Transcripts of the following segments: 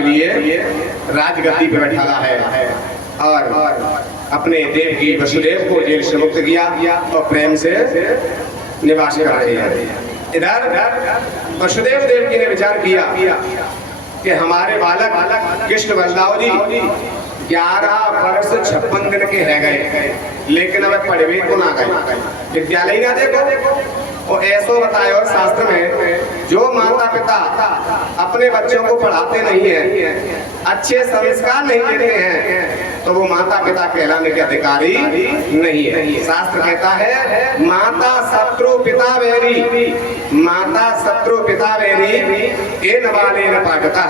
के लिए राजगद्दी पे बैठाया है और अपने देव की वसुदेव को जेल से मुक्त किया और प्रेम से निवास कर रहे हैं। इधर वसुदेव देव जी ने विचार किया कि हमारे बालक कृष्ण बलदाव जी 11 वर्ष 56 दिन के रह गए, लेकिन अब पढ़वे को ना गए, विद्यालय ना देखो। और ऐसो बताए और शास्त्र में जो माता पिता अपने बच्चों को पढ़ाते नहीं है, अच्छे संस्कार नहीं देते हैं, तो वो माता पिता कहलाने के अधिकारी नहीं है। शास्त्र कहता है माता शत्रु पिता वैरी, माता शत्रु पिता वैरी ए नवाले न पाठता।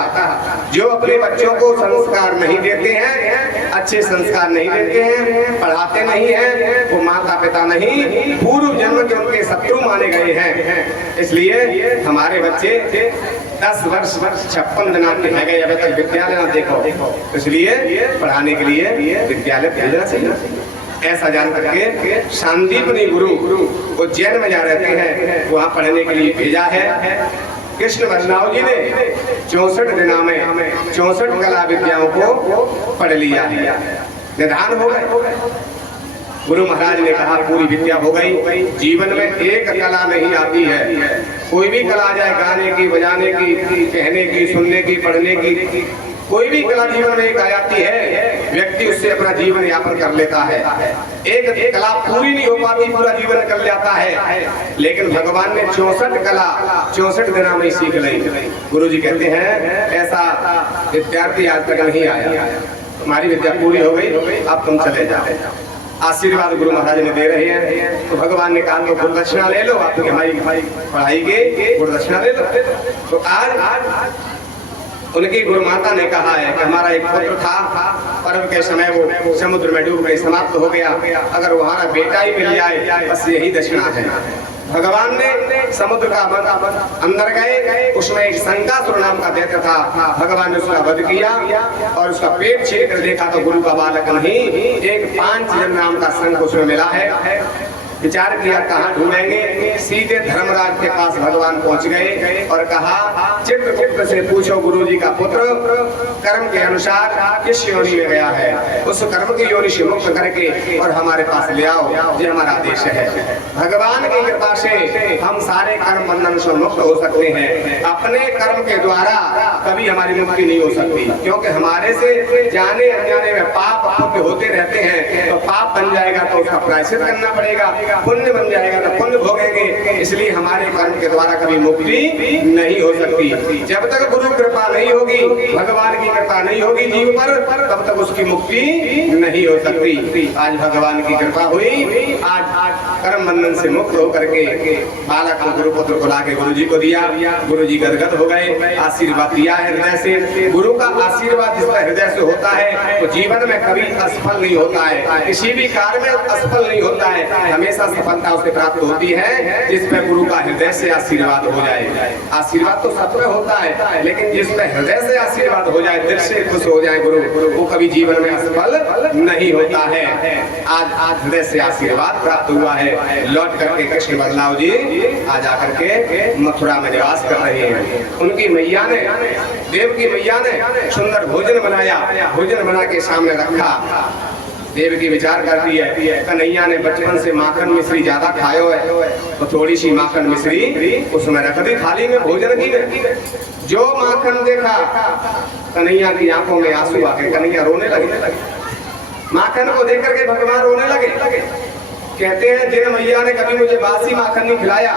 जो अपने बच्चों को संस्कार नहीं देते हैं, अच्छे संस्कार नहीं देते हैं, पढ़ाते नहीं हैं, वो माता पिता नहीं, पूर्व जन्म के उनके शत्रु माने गए हैं। इसलिए हमारे बच्चे 10 वर्ष 56 दिन के रह गए, अभी तक विद्यालय ना देखो, इसलिए पढ़ाने के लिए विद्यालय भेजना चाहिए। ऐसा जान करके शांतिपनी गुरु उज्जैन में जा रहते हैं, वहाँ पढ़ने के लिए भेजा है। कृष्ण बलदाव जी ने 64 दिनों में 64 कला विद्याओं को पढ़ लिया है, निधान हो गए। गुरु महाराज ने कहा पूरी विद्या हो गई, जीवन में एक कला नहीं आती है, कोई भी कला आ जाए, गाने की, बजाने की, कहने की, सुनने की, पढ़ने की, कोई भी कला जीवन में एक आ जाती है, व्यक्ति उससे अपना जीवन यापन कर लेता है। एक कला पूरी नहीं हो पाती, पूरा जीवन कर लेता है, लेकिन भगवान ने 64 कला 64 दिनों में सीख ली। गुरु जी कहते हैं ऐसा विद्यार्थी आज तक नहीं आया, तुम्हारी विद्या पूरी हो गई, अब तुम चले जाओ। आशीर्वाद गुरु महाराज ने दे रहे हैं, तो भगवान ने कहा तो गुरुदक्षिणा ले लो, आपकी हमारी पढ़ाई के गुरुदक्षिणा ले लो। तो आज उनकी गुरु माता ने कहा है कि हमारा एक पुत्र था, पर्व के समय वो समुद्र में डूब गए, समाप्त हो गया, अगर वहां बेटा ही मिल जाए बस यही दक्षिणा है। भगवान ने समुद्र का अंदर गए, उसमें एक शंकासुर नाम का दैत्य था, भगवान ने उसका वध किया और उसका पेट छील कर देखा तो गुरु का बालक नहीं, एक 5 जन नाम का शंख उसमें मिला है। विचार किया कहाँ ढूंढेंगे, सीधे धर्मराज के पास भगवान पहुंच गए और कहा चित्रगुप्त से पूछो गुरु जी का पुत्र कर्म के अनुसार किस योनि में गया है, उस कर्म की योनि से मुक्त करके और हमारे पास ले आओ, ये हमारा आदेश है। भगवान की कृपा से हम सारे कर्म बंधन से मुक्त हो सकते हैं। अपने कर्म के द्वारा कभी हमारी मुक्ति नहीं हो सकती, क्योंकि हमारे से जाने अनजाने में पाप पुण्य होते रहते हैं, तो पाप बन जाएगा तो उसका प्रायश्चित करना पड़ेगा, पुण्य बन जाएगा तो पुण्य भोगेंगे। इसलिए हमारे कर्म के द्वारा कभी मुक्ति नहीं हो सकती। जब तक गुरु कृपा नहीं होगी, भगवान की कृपा नहीं होगी जीव पर, तब तक उसकी मुक्ति नहीं हो सकती। आज भगवान की कृपा हुई, आज कर्म बंधन से मुक्त होकर के बालक को गुरु पुत्र को लाके गुरु जी को दिया, गुरु जी गदगद हो गए, आशीर्वाद दिया हृदय से। गुरु का आशीर्वाद जिसका हृदय से होता है तो जीवन में कभी असफल नहीं होता है, किसी भी कार्य में असफल नहीं होता है, हमेशा सफलता उसे प्राप्त होती है जिसमें गुरु का हृदय से आशीर्वाद हो जाए। आशीर्वाद तो सब में होता है, लेकिन जिसमें हृदय से आशीर्वाद हो जाए, दिल से खुश हो जाए गुरु, वो कभी जीवन में असफल नहीं होता है। आज हृदय से आशीर्वाद प्राप्त हुआ है। लौट करके कृष्ण बलदाव जी आज आकर के मथुरा में निवास कर रहे हैं। उनकी मैया ने, देव की मैया ने सुंदर भोजन बनाया, भोजन बना के सामने रखा। देव की विचार करती है कन्हैया ने बचपन से माखन मिश्री ज्यादा खायो है, तो थोड़ी सी माखन मिश्री उसमें रख दी थाली में भोजन की। जो माखन देखा कन्हैया की आंखों में आंसू आ गए, कन्हैया रोने लगे। माखन को देख करके भगवान रोने लगे। कहते हैं जिन मैया ने कभी मुझे बासी माखन नहीं खिलाया,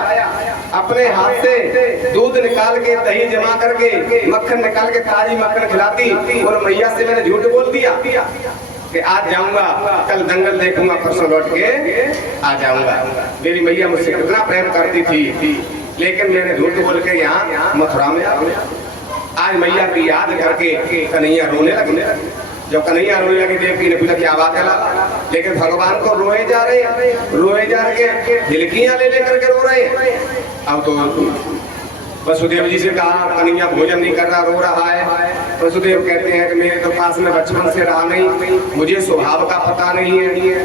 अपने हाथ से दूध निकाल के दही जमा करके मक्खन निकाल के ताजी मक्खन खिलाती, और मैया से मैंने झूठ बोल दिया कि आज जाऊंगा, कल दंगल देखूंगा, परसों लौट के आ जाऊंगा। मेरी मैया मुझसे कितना प्रेम करती थी, लेकिन मैंने झूठ बोल के यहाँ मथुरा में आ गया। आज मैया की याद करके कन्हैया रोने लगे। जब कन्हैया रोने लगे, देवकी ने पूछा क्या बात है, लेकिन भगवान को रोए जा रहे, हिलकियां ले लेकर के रो रहे हैं। अब तो वसुदेव जी से कहा कन्हैया भोजन नहीं कर रहा, रो रहा है। वसुदेव कहते हैं कि मेरे तो पास में बचपन से रहा नहीं, मुझे स्वभाव का पता नहीं है।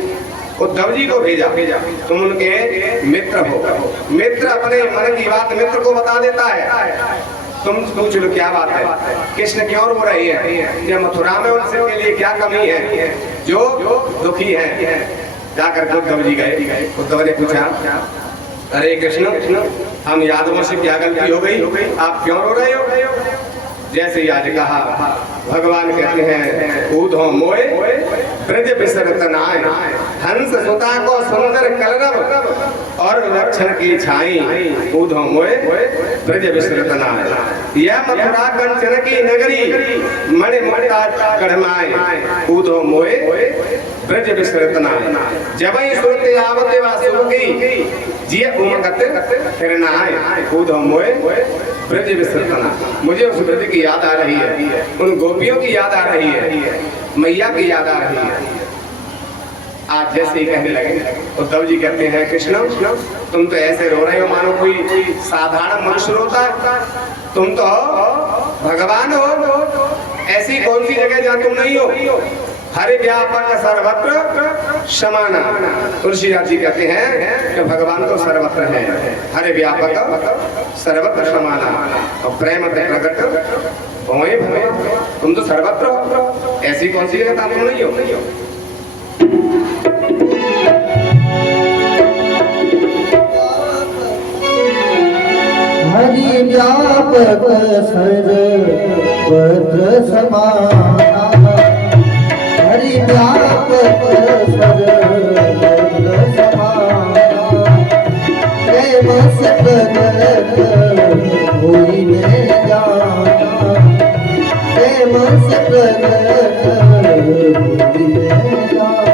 उद्धव जी को भेजा, तुम उनके मित्र हो। मित्र अपने मन की बात मित्र को बता देता है। तुम पूछ लो क्या बात है, कृष्ण क्यों रो रही है, ये मथुरा में उनसे के लिए क्या कमी है जो दुखी है। जाकर उद्धव जी गए, उद्धव ने पूछा अरे कृष्ण हम यादवों से क्या गलती हो गई, आप क्यों रो रहे हो। जैसे ही आज कहा भगवान कहते हैं ऊधो मोए ब्रज बिसरत नाय, हंस सुता को सुंदर कलरव और लक्षण की छाई, ऊधो मोए ब्रज बिसरत नाय। यह मथुरा कंचन की नगरी मणि मुक्ता गढ़माए, ऊधो मोए ब्रज बिसरत नाय। जब ही सुनते आवते वासुकी जिय उमगत फिरनाय, ऊधो मोए ब्रज बिसरत नाय। मुझे उस ब्रज की याद आ रही है, उन गोपियों की याद आ रही है, मैया की याद आ रही है। आज जैसे ही कहने लगे उद्धव जी कहते हैं कृष्ण तुम तो ऐसे रो रहे हो मानो कोई साधारण मनुष्य रोता है, तुम तो भगवान हो। ऐसी कौन सी जगह जहाँ तुम नहीं हो। हरे व्यापक सर्वत्र समाना। तुलसीदास जी कहते हैं कि भगवान तो सर्वत्र है, हरे व्यापक सर्वत्र समाना और प्रेम प्रकट होए भगवान, तुम तो सर्वत्र हो। ऐसी कौन सी जगह तुम नहीं हो। हरि व्यापक सर्वत्र समाना, हरि व्यापक सर्वत्र समाना, प्रेम से प्रकट होई में जाना, प्रेम से प्रकट होई में जाना।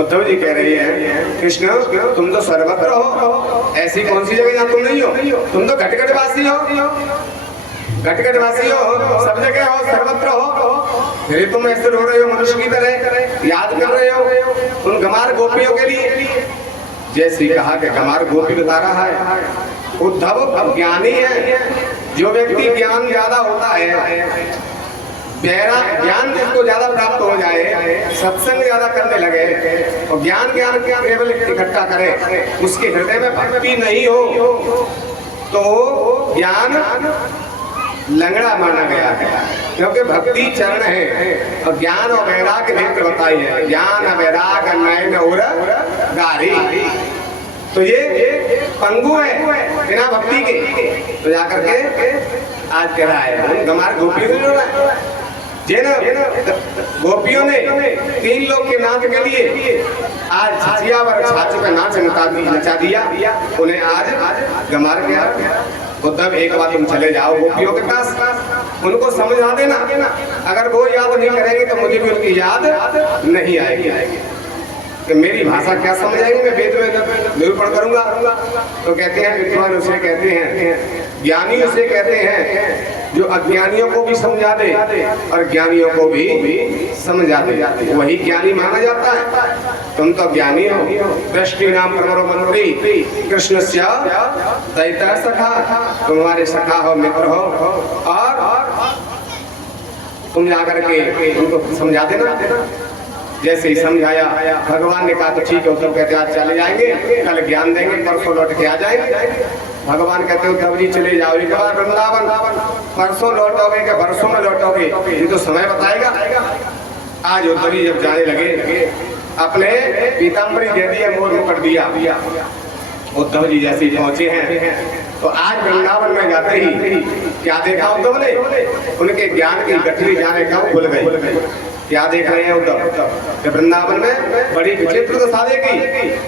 उद्धव जी कह रही है कृष्ण तुम तो सर्वत्र हो, ऐसी कौन सी जगह जहाँ तुम नहीं हो। तुम तो घटघटवासी हो, घटघटवासी हो, सब जगह हो, सर्वत्र हो। फिर तुम ऐसे रो रहे हो मनुष्य की तरह, याद कर रहे हो उन गमार गोपियों के लिए। जैसे कहा कि गमार गोपी बता रहा है उद्धव ज्ञानी है। जो व्यक्ति ज्ञान ज्यादा होता है, गहरा ज्ञान जिसको ज्यादा प्राप्त हो जाए, सत्संग ज्यादा करने लगे और ज्ञान केवल इकट्ठा करे, उसके हृदय में भक्ति नहीं हो तो ज्ञान लंगड़ा माना गया है। क्योंकि भक्ति चरण है और ज्ञान और वैराग नेत्र बताई है, ज्ञान वैराग नयन और गारी। तो ये पंगु है बिना भक्ति के। तो जाकर के आज कह रहा है गमार गोपी को जोड़ा है। जिन गोपियों ने 3 लोग के नाच के लिए आज झिझियावर छाछ पे नाच नचा दिया, उन्हें आज गमार गया। उद्धव एक बार तुम चले जाओ गोपियों के पास, उनको समझा देना, अगर वो याद नहीं करेंगे तो मुझे भी उनकी याद नहीं आएगी। कि मेरी भाषा क्या समझाएंगे, मैं वेद में निरूपण करूंगा। तो कहते हैं विद्वान उसे कहते हैं, ज्ञानी उसे कहते हैं जो अज्ञानियों को भी समझा दे और ज्ञानियों को भी समझा दे, वही ज्ञानी माना जाता है। तुम तो ज्ञानी हो, दृष्टि नाम प्रवरो मंत्री कृष्ण दैता सखा, तुम्हारे सखा हो, मित्र हो, और तुम जाकर के उनको समझा देना। जैसे ही समझाया भगवान ने कहा तो ठीक है। उद्धव कहते आज चले जाएंगे, कल ज्ञान देंगे, परसों लौट के आ जाएंगे। भगवान कहते उद्धव जी चले जाओ एक बार वृंदावन, परसों लौटोगे कि वर्षों में लौटोगे ये तो समय बताएगा। आज उद्धव जी जब जाने लगे, अपने पीताम्बरी दे दिया, मोर मुकुट दिया। उद्धव जी जैसे ही पहुंचे हैं तो आज वृंदावन में जाते ही क्या देखा उद्धव ने, उनके ज्ञान की गठरी जाने का भूल गए। क्या देख रहे हैं उद्धव, वृंदावन में बड़ी विचित्र दशा देखी।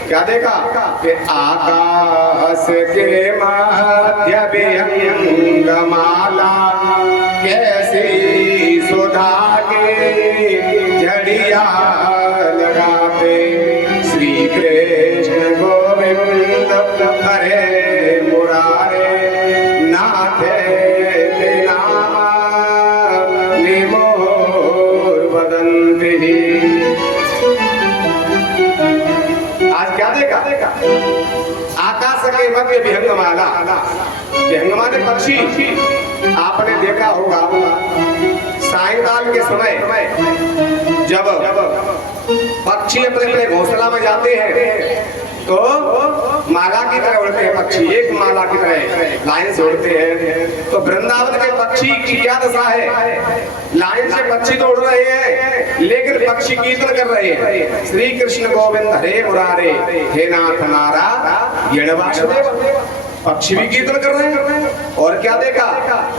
क्या देखा कि आकाश के मध्य विहंगमाला, कैसी सुधा के झड़िया लगाते, श्री कृष्ण गोविंद हरे मुरारे नाथे आज क्या देखा, आकाश के मध्य विहंगमाला। विहंगमा ने पक्षी, आपने देखा होगा सायंकाल के समय जब पक्षी अपने अपने घोंसला में जाते हैं तो माला की तरह उड़ते हैं पक्षी, एक माला की तरह लाइन से उड़ते हैं। तो वृंदावन के पक्षी की क्या दशा है? लाइन से पक्षी तो उड़ रहे हैं, लेकिन पक्षी कीर्तन कर रहे हैं, श्री कृष्ण गोविंद हरे मुरारे हे नाथ नारायण वासुदेव। पक्षी भी कीर्तन कर रहे हैं। और क्या देखा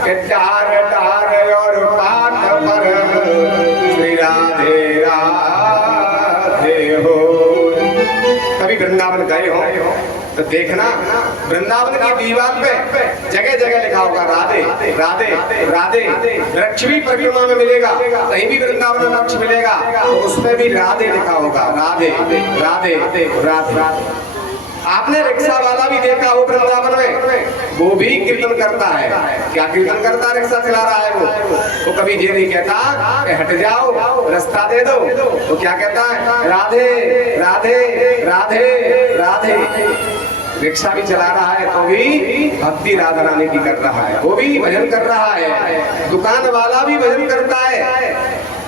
कि डार डार और पाठ पर श्री राधे राधे हो। कभी वृंदावन गए हो तो देखना, वृंदावन की दीवार पे जगह जगह लिखा होगा राधे राधे राधे। वृक्ष भी परिक्रमा में मिलेगा, कहीं भी वृंदावन में वृक्ष मिलेगा तो उसमें भी राधे लिखा होगा, राधे राधे राधे। आपने रिक्शा वाला भी देखा हो वृंदावन में, वो भी कीर्तन करता है। क्या कीर्तन करता है? रिक्शा चला रहा है वो कभी ये नहीं कहता कि हट जाओ रास्ता दे दो, वो क्या कहता है? राधे राधे राधे राधे। रिक्शा भी चला रहा है तो भी भक्ति राधा रानी की कर रहा है, वो भी भजन कर रहा है। दुकान वाला भी भजन करता है,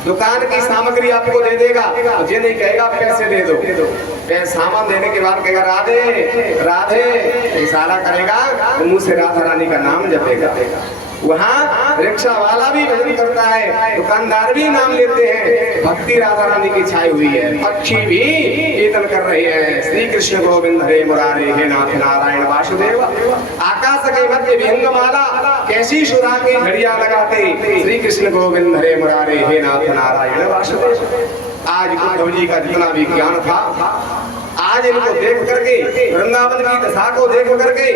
दुकान की सामग्री आपको दे देगा तो ये नहीं कहेगा पैसे दे दो, सामान देने के बाद कहेगा राधे राधे, इशारा करेगा, मुंह से राधा रानी का नाम जपेगा। वहाँ रिक्शा वाला भी भजन करता है, दुकानदार भी नाम लेते हैं, भक्ति राधा रानी की छाई हुई है। पक्षी भी कीर्तन कर रहे हैं, श्री कृष्ण गोविंद हरे मुरारे हे नाथ नारायण वासुदेव। आकाश के मध्य विहंगमाला कैसी सुधा की घड़िया लगाते, श्री कृष्ण गोविंद हरे मुरारे हे नाथ नारायण वासुदेव। आज उद्धव जी का जितना भी ज्ञान था, आज इनको देख करके, वृंदावन की दशा को देख करके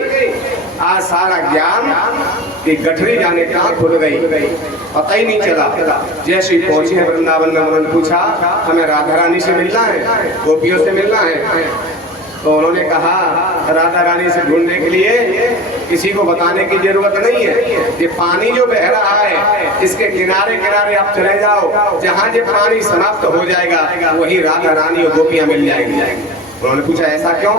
आज सारा ज्ञान की गठरी जाने कहाँ खुल गई, पता ही नहीं चला। जैसे ही पहुंचे हैं वृंदावन में, उन्होंने पूछा हमें राधा रानी से मिलना है, गोपियों से मिलना है। तो उन्होंने कहा राधा रानी से ढूंढने के लिए किसी को बताने की जरूरत नहीं है, ये पानी जो बह रहा है इसके किनारे किनारे आप चले जाओ, जहाँ ये पानी समाप्त हो जाएगा वही राधा रानी और गोपियां मिल जाएंगी। उन्होंने पूछा ऐसा क्यों?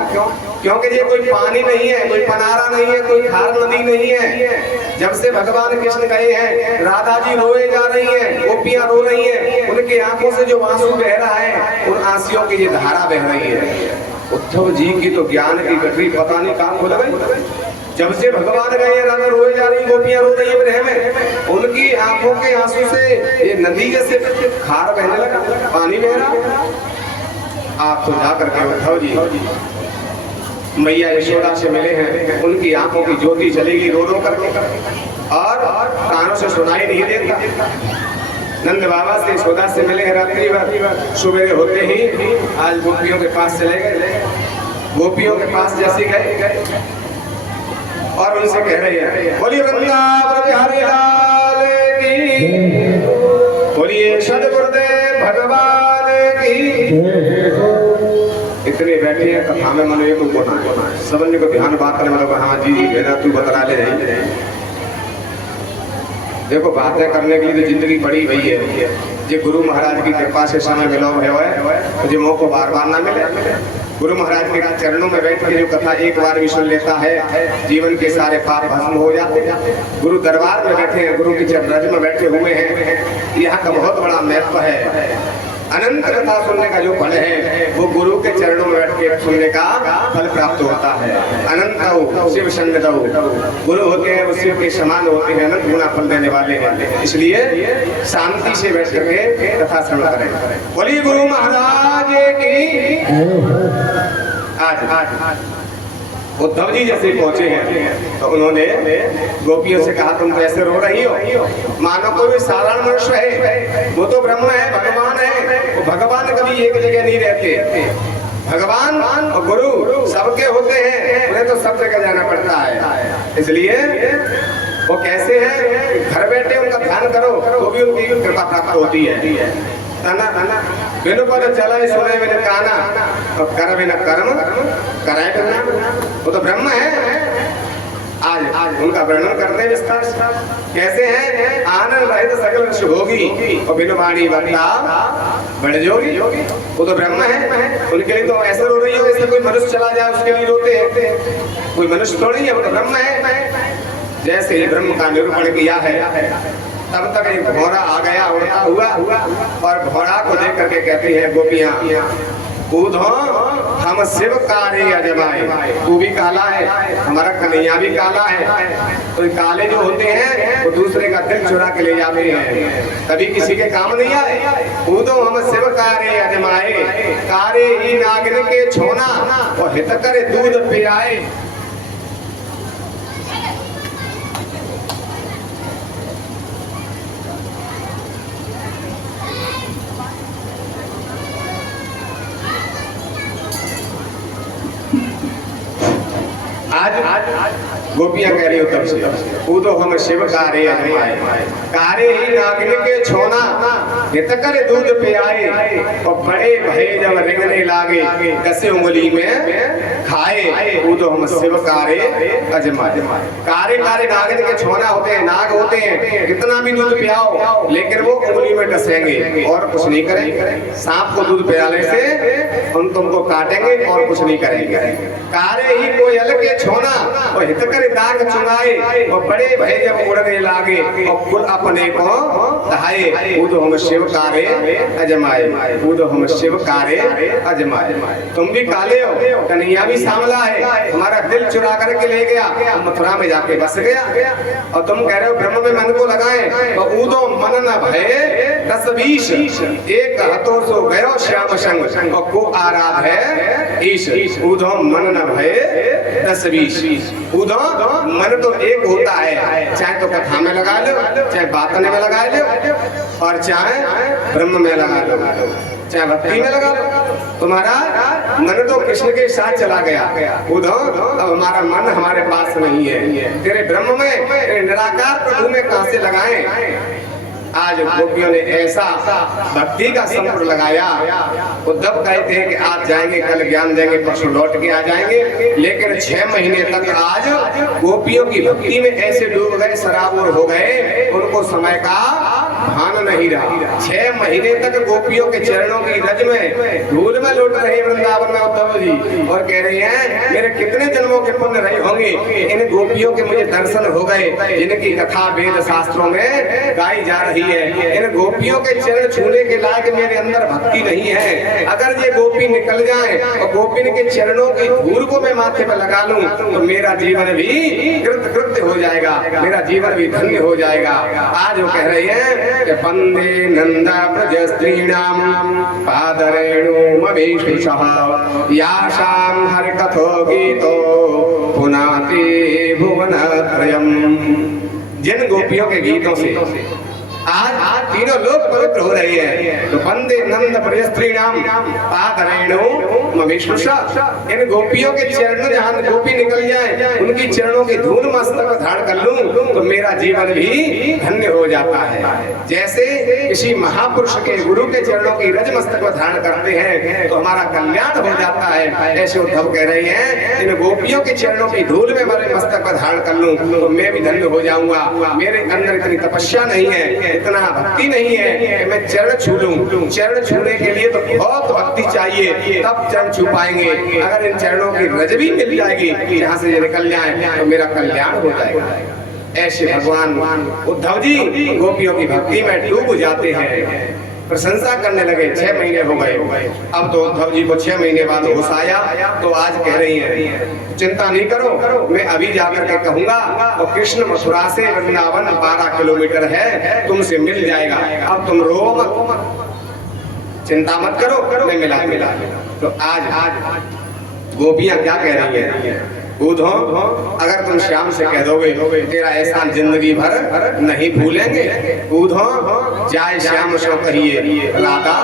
क्योंकि ये कोई पानी नहीं है, कोई पनारा नहीं है, कोई खार नदी नहीं है। जब से भगवान कृष्ण गए हैं, राधा जी रोए जा रही हैं, गोपियां रो रही हैं, उनकी आंखों से जो आंसू बह रहा है, उन आंसुओं की ये धारा बह रही है। उद्धव जी की तो ज्ञान की गठरी पता नहीं कहाँ खुल गई। जब से भगवान गए, राधा रोए जा रही, गोपियां रो रही है विरह में, उनकी आंखों के आंसू से ये नदी जैसे खार बहने लगा, पानी बह रहा। आप तो जाकर के उद्धव जी मैया यशोदा से मिले हैं, उनकी आंखों की ज्योति चलेगी रो रो करके, और कानों से सुनाई नहीं देता। नंद बाबा से यशोदा से मिले हैं रात्रि भर, सुबह होते ही आज गोपियों के पास चले गए। गोपियों के पास जैसे गए और उनसे कह रहे हैं बोलिए वृंदावन बिहारी लाल की, बोलिए सद्गुरुदेव भगवान की। इतने बैठे हैं कथा में, मनो एक को समझने को ध्यान बात करने वालों, हाँ जी जी बेटा तू बता ले रही। देखो बातें करने के लिए तो जिंदगी बड़ी हुई है, ये गुरु महाराज की कृपा से समय मिला है, मुझे मौका बार बार ना मिले। गुरु महाराज के चरणों में बैठ के जो कथा एक बार भी सुन लेता है, जीवन के सारे पाप भस्म हो जाते हैं। गुरु दरबार में बैठे हैं, गुरु की चरण में बैठे हुए हैं, यहाँ का बहुत बड़ा महत्व है। अनंत कथा सुनने का जो फल है वो गुरु के चरणों में बैठ के सुनने का फल प्राप्त होता है। अनंत शिव संग गुरु होते हैं, वो शिव के समान होते हैं, अनंत गुना फल देने वाले हैं। इसलिए शांति से बैठ करके कथा श्रवण करें। बोलिए गुरु महाराज की। आज उद्धव जी जैसे पहुंचे हैं तो उन्होंने गोपियों से कहा तुम तो ऐसे रो रही हो, मानो कोई साधारण मनुष्य है, वो तो ब्रह्म है, भगवान है। वो भगवान कभी एक जगह नहीं रहते, भगवान और गुरु सबके होते हैं, उन्हें तो सब जगह जाना पड़ता है। इसलिए वो कैसे है, घर बैठे उनका ध्यान करो तो भी उनकी कृपा प्राप्त होती है। बिनु पद चले सुने बिन काना, तो कर बिन कर्म कराए बिना, वो तो ब्रह्म है। आज उनका वर्णन करते हैं विस्तार से, कैसे हैं आनंद रहित सकल सुभोगी और बिनु वाणी वक्ता बड़ जोगी। वो तो ब्रह्म है, उनके लिए तो ऐसे रो रही हो जैसे कोई मनुष्य चला जाए उसके लिए रोते हैं, कोई मनुष्य थोड़ी है, वो तो ब्रह्म है। जैसे ही ब्रह्म का निरूपण किया है तब तक एक घोड़ा आ गया उड़ता हुआ, और घोड़ा को देख करके कहती है गोपियां कूदो हम शिव कारे अजमाए। तू भी काला है, हमारा कन्हैया भी काला है। तो काले जो होते हैं वो दूसरे का दिल चुरा के ले जाते हैं, कभी किसी के काम नहीं आए। वो तो हम शिव कारे अजमाए, कारे ही नागिन के छोना और हित करे दूध पियाए। आज गोपियां कह रही हो तब से, वो तो हम शिव कारे अजमाए, कारे ही नागिन के छोना हित करे दूध पियाए। और बड़े भय जब रिंगने लागे, 10 उंगली में खाए। वो तो हम शिव कारे अजमाए। कारे कारे नागिन के छोना होते हैं, नाग होते हैं, कितना भी दूध पियाओ लेकिन वो उंगली में डसेंगे और कुछ नहीं करेंगे। सांप को दूध पियाने से हम तुमको काटेंगे और कुछ नहीं करेंगे। कारे ही कोयल के छोना और हित करे दाग चुनाए। और बड़े भय जब उड़ने लागे और खुद अपने को दहाए। वो तो हम शिव कारे अजमाए, वो तो हम शिव कारे अजमाए। तुम भी काले हो, कन्हैया भी सांवला है, हमारा दिल चुरा करके ले गया, मथुरा में जाके बस गया। और तुम कह रहे हो ब्रह्म में मन को लगाए। तो ऊदो मन न भय 10-20, एक हथों सो गयो श्याम संग और को आराध है ईश। ऊदो मन न भय 10-20। ऊदो मन तो एक होता है, चाहे तो कथा में लगा लो, चाहे बातने में लगा लो, और चाहे ब्रह्म में लगा लो, चाहे भक्ति में लगा लो। तुम्हारा मन तो कृष्ण के साथ चला गया। उधो अब हमारा मन हमारे पास नहीं है। तेरे ब्रह्म में, तेरे निराकार प्रभु में कहां से लगाएं? आज गोपियों ने ऐसा भक्ति का संपर्क लगाया। उद्धव कहते हैं कि आप जाएंगे, कल ज्ञान देंगे, परसों लौट के आ जाएंगे। लेकिन 6 महीने तक आज गोपियों की भक्ति में ऐसे डूब गए, सराबोर हो गए, उनको समय का भान नहीं रहा। 6 महीने तक गोपियों के चरणों की रज में धूल में लौट रहे वृंदावन में उद्धव जी, और कह रही हैं मेरे कितने जन्मों के पुण्य रहे होंगे, इन गोपियों के मुझे दर्शन हो गए, जिनकी कथा वेद शास्त्रों में गाई जा रही है। इन गोपियों के चरण छूने के लायक मेरे अंदर भक्ति नहीं है। अगर ये गोपी निकल जाए और गोपिन के चरणों की धूल को मैं माथे पर लगा लूं तो मेरा जीवन भी कृत्य हो जाएगा, मेरा जीवन भी धन्य हो जाएगा। आज वो कह रही है कि वंदे नंदा ब्रज स्त्रीणाम पादरेणुमभीषुषः यासां हरिकथो गीतो पुनाति भुवनत्रयम्। जिन गोपियों के गीतों से आज तीनों लोग पवित्र हो रहे हैं। तो वंदे नंद ब्रज स्त्रीणाम पादरेणुमभीषुषः। इन गोपियों के चरणों, जहां गोपी निकल जाए उनकी चरणों की धूल मस्तक पर धारण कर लूं तो मेरा जीवन भी धन्य हो जाता है। जैसे किसी महापुरुष के, गुरु के चरणों की रज मस्तक पर धारण करते हैं तो हमारा कल्याण हो जाता है। ऐसे उद्धव कह रहे हैं इन गोपियों के चरणों की धूल में मेरे मस्तक पर धारण कर लूं तो मैं भी धन्य हो जाऊंगा। मेरे अंदर इतनी तपस्या नहीं है, इतना भक्ति नहीं है कि मैं चरण छू लूं। चरण छूने के लिए तो बहुत भक्ति चाहिए, तब चरण छू पाएंगे। अगर इन चरणों की रज भी मिल जाएगी जहां से ये निकल जाए तो मेरा कल्याण हो जाएगा। ऐसे भगवान उद्धव जी गोपियों की भक्ति में डूब जाते हैं, प्रशंसा करने लगे। 6 महीने हो गए। अब तो उद्धव जी को 6 महीने बाद होश आया तो आज कह रही है चिंता नहीं करो, मैं अभी जाकर के कहूंगा तो कृष्ण मथुरा से वृंदावन 12 किलोमीटर है, तुमसे मिल जाएगा। अब तुम रो मत, चिंता मत करो, मैं मिला। तो आज गोपियां क्या कह रही है? उद्धव अगर तुम श्याम से कह दोगे तेरा एहसान जिंदगी भर नहीं भूलेंगे। उद्धव जाए श्याम से कहिए राधा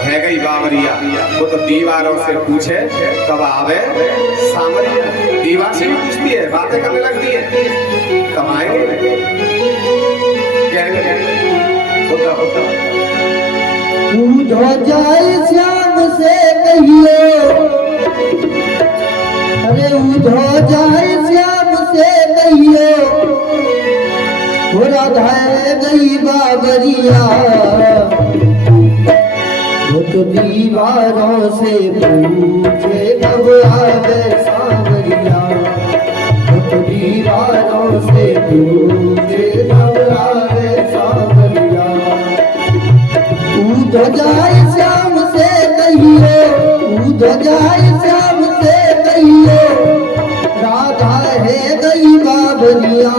है गई बावरिया, वो तो दीवारों से पूछे कब आवे सामरिया। दीवार से भी पूछती है, बातें करने लगती है, कब आएंगे? उद्धव जाए श्याम से कहिए, अरे उद्धव जाए श्याम से कहिए हो राधा गई बाबरिया। वो तो दीवारों से पूछे कब आवे सावरिया, वो तो दीवारों से पूछे कब आवे सावरिया। उद्धव जाए श्याम से कहिए, जाए श्याम से कहियो राधा है गई बाबरिया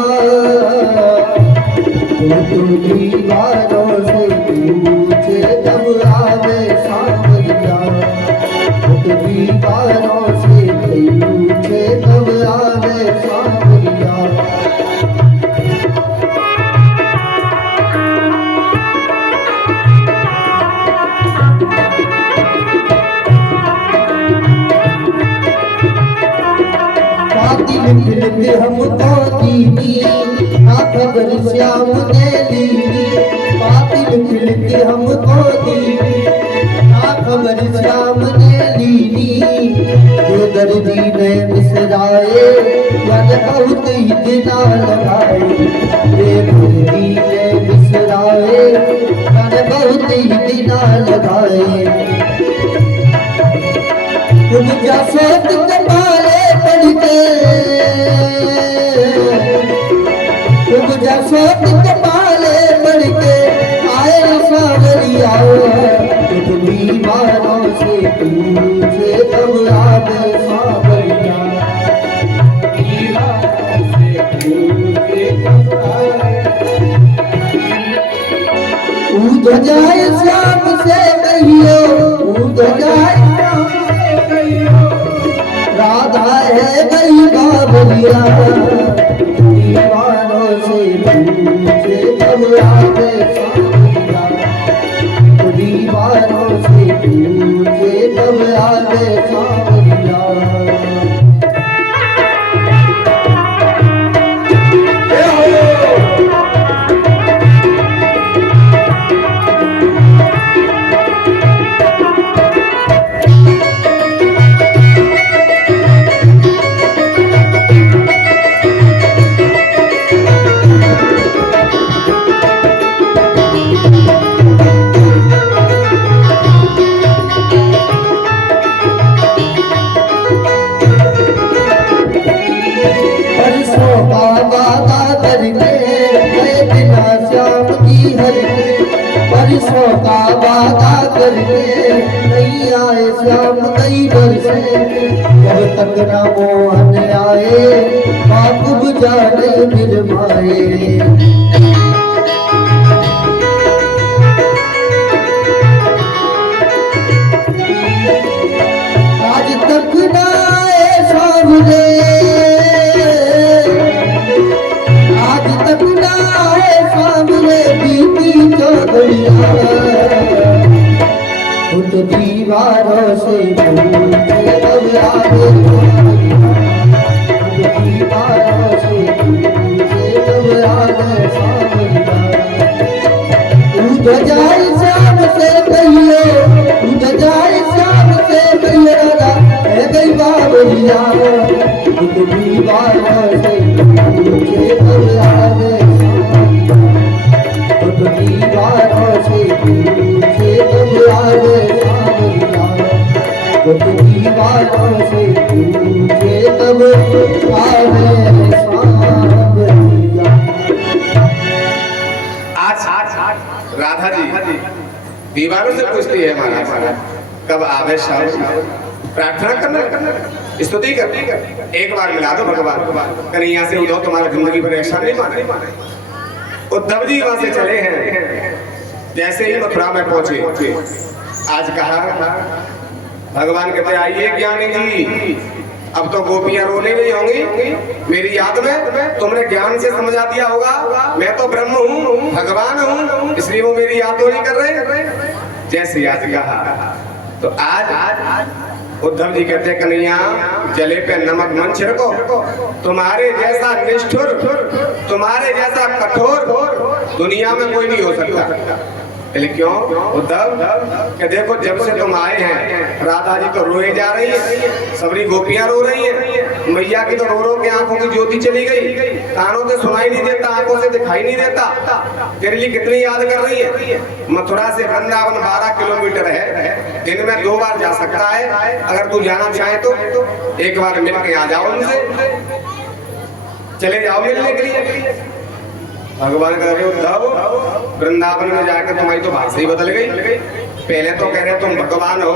तो दीवारों से पूछे जब आवे सांवरिया तो दीवारों से पूछे जब आवे सांवरिया मिलते हमको दीदी खबर श्याम ने ली बातिल मिलते हमको दीदी खबर श्याम ने ली जो दर्दी ने बिसराए मन बहुत ही दिना लगाए ये दर्दी ने बिसराए मन बहुत ही दिना लगाए तुम जा सोच कमाले पढ़ते तुम जा सोच कमाले पढ़ते आए सांवरिया तुम दीवारों से पूछे तब आवे सांवरिया दीवारों से पूछे तब आवे उद जाए श्याम से कहियो उद जाए राधा है गई बाबरिया दीवारों से पूछे तब आवे सांवरिया दीवारों से पूछे तब आवे सांवरिया परसों का वादा करके नहीं आए श्याम कई बरसे जब तक न मोहन आए बाप बुझाने निर्माए आज तक न आए सामने आज तक न आए सामने बीती चौधरिया उठ दीवारों से पूछे तब आवे दीवारों से पूछे तब आवे सांवरिया उठ जाए श्याम से कहियो उठ जाए श्याम से कहियो राधा है गई बाबरिया उठ दीवारों से पूछे तब आवे दीवारों से पूछे तब आवे सांवरिया दीवारों से पूछे तब आवे सांवरिया। आज राधा जी दीवारों से पूछती है हमारा कब आवे शाम प्रार्थना करना स्तुति करना एक बार मिला दो भगवान कन्हैया से उद्धव तुम्हारा जिंदगी भर ऐसा नहीं माने उद्धव जी वहां से चले हैं जैसे ही मथुरा में पहुंचे आज कहा भगवान कहते आइए ज्ञानी जी अब तो गोपियां रोने नहीं होंगी मेरी याद में तुमने ज्ञान से समझा दिया होगा मैं तो ब्रह्म हूँ भगवान हूँ इसलिए वो मेरी याद तो नहीं कर रहे जैसे आज कहा तो आज उद्धव जी कहते कन्हैया जले पे नमक मन छिड़को तुम्हारे जैसा निष्ठुर तुम्हारे जैसा कठोर दुनिया में कोई नहीं हो सकता क्यों उद्धव कि देखो जब से तुम आए हैं राधा जी तो रोए जा रही है सबरी गोपियां रो रही हैं मैया की तो रो के आंखों की ज्योति चली गई कानों से सुनाई नहीं देता आंखों से दिखाई नहीं देता तेरे लिए कितनी याद कर रही है मथुरा से वृंदावन 12 किलोमीटर है दिन में 2 बार जा सकता है अगर तू जाना चाहे तो एक बार मिल के आ जाओ उनसे चले जाओ मिलने के लिए भगवान कह रहे उद्धव वृंदावन में जाकर तुम्हारी तो भाषा ही बदल गई पहले तो कह रहे तुम भगवान हो,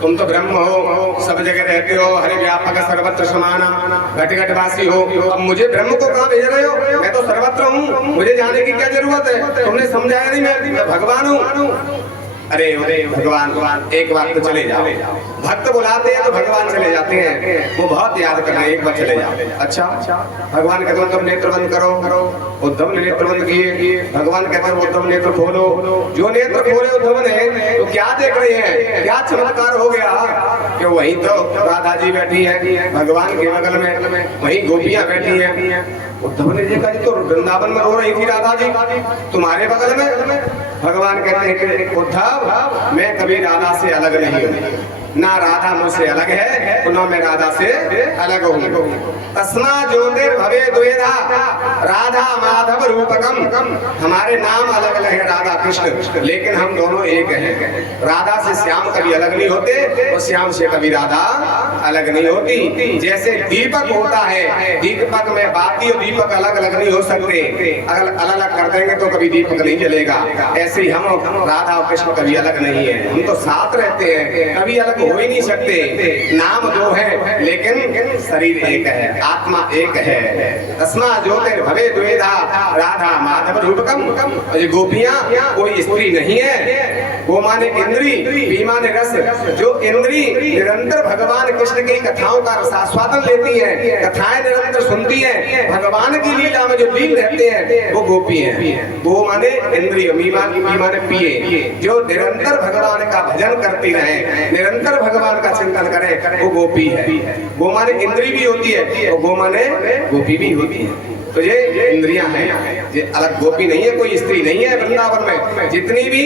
तुम तो ब्रह्म हो, सब जगह रहते हो, हरि व्यापक सर्वत्र समाना, घट घट वासी हो। अब मुझे ब्रह्म को कहाँ भेज रहे हो? मैं तो सर्वत्र हूँ, मुझे जाने की क्या जरूरत है? तुमने समझाया नहीं, मैं भगवान हूँ। अरे भगवान एक बार तो चले जाओ। भक्त बुलाते हैं तो भगवान चले जाते हैं, वो बहुत याद कर रहे हैं, एक बार चले जाओ। अच्छा भगवान कहते हैं तुम नेत्र बंद करो, उद्धव ने नेत्र बंद किए। भगवान कहते हैं उद्धव नेत्र खोलो। जो नेत्र खोले उद्धव ने तो क्या देख रहे हैं? क्या चमत्कार हो गया कि वहीं तो राधा जी बैठी है भगवान के बगल में, वहीं गोपियां बैठी हैं। उद्धव ने देखा जी तो वृंदावन में रो रही थी राधा जी, तुम्हारे बगल में। भगवान कहते हैं कि उद्धव मैं कभी राधा से अलग नहीं हूँ, ना राधा मुझसे अलग है तो ना मैं राधा से अलग हूँ। तस्मा ज्योतिर्भवे द्वेधा राधा माधव रूपकम। हमारे नाम अलग अलग है राधा कृष्ण, लेकिन हम दोनों एक हैं। राधा से श्याम कभी अलग नहीं होते और श्याम से कभी राधा अलग नहीं होती। जैसे दीपक होता है, दीपक में बाती और दीपक अलग अलग नहीं हो सकते, अगर अलग अलग कर देंगे तो कभी दीपक नहीं जलेगा। ऐसे ही हम राधा और कृष्ण कभी अलग नहीं है, हम तो साथ रहते हैं, कभी अलग हो ही नहीं सकते। नाम दो है लेकिन शरीर एक है, आत्मा एक है। तस्मा ज्योतिर्भवे द्वेधा राधा माधव रूपकम। गोपियां कोई स्त्री नहीं है, वो माने इंद्री, पी माने रस। जो इंद्री निरंतर भगवान कृष्ण की कथाओं का रसास्वादन लेती है, कथाएं निरंतर सुनती है, भगवान की लीला में जो लीन रहते हैं वो गोपी हैं। वो माने इंद्रिय, पी माने पिए, जो निरंतर भगवान का भजन करती रहे, निरंतर भगवान का चिंतन करें, वो गोपी है। गो माने इंद्री भी होती है और गो माने गोपी भी होती है। तो ये इंद्रियां हैं, ये अलग गोपी नहीं है, कोई स्त्री नहीं है। वृंदावन में जितनी भी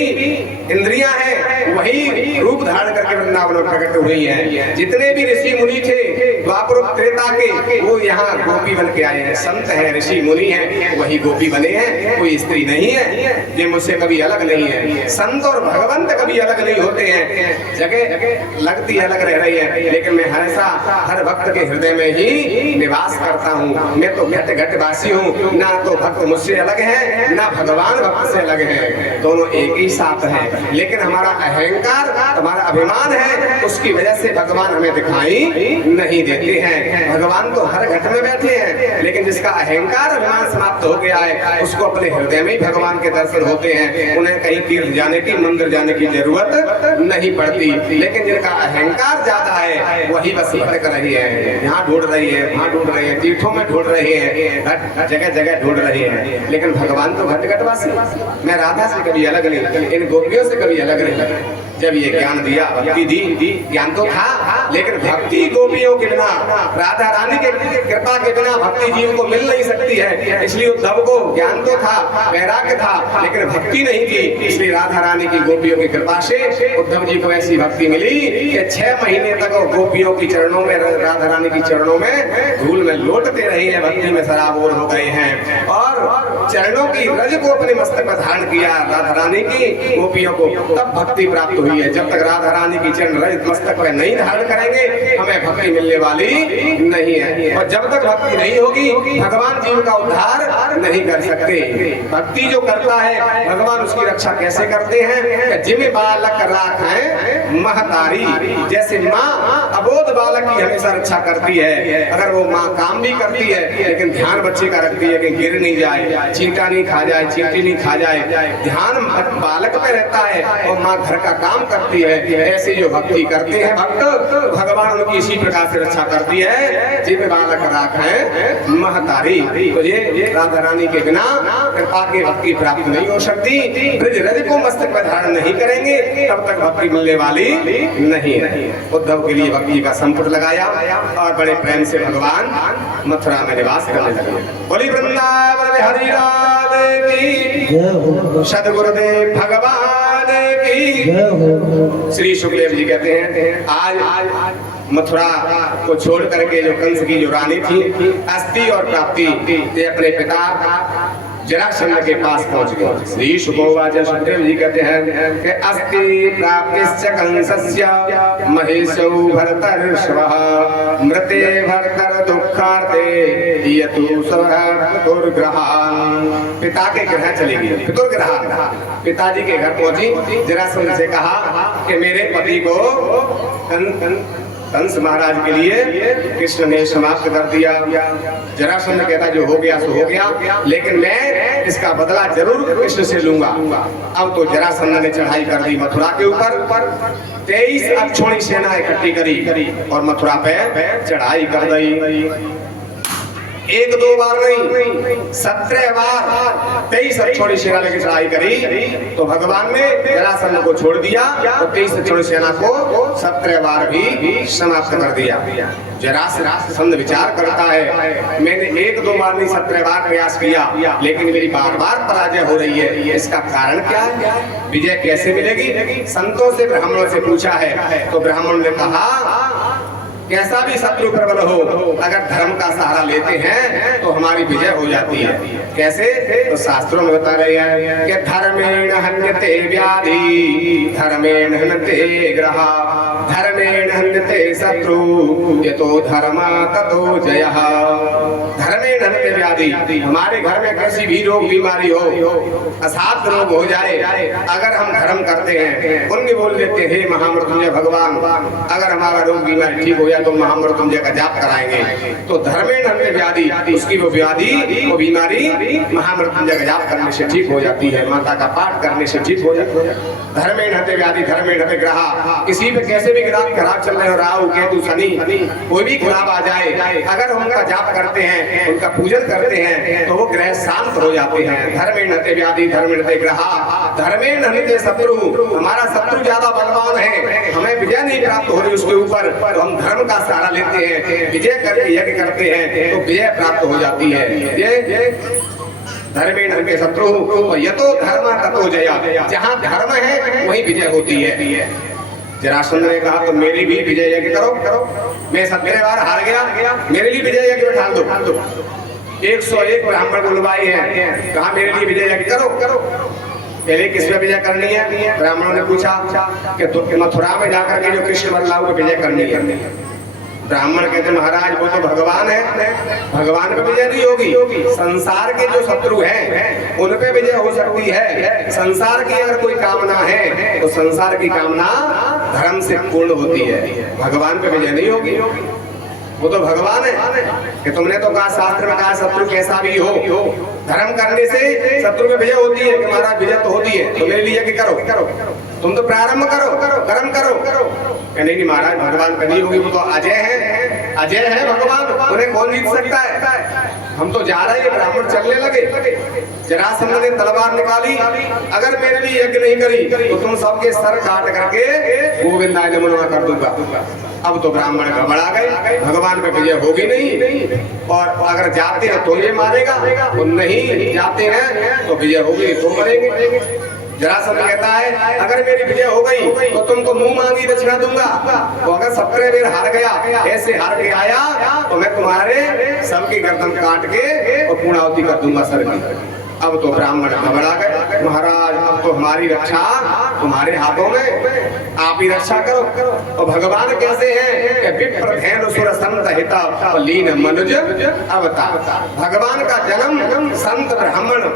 इंद्रियां हैं वही रूप धारण करके वृंदावन में प्रकट हुई हैं। जितने भी ऋषि मुनि थे द्वापर त्रेता के, वो यहाँ गोपी बन के आए हैं। संत हैं, ऋषि मुनि हैं, वही गोपी बने हैं, कोई स्त्री नहीं है। ये मुझसे कभी अलग नहीं है। संत और भगवंत कभी अलग नहीं होते हैं, जगह लगती अलग रह रही है, लेकिन मैं हमेशा हर भक्त के हृदय में ही निवास करता हूँ। मैं तो घट घट वासी हूँ, ना तो भक्त मुझसे अलग है, ना भगवान भक्त से अलग है, दोनों एक ही साथ है। लेकिन हमारा अहंकार, हमारा अभिमान है, उसकी वजह से भगवान हमें दिखाई नहीं देते हैं। भगवान तो हर घट में बैठे हैं, लेकिन जिसका अहंकार अभिमान समाप्त हो गया है, उसको अपने हृदय में ही भगवान के दर्शन होते हैं। उन्हें कहीं तीर्थ जाने की, मंदिर जाने की जरूरत नहीं पड़ती। लेकिन जिनका अहंकार ज्यादा है वही बस भटक रही है, यहाँ ढूंढ रही है, वहाँ ढूंढ रही है, तीर्थों में ढूंढ रही है, जगह जगह ढूंढ रही है। लेकिन भगवान तो घट घटवासी। मैं राधा से कभी अलग नहीं, इन गोपियों से कभी अलग नहीं। जब ये ज्ञान दिया, भक्ति दी, ज्ञान तो था, लेकिन भक्ति गोपियों के बिना, राधा रानी के कृपा के बिना भक्ति जीव को मिल नहीं सकती है। इसलिए उद्धव को ज्ञान तो था, वैराग्य था, लेकिन भक्ति नहीं थी। इसलिए राधा रानी की गोपियों की कृपा से उद्धव जी को ऐसी भक्ति मिली कि 6 महीने तक वो गोपियों की चरणों में, राधा रानी की चरणों में धूल में लौटते रहे हैं, भक्ति में सराबोर हो गए हैं और चरणों की रज को अपने मस्तक पर धारण किया राधा रानी की गोपियों को। तब भक्ति प्राप्त हुई है। जब तक राधा रानी की चरण रज मस्तक पर नहीं धारण करेंगे, हमें भक्ति मिलने वाली नहीं है। और जब तक भक्ति नहीं होगी, भगवान जीव का उद्धार नहीं कर सकते। भक्ति जो करता है, भगवान उसकी रक्षा कैसे करते हैं? जिम बालक राखें महतारी। जैसे माँ अबोध बालक की हमेशा रक्षा करती है, अगर वो माँ काम भी करती है लेकिन ध्यान बच्चे का रखती है कि गिर नहीं जाए, चींटा नहीं खा जाए, चींटी नहीं खा जाए, ध्यान बालक पे रहता है और माँ घर का काम करती है। ऐसे जो भक्ति करते हैं भक्त, भगवान उनकी इसी प्रकार से रक्षा करती है। जिम बालक राखें महतारी। तो ये राधा रानी के बिना कृपा की भक्ति प्राप्त नहीं हो सकती। ब्रज रज को मस्तक पर धारण नहीं करेंगे, तब तक भक्ति मिलने वाली नहीं है। उद्धव के लिए भक्ति का संपुट लगाया और बड़े प्रेम से भगवान मथुरा में निवास करने लगे। बोली वृंदावन में हरि लाल की, सद्गुरुदेव भगवान की। श्री सुखदेव जी कहते हैं आज मथुरा को छोड़ करके जो कंस की जो रानी थी अस्थि और प्राप्ति, ये अपने पिता जरासंध के पास पहुंच गए। श्री शुकोवाच, सुखदेव जी कहते हैं कि अस्ति प्राप्तिश्च कंसस्य महेशौ भरतर्षभः मृते भरतर दुःखार्ते यतु दुर्ग्रहान्। पिता के घर चली गई, पितुर्ग्रहान्, पिताजी के घर पहुंची। जरासंध से कहा कि मेरे पति को कंस महाराज के लिए कृष्ण ने समाप्त कर दिया। जरासंध कहता जो हो गया सो हो गया, लेकिन मैं इसका बदला जरूर कृष्ण से लूंगा। अब तो जरासंध ने चढ़ाई कर दी मथुरा के ऊपर। 23 अक्षौणी सेना इकट्ठी करी और मथुरा पे चढ़ाई कर दी। एक दो बार नहीं, 17 बार 23 अक्षौणी सेना लेकर चढ़ाई करी। तो भगवान ने जरासंध को छोड़ दिया और 23 अक्षौणी सेना को 17 बार भी समाप्त कर दिया। जरासंध विचार करता है मैंने एक दो बार नहीं 17 बार प्रयास किया, लेकिन मेरी बार बार पराजय हो रही है। इसका कारण क्या है? विजय कैसे मिलेगी? संतों से, ब्राह्मणों से पूछा है तो ब्राह्मण ने कहा कैसा भी शत्रु प्रबल हो, अगर धर्म का सहारा लेते हैं तो हमारी विजय हो जाती है। कैसे? तो शास्त्रों में बता रहे हैं कि धर्मेण हन्यते व्याधि धर्मेण हन्यते ग्रहा धर्मेण हन्यते शत्रु यतो धर्म ततो जयः। धर्मेण हन्यते व्याधि, हमारे घर में कैसी भी रोग बीमारी हो, असाध्य रोग हो जाए, अगर हम धर्म करते हैं, पुण्य बोल देते हैं महामृत्युंजय भगवान, अगर हमारा रोग बीमारी ठीक हो तो महामृत्युंजय का जाप कराएंगे तो धर्मेण हन्यते व्याधि, उसकी वो व्याधि, वो बीमारी महामृत्युंजय का जाप करने से ठीक हो जाती है, माता का पाठ करने से ठीक हो जाती है। धर्मेण हन्यते व्याधि धर्मेण हन्यते ग्रहा, किसी पे कैसे भी ग्रह खराब चल रहे हो, राहु केतु शनि कोई भी खराब आ जाए, अगर उनका जाप करते हैं, उनका पूजन करते हैं तो वो ग्रह शांत हो जाते हैं। धर्मेण हन्यते व्याधि धर्मेण हन्यते ग्रहा धर्मेण हन्यते शत्रु, हमारा शत्रु ज्यादा बलवान है, हमें विजय नहीं प्राप्त हो रही उसके ऊपर, तो हम धर्म का सहारा लेते हैं, विजय करके यज्ञ करते हैं तो विजय प्राप्त हो जाती है। ये धर्मेण हन्यते शत्रु यतो धर्म ततो जय, जहाँ धर्म है वहीं विजय होती है। जरासंध ने कहा तो मेरी भी विजय यज्ञ करो, मैं 17 बार हार गया, मेरे लिए विजय यज्ञ बैठा दो। 101 ब्राह्मण बुलवाए हैं, कहा मेरे लिए विजय यज्ञ करो। पहले किसमें विजय करनी है? ब्राह्मणों ने पूछा कि तो मथुरा में जाकर के जो कृष्ण बलराम को विजय करनी है। ब्राह्मण कहते महाराज वो तो भगवान है, भगवान पे विजय नहीं होगी, संसार के जो शत्रु हैं उन पे विजय हो सकती है। संसार की अगर कोई कामना है तो संसार की कामना धर्म से पूर्ण होती है, भगवान पे विजय नहीं होगी। वो तो भगवान है कि तुमने तो कहा, शास्त्र में कहा शत्रु कैसा भी हो, धर्म करने से शत्रु में विजय होती है कि महाराज विजय तो होती है, तो मेरे लिए करो, तुम तो प्रारंभ करो, कर्म करो। नहीं महाराज भगवान का नहीं होगी, वो तो अजय है भगवान, उन्हें कौन जीत सकता है। हम तो जा रहे हैं, ब्राह्मण चलने लगे। जरासंध ने तलवार निकाली, अगर मेरे लिए यज्ञ नहीं करी तो तुम सबके सर काट करके गोविंदाय नमो नमः कर दूंगा। अब तो ब्राह्मण घबरा गए, भगवान पे विजय होगी नहीं, और अगर जाते हैं तो ये मारेगा, तो नहीं जाते हैं तो विजय होगी तो मरेंगे। जरासंध कहता है अगर मेरी विजय हो गई तो तुमको मुंह मांगी दक्षिणा दूंगा, तो अगर 17 बार हार गया, ऐसे हार के आया तो मैं तुम्हारे सबकी गर्दन काट के और पूर्णाहुति कर दूंगा सर की। अब तो ब्राह्मण घबरा गए, महाराज अब तो हमारी रक्षा तुम्हारे हाथों में, आप ही रक्षा करो। और भगवान कैसे हैं कि विप्र धेनु सुर संत हिता लीन मनुज अवतार। भगवान का जन्म संत ब्राह्मण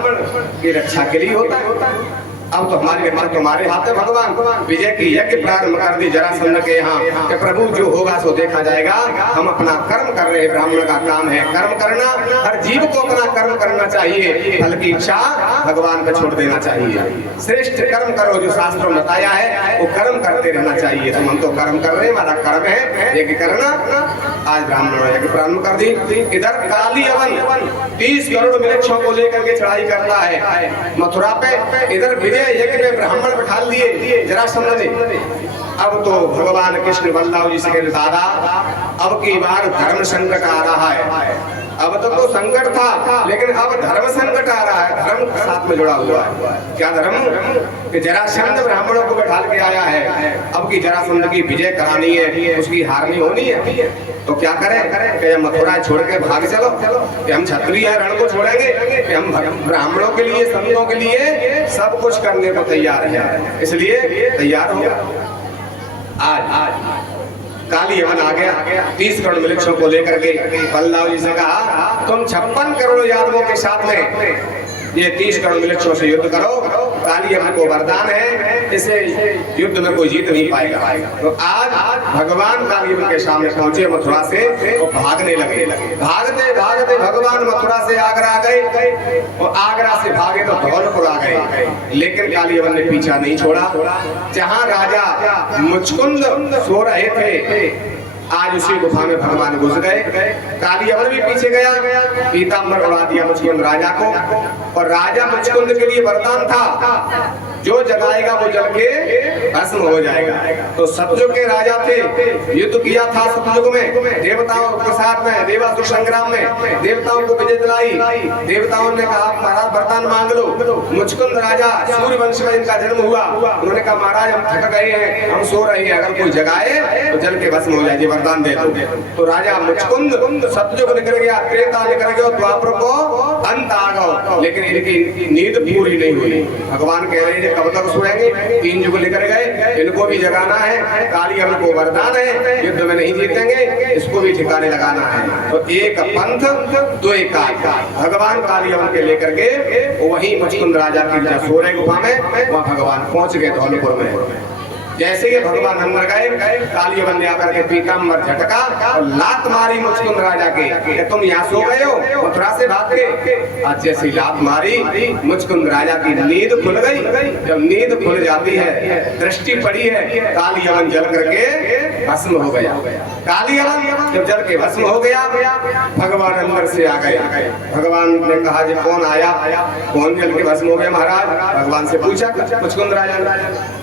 की रक्षा के लिए होता है। अब तो हमारी रक्षा तुम्हारे हाथ है भगवान। विजय की यज्ञ प्रारंभ कर दी जरासंध के यहाँ कि प्रभु जो होगा सो देखा जाएगा, हम अपना कर्म कर रहे हैं, ब्राह्मण का काम है कर्म करना, हर जीव को अपना कर्म करना चाहिए, फल की इच्छा भगवान को छोड़ देना चाहिए। श्रेष्ठ कर्म करो जो शास्त्रों में बताया है, वो कर्म करते रहना चाहिए। तो हम तो कर्म कर रहे हैं, हमारा कर्म है यज्ञ करना। आज ब्राह्मणों ने यज्ञ प्रारंभ कर दी। इधर काली अवन 30 करोड़ मृक्षों को लेकर के चढ़ाई करता है मथुरा पे, इधर यज्ञ में ब्राह्मण बैठा लिए जरासंध ने। अब तो भगवान कृष्ण बलराम जी से कहते दादा अब की बार धर्म संकट आ रहा है, अब तो संकट था, लेकिन अब धर्म संकट आ रहा है, धर्म साथ में जुड़ा हुआ है। क्या धर्म? कि जरासंध ब्राह्मणों को बैठा के आया है, अब की जरासंध की विजय करानी है, उसकी हारनी होनी है, तो क्या करें कि हम मथुरा छोड़ के भाग चलो, कि हम क्षत्रिय रण को छोड़ेंगे, कि हम ब्राह्मणों के लिए, संतों के लिए सब कुछ करने को तैयार है, इसलिए तैयार हो। आज काली यवन आ गया, 30 करोड़ मिलिक्षों को लेकर के बलदाव जी से कहा तुम 56 करोड़ यादवों के साथ में ये 30 करोड़ मिलिक्षों से युद्ध करो, काली यवन को वरदान है, इसे युद्ध में कोई जीत नहीं पाएगा। तो आज भगवान काली यवन के सामने पहुंचे मथुरा से और भागने लगे। भागते भागते भगवान मथुरा से आगरा गए और आगरा से भागे तो धौलपुर आ गए, लेकिन काली यवन ने पीछा नहीं छोड़ा। जहां राजा मुचकुंद सो रहे थे, आज उसी गुफा में भगवान घुस गए। काली यवन भी पीछे गया, पीतांबर उड़ा दिया मुचकुंद राजा को, और राजा मुचकुंद के लिए वरदान था जो जगाएगा वो जल के भस्म हो जाएगा। तो सतयुग के राजा थे, युद्ध किया था सतयुग में देवताओं के साथ में, देवासुर संग्राम में देवताओं को विजय दिलाई। देवताओं ने कहा महाराज वरदान मांग लो। मुचकुंद राजा सूर्य वंश में इनका जन्म हुआ, उन्होंने कहा महाराज हम थक गए हैं, हम सो रहे हैं, अगर कोई जगाए तो जल के भस्म हो जाए, वरदान दे दो। तो राजा मुचकुंद सतयुग निकल गया, त्रेता निकल गया, द्वापर को अंत आ गया, लेकिन इनकी नींद पूरी नहीं हुई। भगवान कह रहे हैं कब तक सोएंगे, 3 युग निकल गए, इनको भी जगाना है। काली यवन को वरदान है, युद्ध में नहीं जीतेंगे, इसको भी ठिकाने लगाना है। तो एक पंथ दो एकाकार, भगवान काली यवन के लेकर के वही मुचकुंद राजा की सोरे गुफा में वहां भगवान पहुंच गए धौलपुर में। जैसे ही भगवान अंदर गए, काली यवन ने आकर के पीतांबर झटका और लात मारी मुचकुंद राजा के, तुम यहाँ सो गए हो मथुरा से भाग के। आज जैसी लात मारी, मुचकुंद राजा की नींद खुल गई। जब नींद खुल जाती है, दृष्टि पड़ी है, काली यवन जल करके भस्म हो गया। काली यवन जब जल के भस्म हो गया, भगवान अंदर से आ गए। भगवान ने कहा जी कौन आया, कौन जल के भस्म हो गया महाराज? भगवान से पूछा मुचकुंद राजा ने,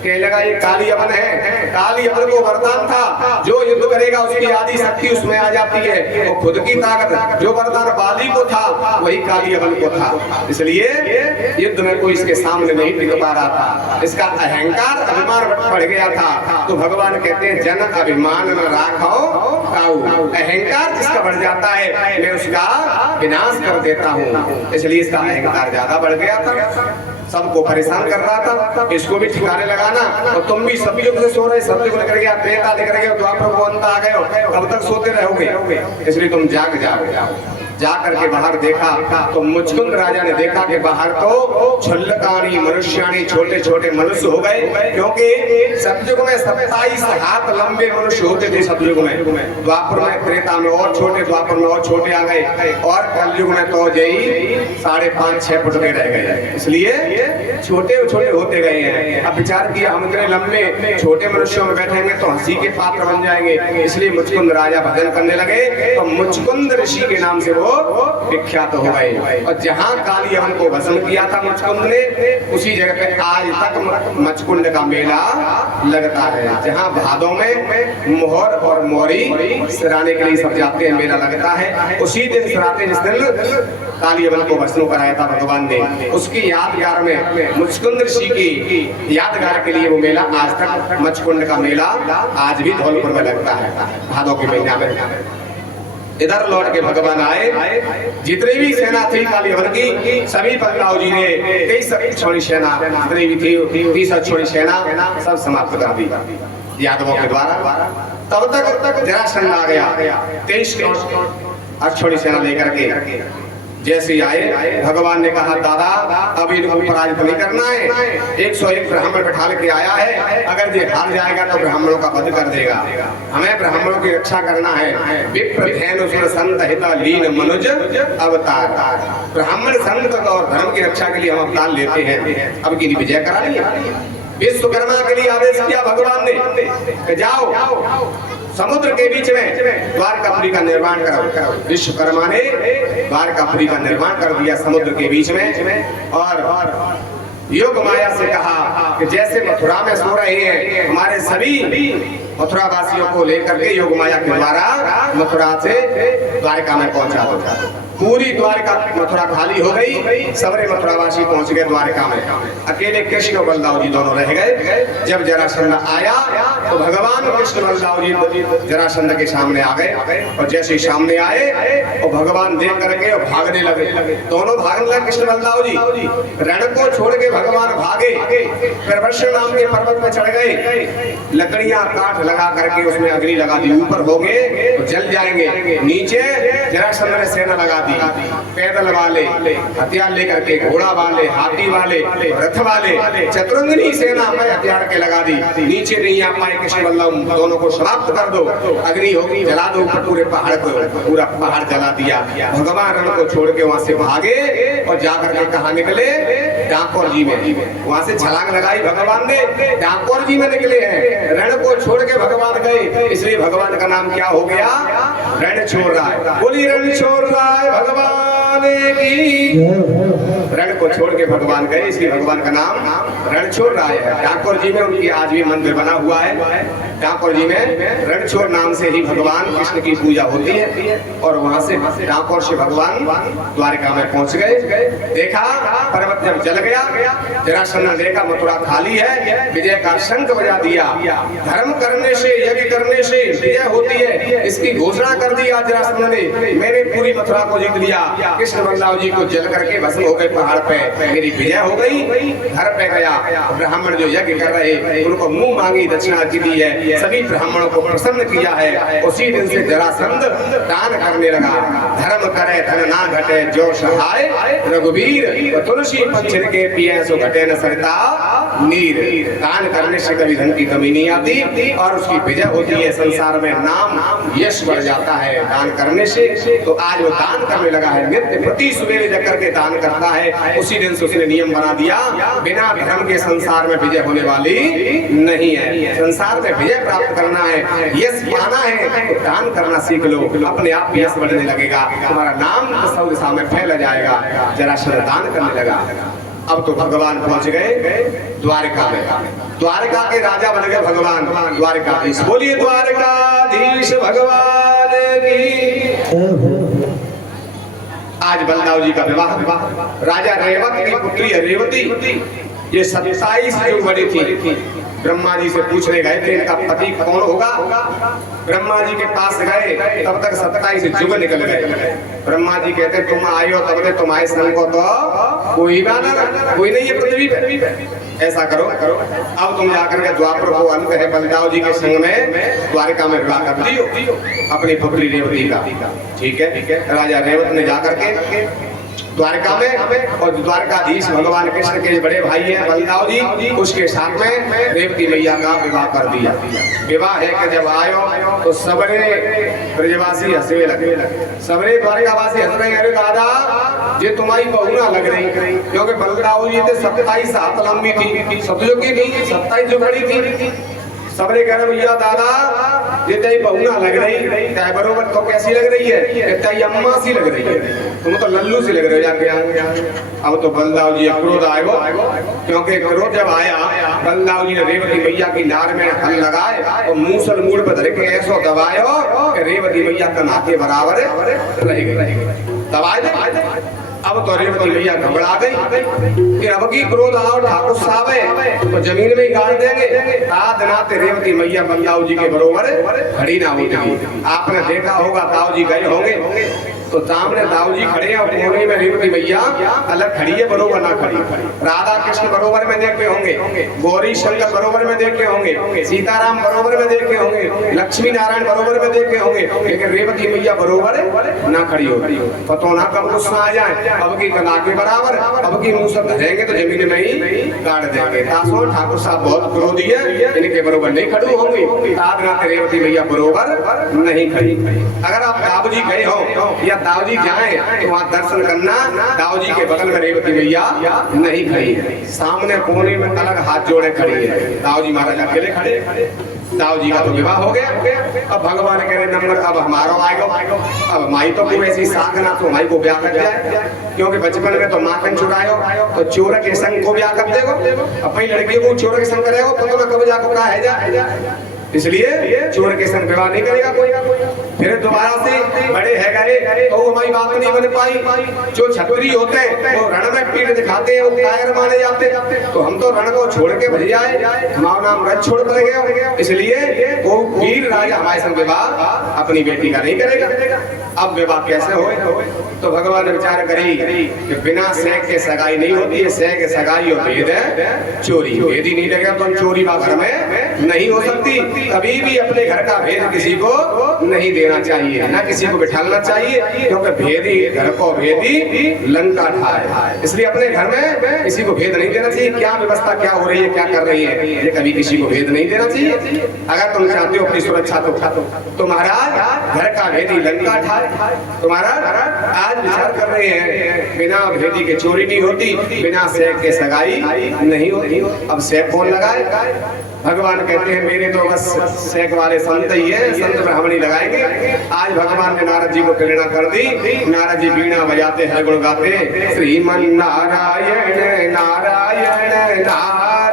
कहने लगा ये काली यवन है। काली यवन को वरदान था जो युद्ध करेगा उसकी आदि शक्ति उसमें आ जाती है, और खुद की ताकत जो वरदान बाली को था वही काली यवन को था, इसलिए युद्ध में कोई इसके सामने नहीं टिक पा रहा था। इसका अहंकार अभिमान बढ़ गया था। तो भगवान कहते हैं जन अभिमान न राखो काऊ, अहंकार जिसका बढ़ जाता है मैं उसका विनाश कर देता हूँ, इसलिए इसका अहंकार ज्यादा बढ़ गया था, सबको परेशान कर रहा था। इसको भी ठिकाने लगाना, और तुम भी सतयुग से सो रहे, सतयुग निकल गया, त्रेता निकल गया, द्वापर को अंत आ गए हो, कब तक सोते रहोगे? इसलिए तुम जाग जाओ। जा करके बाहर देखा तो मुचकुंद राजा ने देखा कि बाहर तो छल्लकानी मनुष्यानी छोटे छोटे मनुष्य हो गए, क्योंकि सतयुग में 27 हाथ लंबे मनुष्य होते थे सतयुग में, द्वापर में त्रेता में और छोटे, द्वापर में और छोटे आ गए, और कलयुग में तो जय 5.5-6 फुट के रह गए, इसलिए छोटे छोटे होते गए हैं। अब विचार किया हम इतने लंबे छोटे मनुष्यों में बैठेंगे तो हंसी के पात्र बन जाएंगे, इसलिए मुचकुंद राजा भजन करने लगे। तो मुचकुंद ऋषि के नाम से विख्यात हो गए, और जहां काली यवन को भस्म किया था मुचकुंद ने, उसी जगह पे आज तक मचकुंड का मेला लगता है। जहां भादों में मोहर और मोरी सराने के लिए सब जाते हैं, मेला लगता है। उसी दिन सराते जिस दिन काली यवन को भस्म कराया था भगवान ने, उसकी यादगार में मुचकुंद ऋषि की यादगार के लिए वो मेला आज तक मचकुंड का मेला आज भी धौलपुर में लगता है भादों के महीना में। इधर लौट के भगवान आए, जितनी भी सेना थी काली यवन की सभी बलदाऊ जी ने 23 छोड़ी सेना जितनी भी थी 30 छोड़ी सेना सब समाप्त कर दी यादवों के द्वारा। तब तक जरासंध आ गया 23 छोड़ी सेना लेकर के। जैसे आए भगवान ने कहा दादा अब इनको पराजित नहीं करना है, 101 ब्राह्मण बैठा के आया है, अगर ये हार जाएगा तो ब्राह्मणों का वध कर देगा, हमें ब्राह्मणों की रक्षा करना है। विप्र धैनु सुर संत हिता लीन मनुज अवतार, ब्राह्मण संत और धर्म की रक्षा के लिए हम अवतार लेते हैं। अब की विजय करा लिया, विश्वकर्मा के लिए आदेश किया भगवान ने, जाओ समुद्र के बीच में द्वारकापुरी का निर्माण करो। विश्वकर्मा ने द्वारकापुरी का निर्माण कर दिया समुद्र के बीच में, और योग माया से कहा कि जैसे मथुरा में सो रहे हैं हमारे सभी मथुरा वासियों को लेकर के योग माया के द्वारा मथुरा से द्वारका में पहुंचा दो। पूरी द्वारका मथुरा खाली हो गई, सबरे मथुरावासी पहुंच गए द्वारका में। अकेले कृष्ण और बलदाव जी दोनों रह गए। जब जरासंध आया तो भगवान कृष्ण बलदाव जी जरासंध के सामने आ गए, और जैसे ही सामने आए और भगवान देख करके और भागने लगे। दोनों भागने लगे कृष्ण बलदाव जी। रण को छोड़ के भगवान भागे, प्रवर्ष नाम के पर्वत पर चढ़ गए। लकड़ियां काठ लगा करके उसमें अग्नि लगा दी, ऊपर हो गए तो जल जाएंगे। नीचे जरासंध ने सेना लगा दी, पैदल वाले, हथियार लेकर के, घोड़ा वाले, हाथी वाले, रथ वाले, चतुरंगनी सेना में हथियार के लगा दी। नीचे नहीं आ पाए कृष्ण बलदाव, दोनों को समाप्त कर दो, अग्नि होगी जला दो, पूरे पहाड़ को, पूरा पहाड़ जला दिया। भगवान रण को छोड़ के वहां से भागे और जाकर के कहा निकले, डाकोर जी में। वहां से छलांग लगाई भगवान ने, डाकोर जी में निकले हैं। रण को छोड़ के भगवान गए, इसलिए भगवान का नाम क्या हो गया, रण छोड़ रहा है। बोली रण छोड़ रहा है भगवान की। रण को छोड़ के भगवान गए, इसलिए भगवान का नाम रण छोड़ रहा है। डाकोर जी में उनकी आज भी मंदिर बना हुआ है। डाकोर जी में रणछोड़ नाम से ही भगवान कृष्ण की पूजा होती है। और वहां से डाकोर से भगवान द्वारका में पहुंच गए। देखा पर्वत जब जल गया, जरासंध ने देखा मथुरा खाली है, विजय का शंख बजा दिया। धर्म करने से, यज्ञ करने से विजय होती है, इसकी घोषणा कर दिया जरासंध ने। मैंने पूरी मथुरा को जीत लिया। कृष्ण बलदाव जी को जल करके भस्म हो गए पहाड़ पे, मेरी विजय हो गई। घर पे गया, ब्राह्मण जो यज्ञ कर रहे उनको मुंह मांगी दक्षिणा दी है, सभी ब्राह्मणों को प्रसन्न किया है। उसी दिन से जरासंध दान करने लगा। धर्म करे धन ना घटे जो सहाय, रघुवीर तुलसी पक्षर के पिए सो घटे न सरता नीर। दान करने से कभी धन की कमी नहीं आती और उसकी विजय होती है। संसार में नाम यश बढ़ जाता है दान करने से। तो आज वो दान करने लगा है, नित्य प्रति सवेरे जग करके दान करता है। उसी दिन से उसने नियम बना दिया, बिना धर्म के संसार में विजय होने वाली नहीं है। संसार में विजय प्राप्त करना है, यश पाना है, तो दान करना सीख लो, अपने आप यश बढ़ने लगेगा, तुम्हारा नाम सब दिशा में फैल जाएगा। जरासंध दान करने लगा। अब तो भगवान पहुंच गए द्वारका में। द्वारका के राजा बन गए भगवान द्वारकाधीश। बोलिए द्वारकाधीश भगवान की। आज बलदाव जी का विवाह राजा रेवत की पुत्री है रेवती। ये 27 जो बड़ी थी, ब्रह्मा जी से पूछने गए थे इनका पति कौन होगा। ब्रह्मा जी के पास गए, तब तक 27 युग निकल गए। ब्रह्मा जी कहते तुम आए हो तब तक तुम्हारे संग को तो कोई नहीं है पृथ्वी पे। ऐसा करो, अब तुम जाकर के द्वापर को अंत है बलदाव जी के संग में द्वारका में विवाह कर दियो अपनी पुत्री रेवती का। ठीक है, राजा रेवत ने जाकर के द्वारका में, और द्वारकाधीश भगवान कृष्ण के बड़े भाई हैं बलदाव जी, उसके साथ में रेवती मैया का विवाह कर दिया। विवाह है कि जब आयो तो सबरे ब्रजवासी हंसने लगे, सबरे द्वारकावासी हंस रहे, अरे दादा ये तुम्हारी बहू ना लग रही, क्योंकि बलदाव जी थे 27 हाथ लंबी थी, सतयुग की नहीं 27 जो बड़ी थी। सबरे कह रहे भैया दादा ये तेरी बहू ना लग रही, क्या बरोबर तो कैसी लग रही है, तेरी अम्मा सी लग रही है, तुम तो लल्लू सी लग रहे हो जाके। अब तो बलदाव जी क्रोध आएगा, क्योंकि क्रोध जब आया बलदाव जी ने रेवती मैया की नार में हल लगाए और मूसल मूड़ पर धर के ऐसो दबायो कि रेवती मैया कन्हा के बराबर रह गई, दबाए। अब तो रेवती मैया घबरा गई कि अब की क्रोध आओ ठाकुर साहब तो जमीन में ही गाड़ देंगे। नाते रेवती मैया बलदाव जी के बरोबर खड़ी ना होती। आपने देखा होगा दाऊ जी गए होंगे तो सामने दाऊ जी खड़े हैं और कोने में रेवती मैया अलग खड़ी है, बरोबर ना खड़ी। राधा कृष्ण बरोबर में देखे होंगे, गौरी शंकर बरोबर में देखे होंगे, सीताराम बरोबर में देखे होंगे, लक्ष्मी नारायण बरोबर में देखे होंगे, लेकिन रेवती मैया बरोबर ना खड़ी होती। पतो ना कब गुस्सा आ जाए, अब की कला के बराबर, अब की मुंह से धरेंगे तो जमीन में ही गाड़ देंगे। तासो ठाकुर साहब बहुत क्रोधी है, इनके बरोबर नहीं खड़ी होंगी। नाते रेवती मैया बरोबर नहीं खड़ी। अगर आप दाऊ जी गए हो या दाऊ जी जाए तो वहाँ दर्शन करना, दाऊ जी के बगल में रेवती मैया नहीं खड़ी है, सामने कोने में अलग हाथ जोड़े खड़ी है। दाऊ जी महाराज अकेले खड़े। दाऊ जी का तो विवाह हो गया। अब भगवान कह रहे नंबर अब हमारा आएगा, अब माई तो कोई ऐसी साख ना तो माई को ब्याह कर जाए, क्योंकि बचपन में तो माखन चुरायो तो चोर के संग को ब्याह कर देगो। अपनी लड़की को चोर के संग करेगो तो ना कब जाको का है जा, इसलिए चोर के संग विवाह नहीं करेगा कोई। फिर दोबारा से बड़े है गए तो हमारी बात नहीं बन पाई। जो क्षत्रिय होते हैं वो रण में पीठ दिखाते हैं, वो कायर माने जाते हैं, तो हम तो रण को छोड़ के भज जाए, हमारा नाम रथ छोड़ पड़ गया। इसलिए वो वीर राजा हमारे संग विवाह अपनी बेटी का नहीं करेगा। अब विवाह कैसे हो? तो भगवान ने विचार करी कि बिना सेक के सगाई नहीं होती है, सेक के सगाई और भेद है चोरी। भेद ही नहीं लगेगा तो चोरी बा घर में नहीं हो सकती। कभी भी अपने घर का भेद किसी को नहीं देना चाहिए, ना किसी को बिठाना चाहिए, क्योंकि भेदी घर को भेदी लंका ठाए। इसलिए अपने घर में किसी को भेद नहीं देना चाहिए। क्या व्यवस्था क्या हो रही है, क्या कर रही है, ये कभी किसी को भेद नहीं देना चाहिए। अगर तुम चाहते हो अपनी सुरक्षा तो महाराज घर का भेदी लंका ठाए। तुम्हारा आज विचार कर रहे हैं बिना भेदी के चोरी नहीं होती, बिना सेक के सगाई नहीं होती। अब सेक कौन लगाए? भगवान कहते हैं मेरे तो बस सेक वाले संत ही है, संत ब्राह्मणी लगाएंगे। आज भगवान ने नारद जी को प्रेरणा कर दी। नारद जी बीणा बजाते हैं, गुण गाते, श्रीमन नारायण नारायण नारायण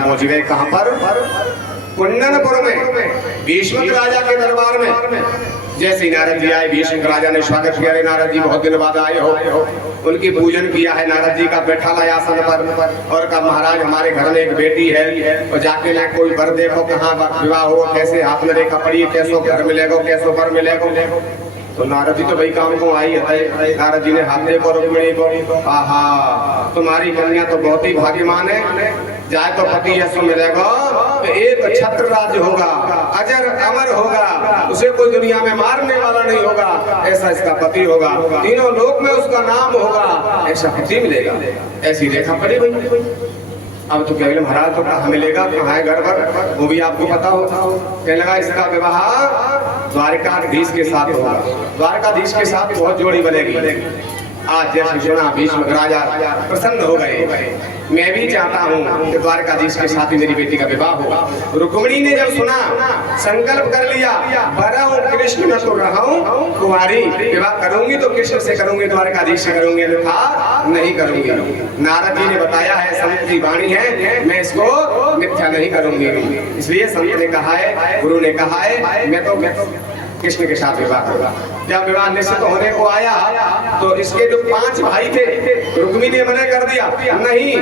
पहुंच गए। कहां पर? कुंडनपुर में, भीष्मक राजा के दरबार में। जैसे ही नारद जी आए, भीष्मक राजा ने स्वागत किया। नारद जी बहुत दिन बाद आए हो। उनकी पूजन किया है, नारद जी का बैठा लाया आसन पर और कहा महाराज हमारे घर में एक बेटी है और जाके ना कोई वर देखो, कहाँ विवाह हो, कैसे हाथ में रेखा पड़ी, कैसो घर मिलेगा, कैसो वर मिलेगा। तो नारद जी तो भाई काम को आई है। नारद जी ने हाथ देखो रुक्मिणी को, आहा तुम्हारी कन्या तो बहुत ही भाग्यमान है, जाए तो पति यशो मिलेगा, तो एक छत्र राज्य होगा, अजर अमर होगा, उसे कोई दुनिया में मारने वाला नहीं होगा, ऐसा इसका पति होगा, तीनों लोक में उसका नाम होगा, ऐसा पति मिलेगा। ऐसी रेखा पड़ी भाई। अब तो कहले महाराज तो कहाँ मिलेगा, कहाँ है घर पर, वो भी आपको पता होगा। कहने लगा इसका विवाह द्वारकाधीश के साथ होगा, द्वारकाधीश के साथ बहुत जोड़ी बनेगी। आज जैसे सुना भीष्म राजा प्रसन्न हो गए। मैं भी चाहता हूँ कि द्वारकाधीश के साथ ही मेरी बेटी का विवाह हो। रुक्मिणी ने जब सुना, संकल्प कर लिया, बराऊं कृष्ण न तो रहाऊं कुंवारी, विवाह करूंगी तो कृष्ण से करूंगी, द्वारकाधीश से करूंगी, अन्यथा नहीं करूंगी। नारद जी ने बताया है, संत की वाणी है, मैं इसको मिथ्या नहीं करूंगी। इसलिए संत ने कहा है, गुरु ने कहा है, मैं तो कृष्ण के साथ विवाह होगा। जब विवाह निश्चित होने को आया तो इसके जो 5 भाई थे, रुक्मिणी ने मना कर दिया, नहीं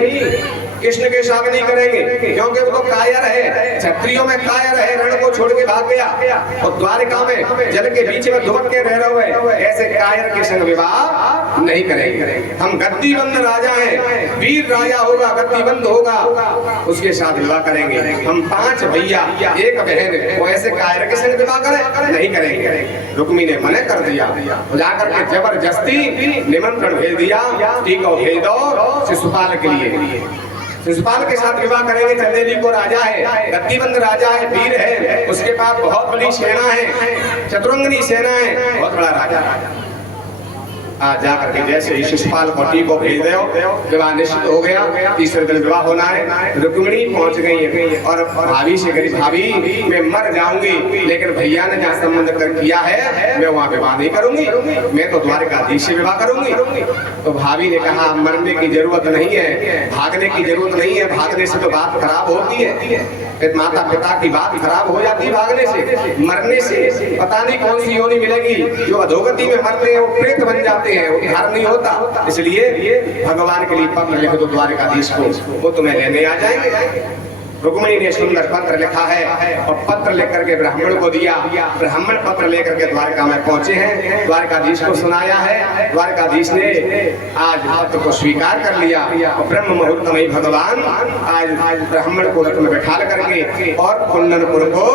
कृष्ण के साथ नहीं करेंगे, क्योंकि वो तो कायर है, क्षत्रियों में कायर है, रण को छोड़ के भाग गया और द्वारका में जल के बीच में दुबक के रह रहे हुए, ऐसे कायर के संग विवाह नहीं करेंगे। हम गद्दीबंद राजा हैं, वीर राजा होगा, गद्दीबंद होगा, उसके साथ विवाह करेंगे। हम 5 भैया 1 बहन, वो ऐसे कायर के संग विवाह करें नहीं करेंगे। रुक्मिणी ने मना कर दिया, जाकर के जबरदस्ती निमंत्रण भेज दिया, ठीक है भेज दो शिशुपाल के लिए। शिशुपाल के साथ विवाह करेंगे। चंदेली को राजा है, गद्दीबंद राजा है, वीर है, उसके पास बहुत बड़ी सेना है, चतुरंगनी सेना है, बहुत बड़ा राजा। आज जाकर के जैसे ही शिशुपाल कोटी को भेज दो, विवाह निश्चित हो गया। तीसरे दिन विवाह होना है। रुक्मिणी पहुंच गई है और भाभी से कही, भाभी मैं मर जाऊंगी, लेकिन भैया ने जहाँ संबंध कर किया है मैं वहाँ विवाह नहीं करूंगी, मैं तो द्वारकाधीश से विवाह करूंगी। तो भाभी ने कहा मरने की जरूरत नहीं है, भागने की जरूरत नहीं है, भागने से तो बात खराब होती है, माता पिता की बात खराब हो जाती है भागने से। मरने से पता नहीं कौन सी योनि मिलेगी, जो अधोगति में मरते हैं वो प्रेत बन जाते हैं, वो उद्धार नहीं होता। इसलिए भगवान के लिए पत्र लिख दो द्वारकाधीश को, वो तुम्हें लेने आ जाएंगे। रुक्मिणी ने सुंदर पत्र लिखा है और पत्र लिख करके ब्राह्मण को दिया। ब्राह्मण पत्र लेकर के द्वारका में पहुंचे हैं, द्वारकाधीश को सुनाया है। द्वारकाधीश ने आज पत्र को स्वीकार कर लिया और ब्रह्म मुहूर्त में भगवान आज ब्राह्मण को रथ में बैठा करके और कुंदनपुर को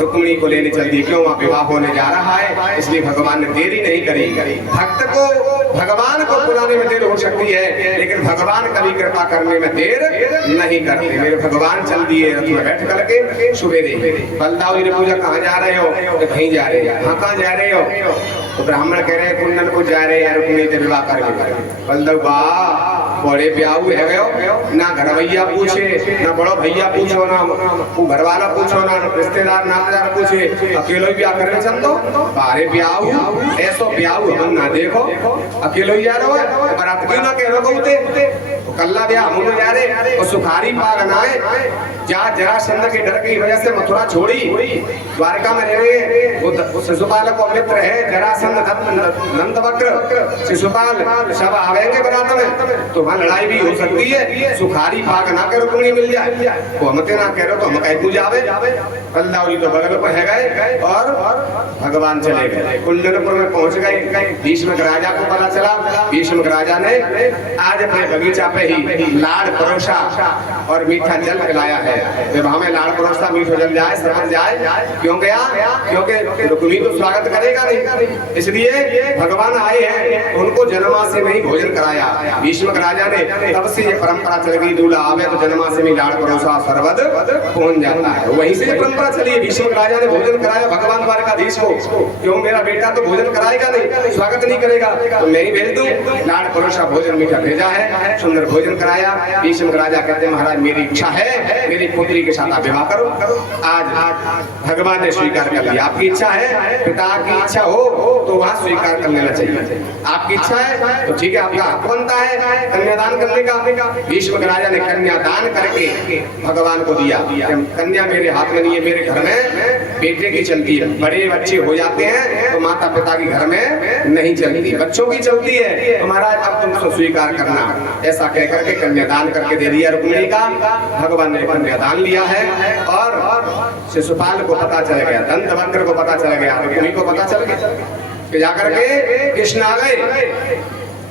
रुक्मिणी को लेने चल दिए। क्यों? वहां विवाह होने जा रहा है, इसलिए भगवान ने देरी नहीं करी। भक्त को भगवान को बुलाने में देर हो सकती है, लेकिन भगवान कभी कृपा करने में देर नहीं करते। मेरे भगवान चल दिए रथ में बैठ करके। सुबेरे बलदाऊ जी ने पूछा कहाँ जा रहे हो? तो कहीं जा रहे हैं। हाँ, कहाँ जा रहे हो? तो ब्राह्मण कह रहे हैं कुंदन को जा रहे हैं, रुक्मिणी से विवाह करके। बलदाऊ वाह बड़े ब्याहू है गयो, ना घर भैया पूछे, ना बड़ो भैया पूछो, ना घर वाला पूछो, ना रिश्तेदार नातेदार पूछे, अकेलो ही ब्याह करने चल दो। बारे ब्याहू ऐसो ब्याहू हम ना देखो, अकेलो ही जा रहे हो, बारात क्यों ना कह रहे हो? कल्ला ब्याह हम जा रहे और सुखारी पाग नाए जहाँ जरासंध के डर की वजह से मथुरा छोड़ी, द्वारका में रह रहे वो शिशुपाल को मित्र है जरासंध नंदवक्र। शिशुपाल सब आवेंगे बारात में तो वहाँ लड़ाई भी हो सकती है। सुखारी पाग ना कर रुक्मिणी मिल जाए, वो हमते ना कह रहे तो हम कहीं पूजा आवे। बलदाऊ जी तो बगल पर है गए और भगवान चले गए। कुंडनपुर में पहुंच गए। भीष्म राजा को पता चला। भीष्म राजा ने आज अपने बगीचा पे ही लाड़ परोसा और मीठा जल पिलाया है। जब हमें लाड़ परोसा मीठा जल जाए समझ जाए क्यों गया? क्योंकि रुक्मिणी तो स्वागत करेगा नहीं, इसलिए भगवान आए हैं, उनको जन्माष्टमी में ही भोजन कराया। भीष्म राजा ने तब से ये परंपरा चल गई, दूल्हा आवे तो जन्माष्टमी में लाड़ परोसा सर्वद पहुंच जाता है। वहीं से परंपरा चली। भीष्म राजा ने भोजन कराया भगवान द्वारकाधीश को। क्यों? मेरा बेटा तो भोजन कराएगा नहीं, स्वागत नहीं करेगा, तो मैं ही भेज दूं। लाड़ परोसा भोजन मीठा भेजा है, सुंदर भोजन कराया। भीष्म राजा कहते महाराज मेरी इच्छा है मेरी पुत्री के साथ आप विवाह करो। आज भगवान ने स्वीकार कर लिया। आपकी इच्छा है, पिता की इच्छा हो तो वहाँ स्वीकार कर लेना चाहिए। आपकी इच्छा है तो ठीक है, आपका हक बनता है कन्यादान करने का। भीष्म राजा ने कन्यादान करके भगवान को दिया। कन्या मेरे हाथ में नहीं है, मेरे घर में बेटे की चलती है। बड़े बच्चे हो जाते हैं तो माता पिता की घर में नहीं चलती, बच्चों की चलती है। तो महाराज अब तुम स्वीकार करना, ऐसा कह करके कन्यादान करके दे दिया रुक्मिणी का। भगवान ने कन्यादान लिया है और शिशुपाल को पता चल गया, दंतवक्र को पता चल गया, रुक्मिणी को पता चल गया कि जाकर के कृष्ण आ गए।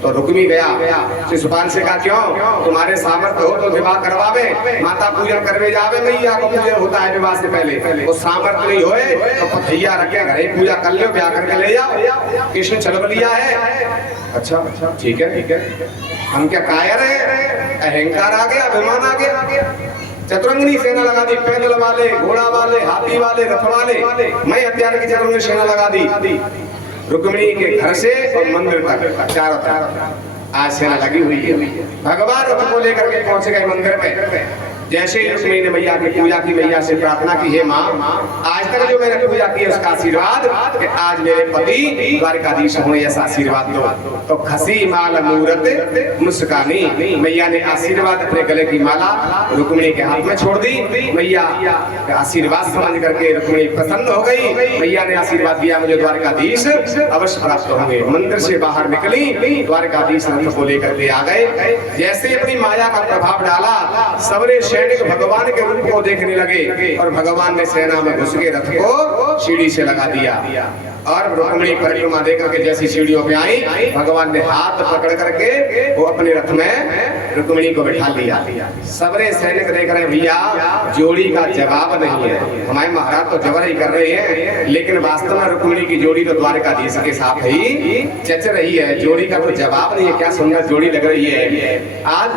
तो रुक्मिणी गया शिशुपाल से कहा क्यों? तुम्हारे सामर्थ्य हो तो विवाह करवावे, माता पूजन करवे जावे। मैया को पूजन होता है विवाह से पहले, वो सामर्थ्य नहीं होए तो पथैया रखे घरे पूजा कर लो, ब्याह करके ले जाओ। कृष्ण चलो लिया है। अच्छा ठीक है, हम क्या कायर है? अहंकार आ गया, अभिमान आ गया। चतुरंगिनी सेना लगा दी, पैदल वाले, घोड़ा वाले, हाथी वाले, रथ वाले, मैं हथियार की चतुरंगिनी सेना लगा दी। रुक्मिणी के घर से और मंदिर तक चारों तरफ आज सेना लगी हुई है। भगवान रथ को लेकर के पहुंच गए मंदिर में। जैसे ही रुक्मिणी ने मैया की पूजा की, मैया से प्रार्थना की, हे माँ आज तक जो मैंने पूजा की उसका आशीर्वाद कि आज मेरे पति द्वारकाधीश हों, ऐसा आशीर्वाद दो। तो खसी माल मूरत मुस्कानी, मैया ने आशीर्वाद अपने गले की माला रुक्मिणी के हाथ में छोड़ दी। मैया आशीर्वाद समझ करके रुक्मिणी प्रसन्न हो गई। मैया ने आशीर्वाद दिया मुझे द्वारकाधीश अवश्य प्राप्त होंगे। मंदिर से बाहर निकली, द्वारकाधीश रथ को लेकर के आ गए। जैसे अपनी माया का प्रभाव डाला, सबरे सैनिक भगवान के रूप को देखने लगे और भगवान ने सेना में घुस के रथ को सीढ़ी से लगा दिया। और रुक्मिणी परिक्रमा देकर के जैसी सीढ़ियों पे आई, भगवान ने हाथ पकड़ करके वो अपने रथ में रुक्मिणी को बिठा लिया। सबरे सैनिक देख रहे हैं भैया जोड़ी का जवाब नहीं है, हमारे महाराज तो जबर ही कर रहे हैं, लेकिन वास्तव में रुक्मिणी की जोड़ी तो द्वारकाधीश के साथ ही चच रही है। जोड़ी का तो जवाब नहीं है, क्या सुंदर जोड़ी लग रही है। आज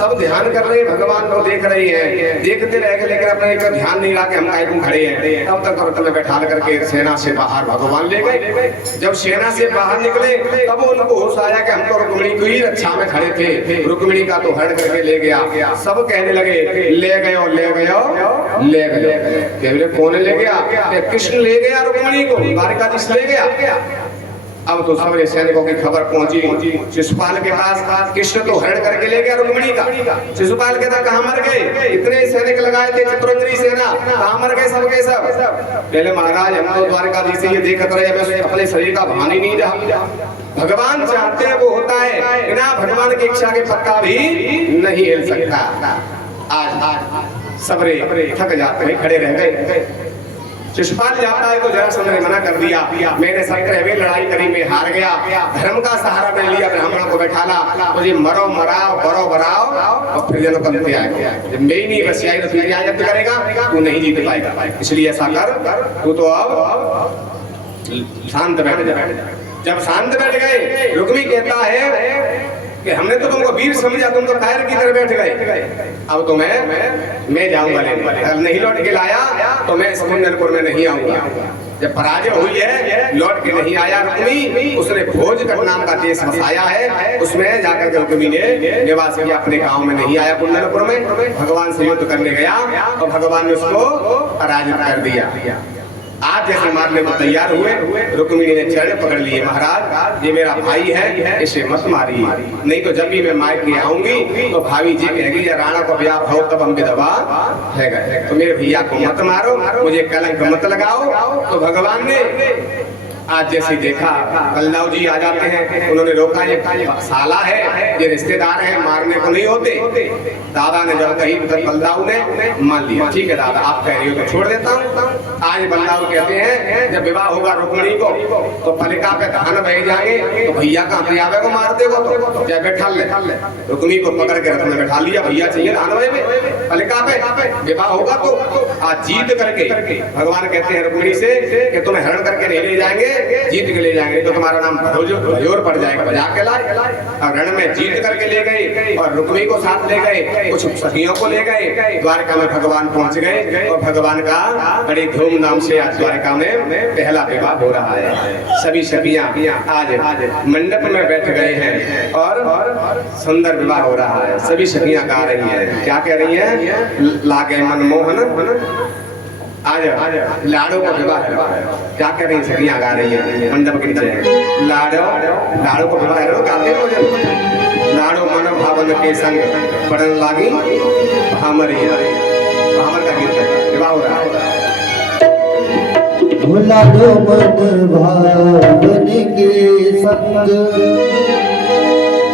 सब ध्यान कर रहे हैं, भगवान को देख रहे हैं, देखते रह गए, लेकिन अपने ध्यान नहीं रहा कि हम काहे खड़े हैं। तब तक रथ में बैठा करके सेना से बाहर भगवान ले गए। जब सेना से बाहर निकले तब उनको होश आया कि हम तो रुक्मिणी की ही रक्षा में खड़े थे, रुक्मिणी का तो हट करके ले गया। सब कहने लगे ले गयो ले गयो ले गयो। कौन ले गया? कृष्ण ले गया रुक्मिणी को, द्वारकाधीश ले गया। अब तो सारे सैनिकों की खबर पहुंची शिशुपाल के पास। कृष्ण तो हरण करके ले गया रुक्मिणी का। शिशुपाल कहता कहाँ मर गए? इतने सैनिक लगाए थे चतुरंगिनी सेना, कहाँ मर गए सबके सब? पहले महाराज हम तो द्वारकाधीश से ये देखते रहे, अपने शरीर का भान ही नहीं रहा। भगवान चाहते हैं वो होता है, बिना भगवान की इच्छा के पत्ता भी नहीं हिल सकता। आज सबरे थक जाते हैं, खड़े रह गए। शिशुपाल जाता है तो जरासंध ने मना कर दिया, मैंने 17वीं लड़ाई करी, मैं हार गया, धर्म का सहारा मैं लिया, ब्राह्मणों को बैठाला, मुझे मरो मराओ बरो बराओ और फिर जन कल पे आएगा। जब मैं ही नहीं बसियाई तो फिर जब्त करेगा, तू नहीं जीत पाएगा। इसलिए ऐसा कर, तू तो अब शांत बैठ जा। जब शांत बैठ गए, रुक्मी कहता है कि हमने तो तुमको वीर समझा, तुम तो कायर की तरह बैठ गए, अब तो मैं जाऊंगा लेने, अगर नहीं लौट के लाया तो मैं समुंदरपुर में नहीं आऊंगा। जब पराजय हुई है, लौट के नहीं आया रुक्मी, उसने भोजगढ़ नाम का देश बसाया है, उसमें जाकर के रुक्मी ने निवास किया, अपने गांव में नहीं आया कुंडलपुर में। भगवान से युद्ध करने गया और भगवान ने उसको पराजित कर दिया। आज जैसे मारने को तैयार हुए, रुक्मिणी ने चरण पकड़ लिए, महाराज ये मेरा भाई है, इसे मत मारिए, नहीं तो जब भी मैं मायके आऊंगी तो भाभी जी कहेगी या राणा को ब्याह हो तब हम विधवा है गए, तो मेरे भैया को मत मारो, मुझे कलंक मत लगाओ। तो भगवान ने आज जैसे देखा, बलदाऊ जी आ जाते हैं, उन्होंने रोका, ये साला है, ये रिश्तेदार है, मारने को नहीं होते। दादा ने जब कही तो बलदाऊ ने मान लिया, ठीक है दादा आप कह रही हो तो छोड़ देता हूँ। आज बलदाऊ कहते हैं जब विवाह होगा रुक्मिणी को तो पलिका पे धान बह जाएंगे, तो भैया कहाँ पे आवे को मार देगा, तो क्या बैठा ले। रुक्मिणी को पकड़ के रथ में बैठा लिया, भैया चाहिए धान में पलिका पे, विवाह होगा तो आज जीत करके भगवान कहते हैं रुक्मिणी से कि तुम्हें हरण करके नहीं ले जाएंगे, जीत के ले जाएंगे तो तुम्हारा नाम भजोर पड़ जाएगा, बजा के लाए। और रण में जीत करके ले गए और रुक्मिणी को साथ ले गए, कुछ सखियों को ले गए, द्वारका में भगवान पहुंच गए और भगवान का बड़ी धूमधाम से आज द्वारका में पहला विवाह हो रहा है। सभी सखियां आज मंडप में बैठ गए हैं और सुंदर विवाह हो रहा है। सभी सखियां गा रही हैं, क्या कह रही हैं, लागे मनमोहन, आज लाडो का विवाह है, क्या कह रही सखियां गा रही है मंडप के नीचे, लाडो को विवाह है, गाते हो जब लाडो मन भावन के संग पड़न लागी भामर का गीत है, विवाह हो रहा है। लाडो मन भावन के संग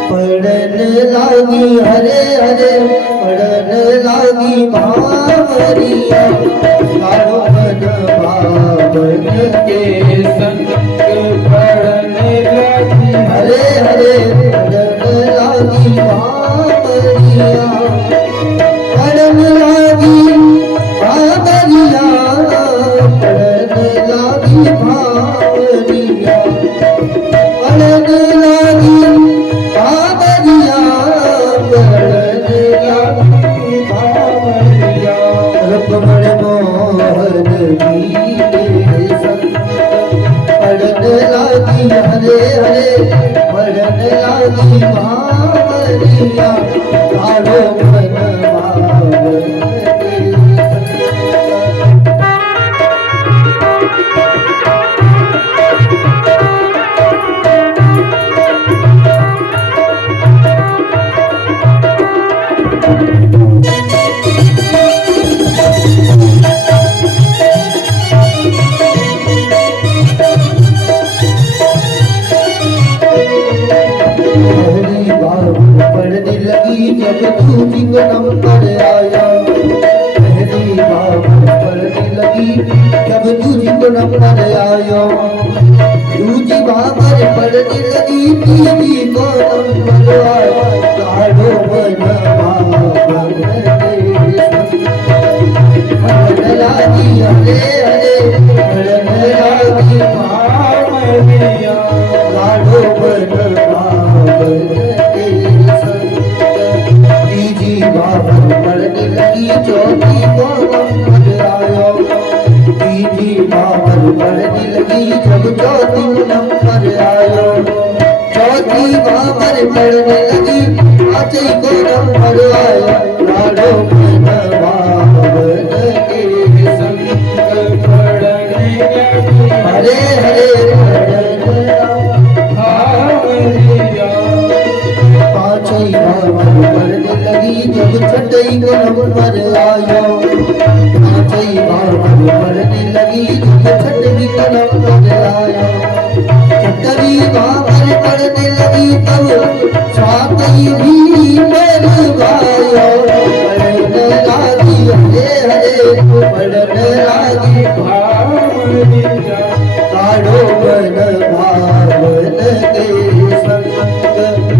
पड़न लागी, हरे हरे पड़न लागी भावरिया, लाडो मन भावन के संग पड़न लागी, हरे हरे पड़न लागी भावरिया, पड़न लागी भावरिया, पड़न लागी भावरिया, पड़न लागी भावरिया, पड़न लागी भावरिया, रुक्मण मोहन की संग पड़न लागी, हरे हरे पड़न लागी भावरिया, लाडो मन भावन के संग। पढ़ने लगी जब दूजी को नंबर आया, पहली बार पढ़ने लगी जब दूजी को नंबर आया, दूजी बार पढ़ने लगी तीसरी को नंबर आया, लाडो मन भावन के संग पढ़न लागी, हरे हरे पढ़न लागी भावरिया, लाडो मन भावन बाबन पढ़ने लगी, चौथी बाबन आयो, तीजी बाबन पढ़ने लगी जब चौथी नंबर आयो, चौथी बाबन पढ़ने लगी पांचवी को नंबर आयो, लाडो मन भावन के संग पढ़ने लगी, हरे हरे पढ़न भावरिया, पांचवी बाबन पढ़ने लगी जब छठी को नंबर आयो, पांचवी बाबन पढ़ने लगी जब छठवीं को नंबर आयो, छठवीं बाबन पढ़ने लगी तब सातवीं भी मेल गायो, पढ़ने लागी, हरे पड़न लागी भावनिया काढ़ो मन भावन के संग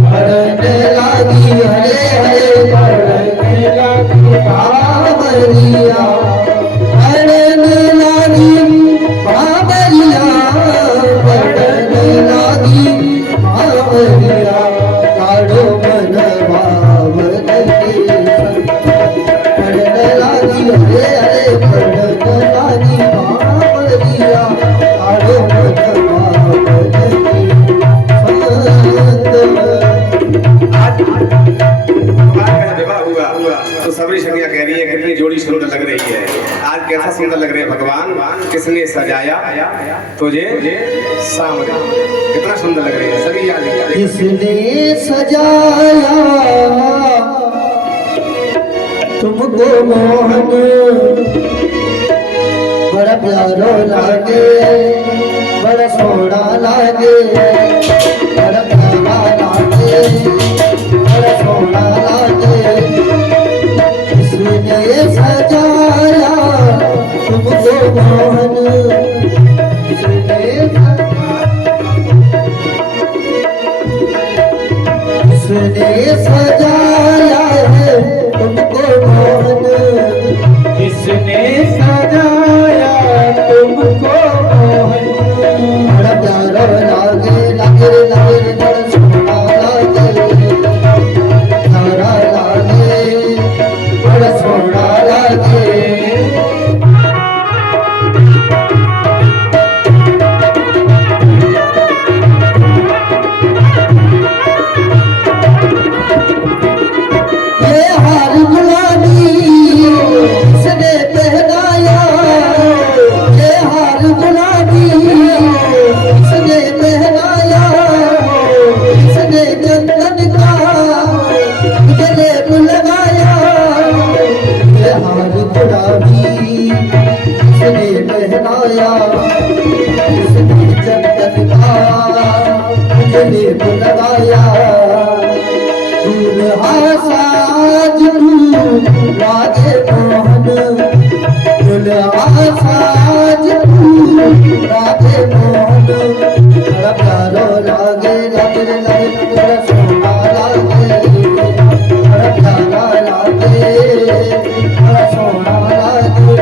पड़न लागी हरे हरे पढ़ने लगी बाबरिया पड़न लागी बाबरिया पड़न लागी बाबरिया काढ़ो मन भावन के संग पड़न लागी हरे हरे पड़न लागी बाबरिया काढ़ो मन भावन के संग आज भगवान का विवाह हुआ तो सबरी संज्ञा कह रही है कितनी जोड़ी सुंदर लग रही है। आज कैसा सुंदर लग रहे हैं भगवान, किसने सजाया तुझे सामने, कितना सुंदर लग रही है सभी याद। किसने सजाया तुमको मोहन बड़ा प्यारो लागे बड़ा सोना लागे बड़ा प्यारा लागे बड़ा सोना लागे किसने सजाया तुमको मोहन किसने किसने सजाया है तुमको मोहन किसने सजाया तुमको मोहन बड़ा प्यारा लागे लागे लागे बड़ा सोना लागे प्यारा लागे बड़ा सोना लागे ये हार गुलाबी किसने पहनाया ये हार गुलाबी किसने पहनाया किसने चंदन का गले में लगाया ये हार गुलाबी किसने पहनाया किसने चंदन का गले में लगाया दूल्हा साज लागे मोहन दूल्हा साज लागे मोहन बड़ा प्यारो लागे लागे लागे बड़ा सोना लागे बड़ा प्यारा लागे बड़ा सोना लागे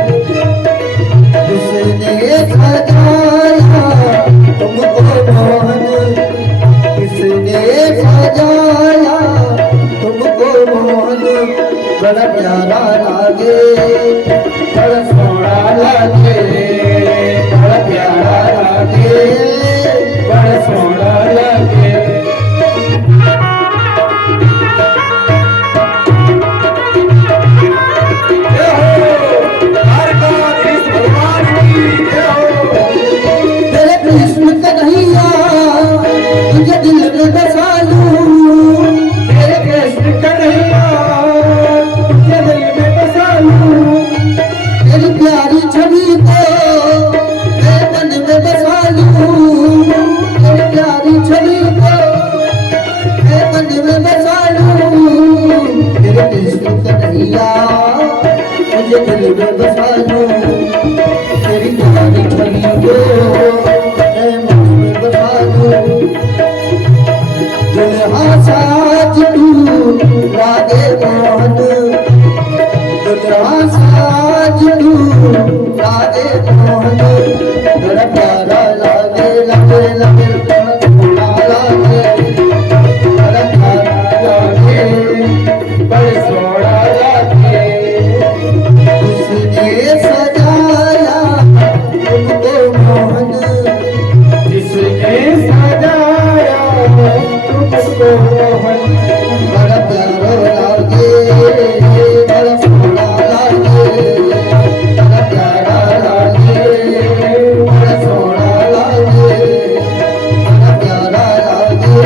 किसने सजाया तुमको मोहन किसने सजाया तुमको मोहन बड़ा प्यारा लागे बड़ा सोना लागे बड़ा प्यारा लागे बड़ा सोना लगे मेरे कृष्ण कन्हैया तुझे दिल में बसा लूं मेरे कृष्ण कन्हैया तुझे दिल में बसा लूं तेरी प्यारी छवि को मैं मन में बसा लूं तेरी प्यारी छवि को मैं मन में बसा लूं तेरे कृष्ण कन्हैया मुझे दिल में बसा लूं तेरी प्यारी छवि को मैं मन में बसा लूं दुल्हा साज लागे मोहन दुल्हा साज लागे मोहन बड़ा प्यारा लागे लागे लागे बड़ा सोना लागे बड़ा प्यारा लागे बड़े सोना लगे किसने सजाया तुमको मोहन जिसने सजाया तुमको मोहन बड़ा प्यारा लागे बड़ा सोना लागे बड़ा प्यारा लागे बड़ा सोना लागे बड़ा प्यारा लागे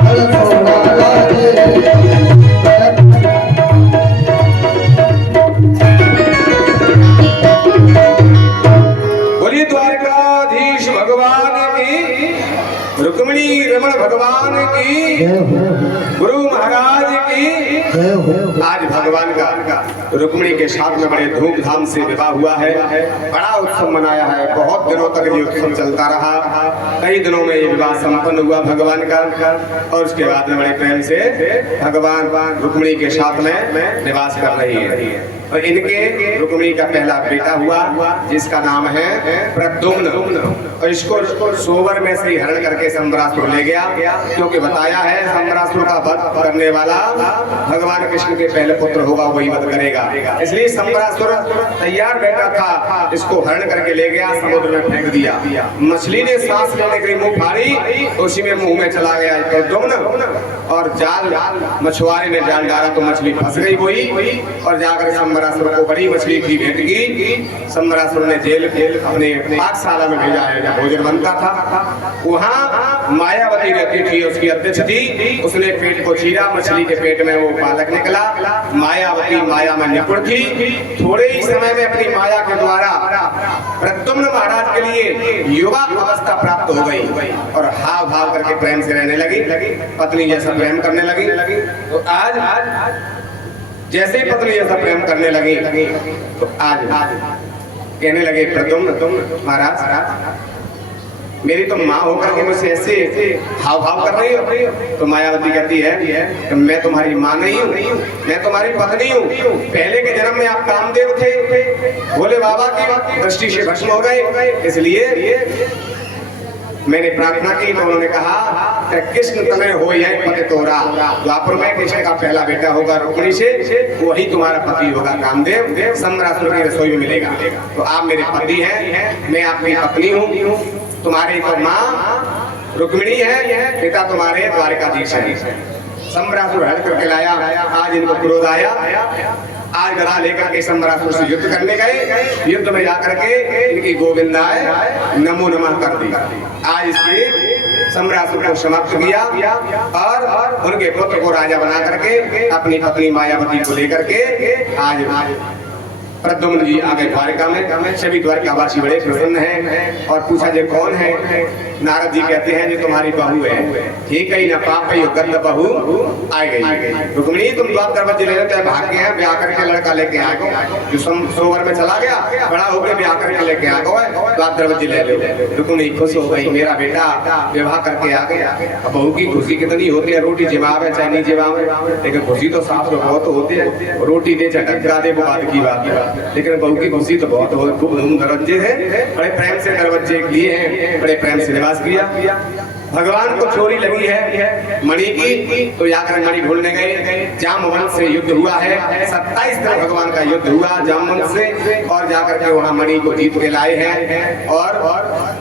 बड़ा सोना लागे बोलिए द्वारकाधीश भगवान की, रुक्मिणी रमण भगवान की, गुरु महाराज की। आज भगवान का रुक्मिणी के साथ में बड़े धूमधाम से विवाह हुआ है। बड़ा उत्सव मनाया है, बहुत दिनों तक ये उत्सव चलता रहा। कई दिनों में ये विवाह संपन्न हुआ भगवान का, और उसके बाद में बड़े प्रेम से भगवान रुक्मिणी के साथ में निवास कर रही है। और इनके रुक्मिणी का पहला बेटा हुआ जिसका नाम है प्रद्युम्न, और इसको सोवर में से हरण करके संबरासुर ले गया, क्योंकि बताया है संबरासुर का वध करने वाला भगवान कृष्ण के पहले पुत्र होगा, वही वध करेगा। इसलिए संबरासुर तैयार बैठा था, इसको हरण करके ले गया, समुद्र में फेंक दिया। मछली ने सांस लेने के लिए मुंह फाड़ी, उसी में मुंह में चला गया प्रद्युम्न, और जाल मछुआरे ने जाल डाला तो मछली फंस गई वही, और जाकर संबरासुर को बड़ी मछली की भेंट की। संबरासुर ने जेल अपने पाकशाला में भेजा है, जहाँ भोजन बनता था। वहाँ मायावती रहती थी, उसकी अध्यक्ष थी। उसने पेट को चीरा, मछली के पेट में वो बालक निकला। मायावती माया में निपुण थी, थोड़े ही समय में अपनी माया के द्वारा प्रद्युम्न महाराज के लिए युवा अवस्था प्राप्त हो गई, और हाव भाव करके प्रेम से रहने लगी, पत्नी जैसा प्रेम करने लगी। तो आज जैसे ही पत्नी जैसा प्रेम करने लगी, तो आज कहने लगे प्रद्युम्न महाराज, मेरी तो माँ होकर के मुझसे ऐसे हाव भाव कर रही हो। तो मायावती कहती है, मैं तुम्हारी माँ नहीं हूँ, मैं तुम्हारी पत्नी हूँ। पहले के जन्म में आप कामदेव थे, भोले बाबा की दृष्टि से भस्म हो गए, इसलिए मैंने प्रार्थना की तो उन्होंने कहा कि कृष्ण तनय हो यह पति तोरा। द्वापर में कृष्ण का पहला बेटा होगा रुक्मिणी से, वही तुम्हारा पति होगा कामदेव, संबरासुर की रसोई में मिलेगा। तो आप मेरे पति हैं, मैं आपकी पत्नी हूँ। तुम्हारी तो माँ रुक्मिणी है, पिता तुम्हारे द्वारकाधीश है। संबरासुर हट करके लाया, आज इनको क्रोध आया। आज गदा लेकर के संबरासुर से युद्ध करने गए, युद्ध में जाकर के इनकी गोविंदाय नमो नमः कर दी। आज इसके संबरासुर को समाप्त किया, और उनके पुत्र को राजा बना करके अपनी पत्नी मायावती को लेकर के आज प्रद्युम्न जी आ गए द्वारका में। सभी द्वारकावासी बड़े प्रसन्न हैं, और पूछा जे कौन है? नारद जी कहते हैं, जो तुम्हारी बहू है। ठीक है, न पाप है, गंद बहू आ गई। रुक्मिणी तुम द्वार वज्र ले लेते भाग गए, ब्याह करके लड़का लेके आ गए, जो सोवर में चला गया, बड़ा हो गया, ब्याह करके लेके आ गए, द्वार वज्र ले लो। रुक्मिणी खुश हो गई, मेरा बेटा विवाह करके आ गया। बहू की खुशी कितनी होती है, रोटी जिमावे चाहे नहीं जिमावे, लेकिन खुशी तो साफ बहुत होती है। रोटी दे चाहे ढक्का दे, वो बात की बात है, लेकिन बहू की खुशी तो बहुत हो। खूब दरवाजे है, बड़े प्रेम से दरवाजे लिए हैं, बड़े प्रेम से निवास किया। भगवान को चोरी लगी है मणि की, तो जाकर मणि ढूंढने गए। जामवंत से युद्ध हुआ है, 27 दिन भगवान का युद्ध हुआ जामवंत से, और जाकर के वहाँ मणि को जीत के लाए हैं। और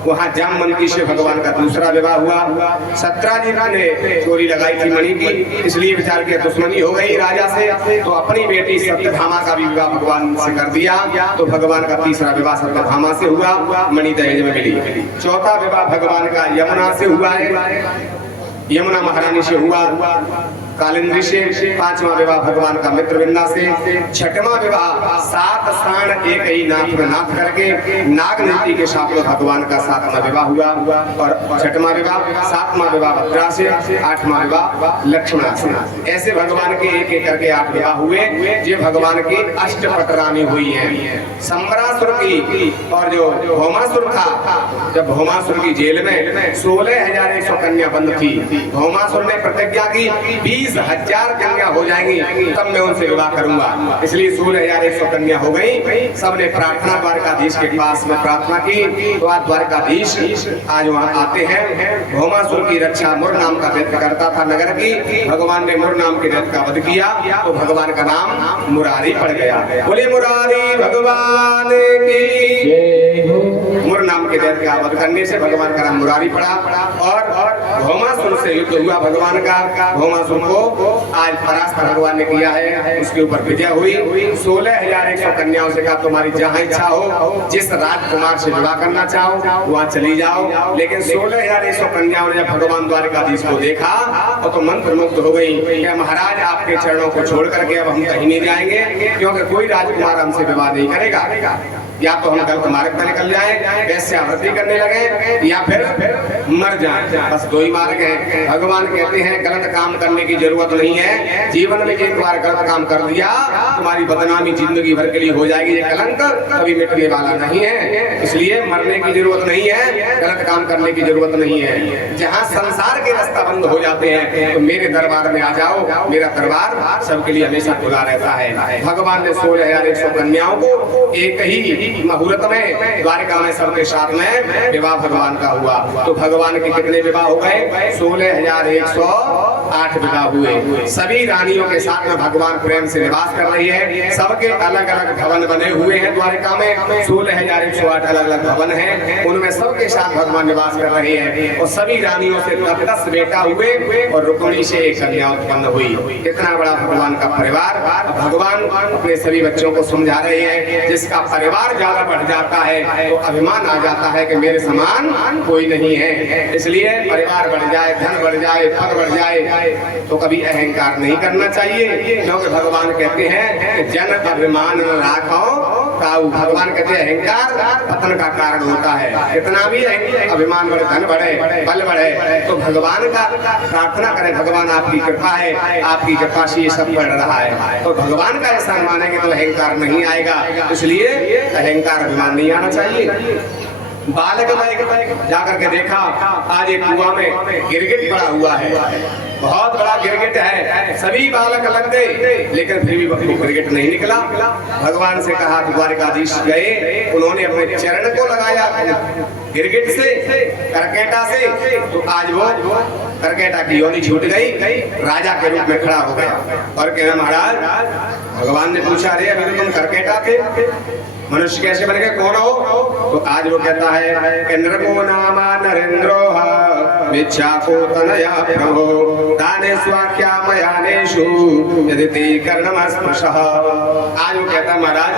वहाँ जामवंती से भगवान का दूसरा विवाह हुआ। 17 दिन ने चोरी लगाई थी मणि की, इसलिए विचार के दुश्मनी हो गई राजा से, तो अपनी बेटी सत्यभामा का भी विवाह भगवान से कर दिया। तो भगवान का तीसरा विवाह सत्यभामा से हुआ, मणि दहेज में मिली। चौथा विवाह भगवान का यमुना से हुआ, यमुना महारानी से हुआ, कालिंदी से। पांचवा विवाह भगवान का मित्रविंदा से। छठवां विवाह 7 साण एक ही नाथ में नाथ करके नाग नीति के साथ में भगवान का 7वां विवाह हुआ। और छठवां विवाह, 7वां विवाह भद्रा से, 8वां विवाह लक्ष्मणा से। ऐसे भगवान के एक एक करके 8 विवाह हुए। ये भगवान की अष्टपट रानी हुई है। संबरासुर की और जो भौमासुर था, जब भौमासुर की जेल में 16,100 कन्या बंद थी, भौमासुर ने प्रतिज्ञा की 20,000 कन्या हो जाएंगी तब मैं उनसे विवाह करूंगा। इसलिए 16,100 कन्या हो गई। सबने प्रार्थना द्वारकाधीश के पास में प्रार्थना की, तो आज द्वारकाधीश आज वहाँ आते हैं। भौमासुर की रक्षा मुर नाम का दैत्य करता था नगर की, भगवान ने मुर नाम के दैत्य का वध किया, तो भगवान का नाम मुरारी पड़ गया। बोले मुरारी भगवान की। मुर नाम के दैत्य का वध करने से भगवान का नाम मुरारी पड़ा। और भौमासुर से युद्ध हुआ भगवान का। भौमासुर को आज परास्त भगवान ने किया है, उसके ऊपर विजय हुई। 16,100 कन्याओं से कहा तुम्हारी जहाँ इच्छा हो, जिस राजकुमार से विवाह करना चाहो वहाँ चली जाओ। लेकिन 16,100 कन्याओं ने जब भगवान द्वारकाधीश को देखा तो मंत्रमुग्ध हो गई कि महाराज आपके चरणों को छोड़ करके अब हम कहीं नहीं जाएंगे, क्योंकि कोई राजकुमार हमसे विवाह नहीं करेगा। या तो हम गलत मार्ग पर निकल जाए, वैश्यावृत्ति करने लगे, या फिर मर जाए। बस दो ही मार्ग है। भगवान कहते हैं गलत काम करने की जरूरत नहीं है। जीवन में एक बार गलत काम कर दिया, तुम्हारी बदनामी जिंदगी भर के लिए हो जाएगी। ये कलंक कभी मिटने वाला नहीं है, इसलिए मरने की जरूरत नहीं है, गलत काम करने की जरूरत नहीं है। जहाँ संसार के रास्ता बंद हो जाते हैं तो मेरे दरबार में आ जाओ, मेरा दरबार सबके लिए हमेशा खुला रहता है। भगवान ने 16,100 कन्याओं को एक ही मुहूर्त में द्वारिका में सबके साथ में विवाह भगवान का हुआ। तो भगवान के कितने विवाह हो गए? 16,108 विवाह हुए। सभी रानियों के साथ में भगवान प्रेम से निवास कर रही है। सबके अलग अलग भवन बने हुए हैं द्वारिका में। 16,108 अलग अलग भवन हैं, उनमें सबके साथ भगवान निवास कर रहे हैं। और सभी रानियों से 10 बेटा हुए और रुक्मिणी से एक कन्या उत्पन्न हुई। कितना बड़ा भगवान का परिवार। भगवान अपने सभी बच्चों को समझा रहे हैं, जिसका परिवार ज्यादा बढ़ जाता है तो अभिमान आ जाता है कि मेरे समान कोई नहीं है। इसलिए परिवार बढ़ जाए, धन बढ़ जाए, पद बढ़ जाए तो कभी अहंकार नहीं करना चाहिए, क्योंकि भगवान कहते हैं कि जन अभिमान न राखो ताऊ। भगवान कहते हैं अहंकार पतन का कारण होता है। कितना भी अभिमान बढ़े, धन बढ़े, बल बढ़े, तो भगवान का प्रार्थना करें, भगवान आपकी कृपा है, आपकी कृपा से ये सब बढ़ रहा है। तो भगवान का एहसान मानेंगे तो अहंकार नहीं आएगा। इसलिए अहंकार अभिमान नहीं आना चाहिए। बालक जाकर के देखा, आज एक कुआं में गिरगिट पड़ा हुआ है, बहुत बड़ा गिरगिट है। सभी बालक लग गए, लेकिन फिर भी गिरगिट नहीं निकला। भगवान से कहा, द्वारिकाधीश गए, उन्होंने अपने चरण को लगाया गिरगिट से, करकेटा से, तो आज वो करकेटा की योनि छूट गई, राजा के रूप में खड़ा हो गया। और कहना, महाराज भगवान ने पूछा, अरे अभी तुम करकेटा थे, मनुष्य कैसे बन गए, कौन हो? तो आज वो कहता है, नृपो नामा नरेंद्रो मिच्छा को तनया प्रभो दाने स्वाख्या मयानेषु यदि ते कर्णमस्पृशः। आज वो कहता, महाराज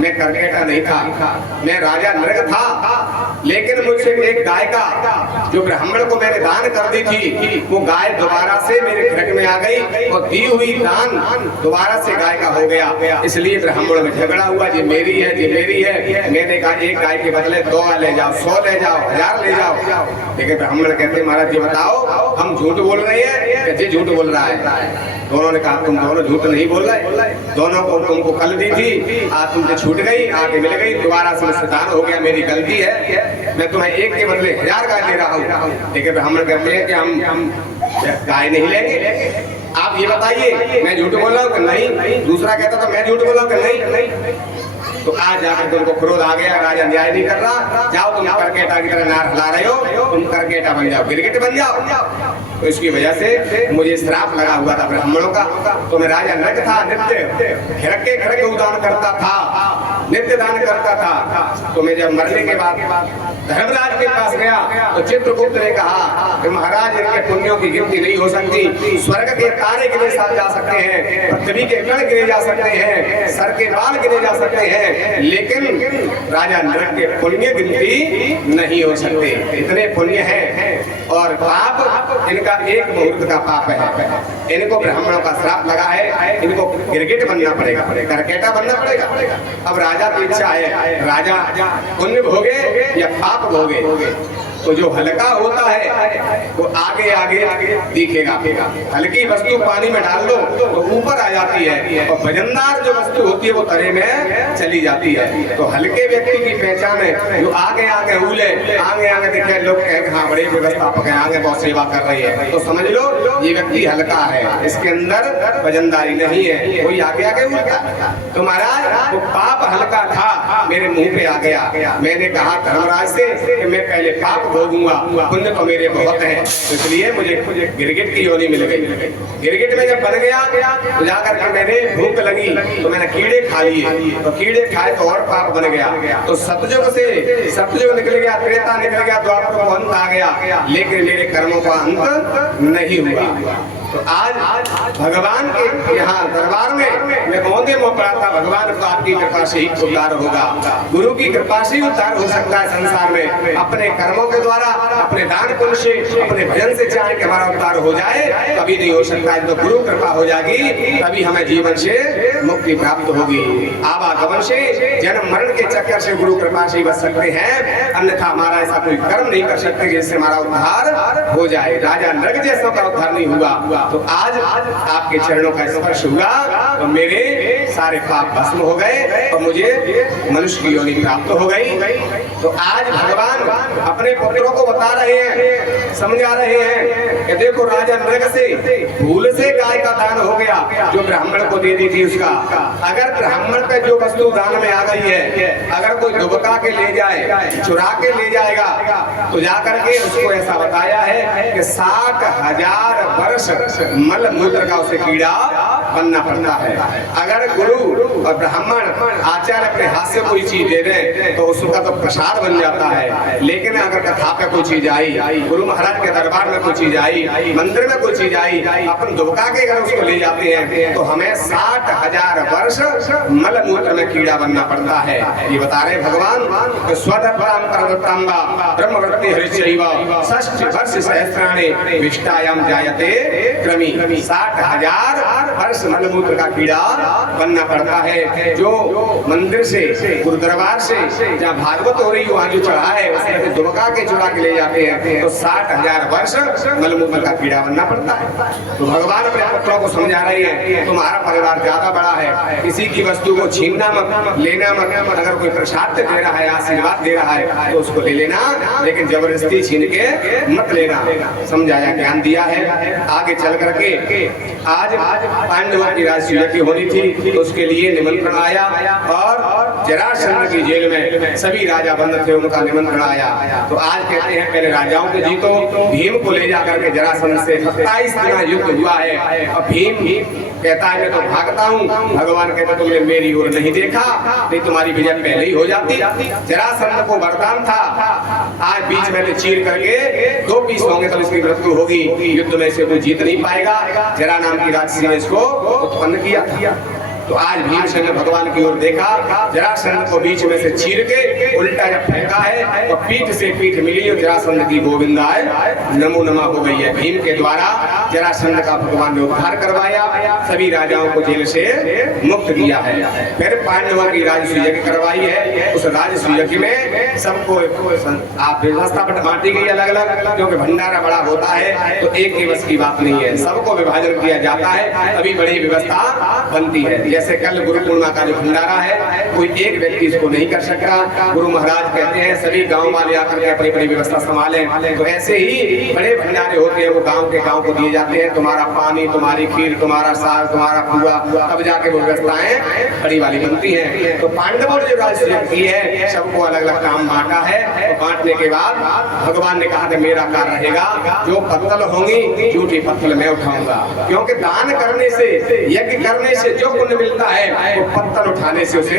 मैं करकेटा नहीं था, मैं राजा नृग था, लेकिन मुझसे एक गाय का जो ब्राह्मण को मैंने दान कर दी थी, वो गाय दोबारा से मेरे घर में आ गई और दी हुई दान दोबारा से गाय का हो गया। इसलिए ब्राह्मण में झगड़ा हुआ, ये मेरी है, ये मेरी है। मैंने कहा एक गाय के बदले 2 ले जाओ, 100 ले जाओ, 1000 ले जाओ। लेकिन ब्राह्मण कहते, महाराज जी बताओ, हम झूठ बोल रहे हैं, ये झूठ बोल रहा है। दोनों ने कहा, तुम दोनों झूठ नहीं बोल रहे, दोनों को तुमको कल दी थी, आज तुमसे छूट गई, आगे मिल गई, दोबारा से दान हो गया, मेरी गलती है, मैं तुम्हें एक के बदले 1000 गाय दे रहा हूँ। लेकिन ब्राह्मण कहते हैं कि हम गाय नहीं लेंगे, आप ये बताइए मैं झूठ बोल रहा हूँ कि नहीं? दूसरा कहता तो मैं झूठ बोल रहा हूँ कि नहीं? तो आज जाकर तुमको क्रोध आ गया, राजा न्याय नहीं कर रहा, जाओ तुम करकेटा की तरह नार हिला रहे हो, तुम करकेटा बन जाओ, गिरगिट बन जाओ। तो इसकी वजह से मुझे श्राप लगा हुआ था ब्राह्मणों का। तो मैं राजा नृग था, नित्य खिरक उदान करता था, नित्य दान करता था। तो मैं जब मरने के बाद धर्मराज के पास गया तो चित्रगुप्त ने कहा कि महाराज इनके पुण्यों की गिनती नहीं हो सकती, स्वर्ग के तारे गिने जा सकते हैं, पृथ्वी के कण गिने जा सकते हैं, सर के बाल गिने जा सकते हैं, लेकिन राजा नृग के पुण्य गिनती नहीं हो सकते। इतने पुण्य हैं। और पाप इनका एक मुहूर्त का पाप है। इनको ब्राह्मणों का श्राप लगा है, इनको गिरगिट बनना पड़ेगा, करकेटा बनना पड़ेगा। अब राजा की इच्छा है, राजा पुण्य भोगे या पाप भोगे। तो जो हल्का होता है वो आगे आगे दिखेगा। हल्की वस्तु पानी में डाल दो तो ऊपर आ जाती है, और वजनदार जो वस्तु होती है वो तरे में चली जाती है। तो हल्के व्यक्ति की पहचान है जो आगे आगे उले, आगे आगे दिखे, लोग कहें हाँ बड़े व्यवस्थापक है, आगे बहुत सेवा कर रही है, तो समझ लो ये व्यक्ति हल्का है, इसके अंदर वजनदारी नहीं है, वही आगे आगे उलता। तो महाराज वो पाप हल्का था, मेरे मुंह पे आ गया। मैंने कहा धर्मराज से कि मैं पहले पाप भोगूंगा, पुण्य तो मेरे बहुत है, इसलिए मुझे गिरगिट की योनि मिल गई। गिरगिट में जब बन गया तो जाकर के मैंने भूख लगी तो मैंने कीड़े खा लिए, तो कीड़े खाए तो और पाप बन गया। तो सतयुग से सतयुग निकल गया, त्रेता निकल गया, द्वापर को अंत आ गया, लेकिन मेरे कर्मों का अंत नहीं हुआ। तो आज भगवान के यहाँ दरबार में मैं मौके में पड़ा था, भगवान को आपकी कृपा से ही उद्धार होगा, गुरु की कृपा से ही उद्धार हो सकता है संसार में। अपने कर्मों के द्वारा, अपने दान पुण्य से, अपने भजन से चाहे कि हमारा उद्धार हो जाए, कभी नहीं हो सकता है। तो गुरु कृपा हो जाएगी तभी हमें जीवन से मुक्ति प्राप्त होगी। आवागमन से जन्म मरण के चक्कर से गुरु कृपा से बच सकते हैं, अन्यथा हमारा ऐसा कोई कर्म नहीं कर सकते जिससे हमारा उद्धार हो जाए। राजा नरक जैसा का उद्धार नहीं हुआ। तो आज आपके चरणों का स्पर्श हुआ तो मेरे सारे पाप भस्म हो गए और मुझे मनुष्य की योनि प्राप्त हो गई। तो आज भगवान अपने पुत्रों को बता रहे हैं, समझा रहे हैं कि देखो राजा नरक से भूल से गाय का दान हो गया जो ब्राह्मण को दे दी थी उसका। अगर ब्राह्मण पे जो वस्तु दान में आ गई है, अगर कोई दुबका के ले जाए, चुरा के ले जाएगा, तो जाकर के उसको ऐसा बताया है कि 60,000 वर्ष मल मूत्र का उसे कीड़ा बनना पड़ता है। अगर गुरु और ब्राह्मण आचार्य अपने हाथ से कोई चीज दे दें तो उसका तो प्रसाद बन जाता है। लेकिन अगर कथा पे कोई चीज आई, गुरु महाराज के दरबार में कोई चीज आई, मंदिर में कोई चीज आई, अपन दुबका के अगर उसको ले जाते हैं तो हमें 60,000 वर्ष मल मूत्र में कीड़ा बनना पड़ता है। ये बता रहे भगवान। स्वधर्म परदत्तांबा ब्रह्मवृत्ति हरिचैव षष्ठ वर्ष सहस्राणि विष्टायाम जायते क्रमी। 60,000 वर्ष मल मूत्र का कीड़ा बनना पड़ता है। जो मंदिर से, गुरुदरबार से जहाँ भागवत हो रही है वहाँ जो चढ़ा है उसमें दुबका के चुरा के ले जाते हैं तो 60,000 वर्ष मलमूत्र का कीड़ा बनना पड़ता है। तो भगवान अपने पुत्रों को समझा रही है तुम्हारा परिवार ज्यादा बड़ा है, किसी की वस्तु को छीनना मत, लेना मत। अगर कोई प्रसाद दे रहा है, आशीर्वाद दे रहा है तो उसको ले लेना, लेकिन जबरदस्ती छीन के मत लेना। समझाया, ज्ञान दिया है। आगे चल करके आज पांडवों की राजसूय की होनी थी तो उसके लिए निमंत्रण आया और जरासंध की जेल में सभी राजा बंद थे, उनका निमंत्रण आया। तो आज कहते हैं पहले राजाओं को जीतो, भीम को ले जाकर के जरासंध से 27 दिन युद्ध हुआ है और भीम कहता है मैं तो भागता हूँ। भगवान कहते तुमने मेरी ओर नहीं देखा, नहीं तुम्हारी विजय पहले ही हो जाती। जरासंध को वरदान था आज बीच में चीर करके 2 पीस होंगे तो इसकी मृत्यु होगी, युद्ध में से कोई जीत नहीं पाएगा। जरा नाम की राक्षसी ने इसको उत्पन्न किया। तो आज भीमसेन ने भगवान की ओर देखा, जरासंध को बीच में से चीर के उल्टा जब फेंका है तो पीठ से पीठ मिली और जरासंध की गोविंदाय नमो नमः हो गई है। भीम के द्वारा जरासंध का भगवान ने उद्धार करवाया, सभी राजाओं को जेल से मुक्त किया है। फिर पांडवों की राजसूय करवाई है। उस राजसूय में सबको आप व्यवस्था बांटी गई अलग अलग, क्योंकि भंडारा बड़ा होता है तो एक ही बस की बात नहीं है, सबको विभाजन किया जाता है तभी बड़ी व्यवस्था बनती है। जैसे कल गुरु पूर्णिमा का जो भंडारा है कोई एक व्यक्ति इसको नहीं कर सकता, गुरु महाराज कहते हैं सभी गांव वाले आकर के अपनी बड़ी व्यवस्था संभालें। तो ऐसे ही बड़े भंडारे होते हैं वो गांव को दिए जाते हैं, तुम्हारा पानी, तुम्हारी खीर, तुम्हारा साग, तुम्हारा पुआ, तब जाके वो व्यवस्थाएं बड़ी वाली बनती हैं। तो पांडवों ने जो राजसूय की है सबको अलग अलग काम बांटा है और बांटने के बाद भगवान ने कहा कि मेरा कार्य रहेगा, जो पत्तल होंगी झूठी पत्तल मैं उठाऊंगा, क्योंकि दान करने से, यज्ञ करने से जो पुण्य मिलता है वो पत्थर उठाने से उसे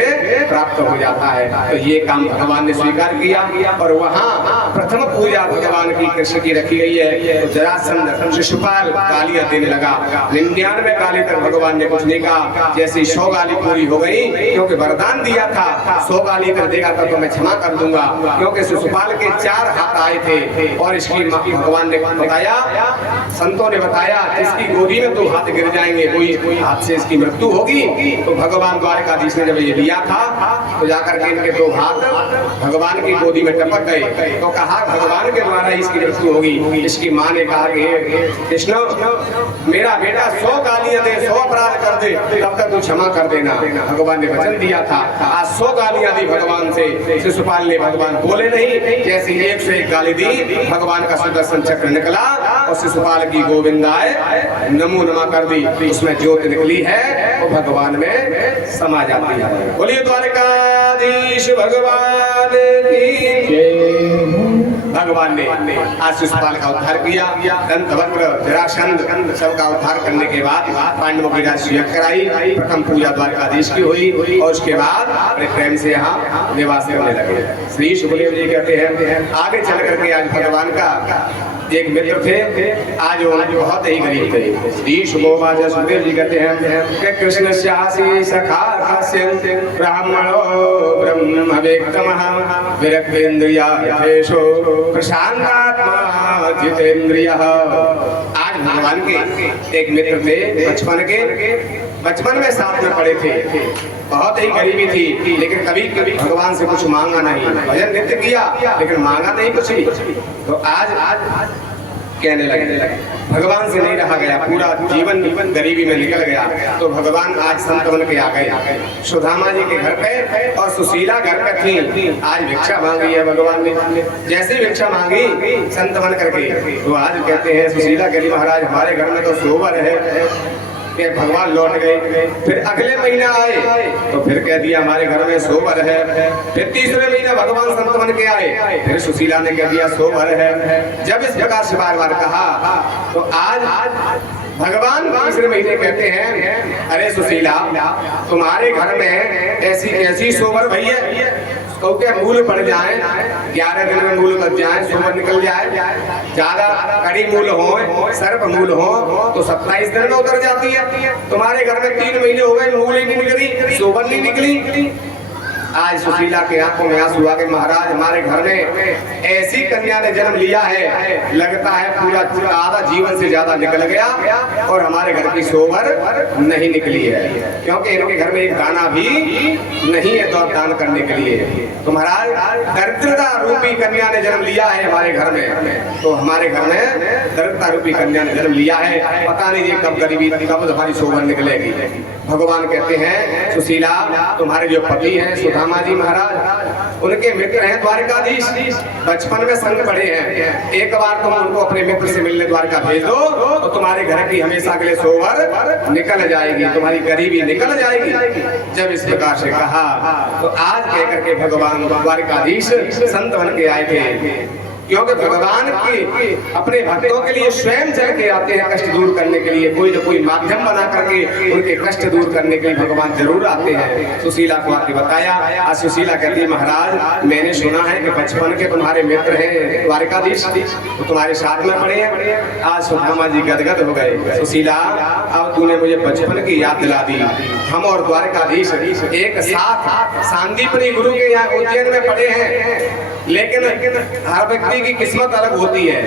प्राप्त हो जाता है। तो ये काम भगवान ने स्वीकार किया और वहाँ प्रथम पूजा भगवान की कृष्ण की रखी गई है। तो जरासंध शिशुपाल गालियां देने लगा, 99 गाली तक भगवान ने कुछ नहीं कहा। जैसे 100 गाली पूरी हो गई, क्योंकि वरदान दिया था 100 गाली तक देगा तो मैं क्षमा कर दूंगा, क्योंकि शिशुपाल के 4 हाथ आए थे और इसकी भगवान ने बताया, संतों ने बताया जिसकी गोदी में 2 हाथ गिर जाएंगे कोई हाथ से इसकी मृत्यु होगी। तो भगवान द्वारकाधीश ने जब ये लिया था तो जाकर के इनके 2 हाथ भगवान की गोदी में टपक गए। तो कहा भगवान के द्वारा इसकी मृत्यु होगी। इसकी माँ ने कहा कि कृष्ण मेरा बेटा 100 गालियां दे, 100 अपराध कर दे, तब तक तू क्षमा कर देना। भगवान ने वचन दिया था, आज 100 गालियां दी भगवान से। शिशुपाल ने भगवान बोले नहीं, जैसे 1 से 1 गाली दी भगवान का सुदर्शन चक्र निकला और शिशुपाल की गोविंदाय नमो नमः कर दी, उसमें ज्योत निकली है वो भगवान में समा जाती है। बोलिए द्वारकाधीश भगवान की। भगवान ने आज शिशुपाल का उद्धार किया, दंतवक्र, जरासंध सबका उद्धार करने के बाद पांडवों की राजसूय कराई। प्रथम पूजा द्वारकाधीश की हुई और उसके बाद बड़े प्रेम से यहाँ निवास करने लगे। श्री सुखदेव जी कहते हैं आगे चल करके आज भगवान का एक मित्र थे, आज वो बहुत ही गरीब थे। श्री सुखोवाच सुखदेव जी कहते हैं कि कृष्ण स्यासी सखा ब्राह्मणो ब्रह्म वेक्तमः विरक्तेन्द्रिया यथेशो प्रशांतात्मा जितेन्द्रियः। आज आज भगवान के एक मित्र थे बचपन में साथ में पढ़े थे, बहुत ही गरीबी थी, लेकिन कभी भगवान से कुछ मांगा नहीं, भजन नृत्य किया लेकिन मांगा नहीं कुछ भी। तो आज कहने लगे भगवान से नहीं रहा गया, पूरा जीवन गरीबी में निकल गया। तो भगवान आज संत बन के आ गए। सुदामा जी के घर पे और सुशीला घर पे थी, आज भिक्षा मांगी है भगवान ने। जैसे भिक्षा मांगी संत बन करके, तो आज कहते हैं सुशीला कह रही महाराज हमारे घर में तो सोवर है कि भगवान लौट गए। फिर अगले महीने आए तो फिर कह दिया हमारे घर में सोवर है। फिर तीसरे महीने भगवान संत बन के आए, फिर सुशीला ने कह दिया सोवर है। जब इस प्रकार से बार बार कहा तो आज भगवान तीसरे महीने कहते हैं अरे सुशीला तुम्हारे घर में ऐसी कैसी सोवर भई है, क्योंकि मूल पड़ जाए 11 दिन में मूल लग जाए, सोवर निकल जाए, ज्यादा कड़ी मूल हो सर्प मूल हो तो 27 दिन में उतर जाती है। तुम्हारे घर में 3 महीने हो गए मूल ही नहीं निकली, सोवर नहीं निकली। आज सुशीला के आंखों में आंसू आ गए, महाराज हमारे घर में ऐसी कन्या ने जन्म लिया है, लगता है पूरा आधा जीवन से ज्यादा निकल गया और हमारे घर की सोवर नहीं निकली है, क्योंकि इनके घर में एक दाना भी नहीं है दान करने के लिए। तो महाराज दरिद्रता रूपी कन्या ने जन्म लिया है हमारे घर में, तो हमारे घर में दरिद्रता रूपी कन्या ने जन्म लिया है, पता नहीं ये कब गरीबी कब हमारी सोवर निकलेगी। भगवान कहते हैं सुशीला तुम्हारे जो पति हैं सुदामा जी महाराज, उनके मित्र हैं द्वारकाधीश, बचपन में संग पढ़े हैं। एक बार तुम उनको अपने मित्र से मिलने द्वारका भेज दो तो तुम्हारे घर की हमेशा के लिए सोवर निकल जाएगी, तुम्हारी गरीबी निकल जाएगी। जब इस प्रकार से कहा तो आज कहकर के भगवान द्वारकाधीश संत बन के आए थे, क्योंकि भगवान के अपने भक्तों के लिए स्वयं चल के आते हैं कष्ट दूर करने के लिए, कोई न कोई माध्यम बना करके उनके कष्ट दूर करने के लिए भगवान जरूर आते हैं। सुशीला को आके बताया। आज सुशीला कहती है महाराज मैंने सुना है कि बचपन के तुम्हारे मित्र हैं द्वारकाधीश, तो तुम्हारे साथ में पड़े हैं। आज सुदामा जी गदगद हो गए, सुशीला अब तूने मुझे बचपन की याद दिला दी। हम और द्वारकाधीश एक साथ सांदीपनी गुरु के यहाँ उज्जैन में पढ़े हैं, लेकिन हर व्यक्ति की किस्मत अलग होती है।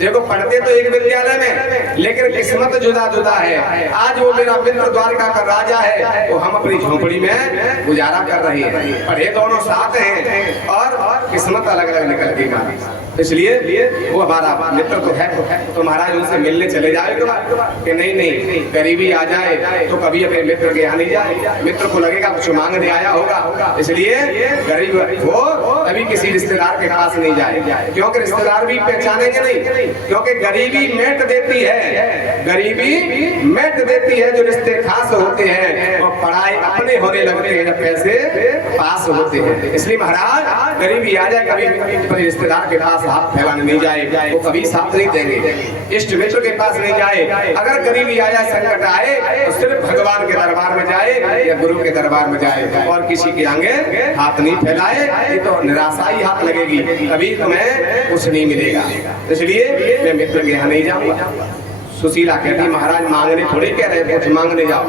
देखो पढ़ते तो एक विद्यालय में, लेकिन किस्मत जुदा जुदा है। आज वो मेरा मित्र द्वारका का राजा है, तो हम अपनी झोपड़ी में गुजारा कर रहे हैं, पढ़े दोनों साथ हैं और किस्मत अलग अलग निकल गई। इसलिए वो हमारा मित्र तो है, तो महाराज उनसे मिलने चले जाए कि नहीं गरीबी आ जाए तो कभी अपने मित्र के यहाँ नहीं जाए, मित्र को लगेगा कुछ मांगने आया होगा, इसलिए गरीब हो तभी किसी रिश्तेदार के पास नहीं जाए, क्योंकि रिश्तेदार भी पहचानेंगे नहीं, क्योंकि गरीबी मेट देती है, गरीबी मेट देती है। जो रिश्ते खास होते हैं वो पढ़ाई अपने होने लगते हैं जब पैसे पास होते हैं। इसलिए महाराज गरीबी आ जाए कभी अपने रिश्तेदार के पास हाथ फैलाने नहीं जाए, वो कभी साथ नहीं देंगे, इष्ट मित्र के पास नहीं जाए। अगर गरीबी आ जाए संकट आए तो सिर्फ भगवान के दरबार में जाए या गुरु के दरबार में जाए, और किसी के आगे हाथ नहीं फैलाए, ये तो निराशा ही हाथ लगेगी, कभी तुम्हें कुछ नहीं मिलेगा। इसलिए मैं मित्र के यहाँ नहीं जाऊंगा। सुशीला कहती महाराज मांगने थोड़ी कह रहे, कुछ मांगने जाओ,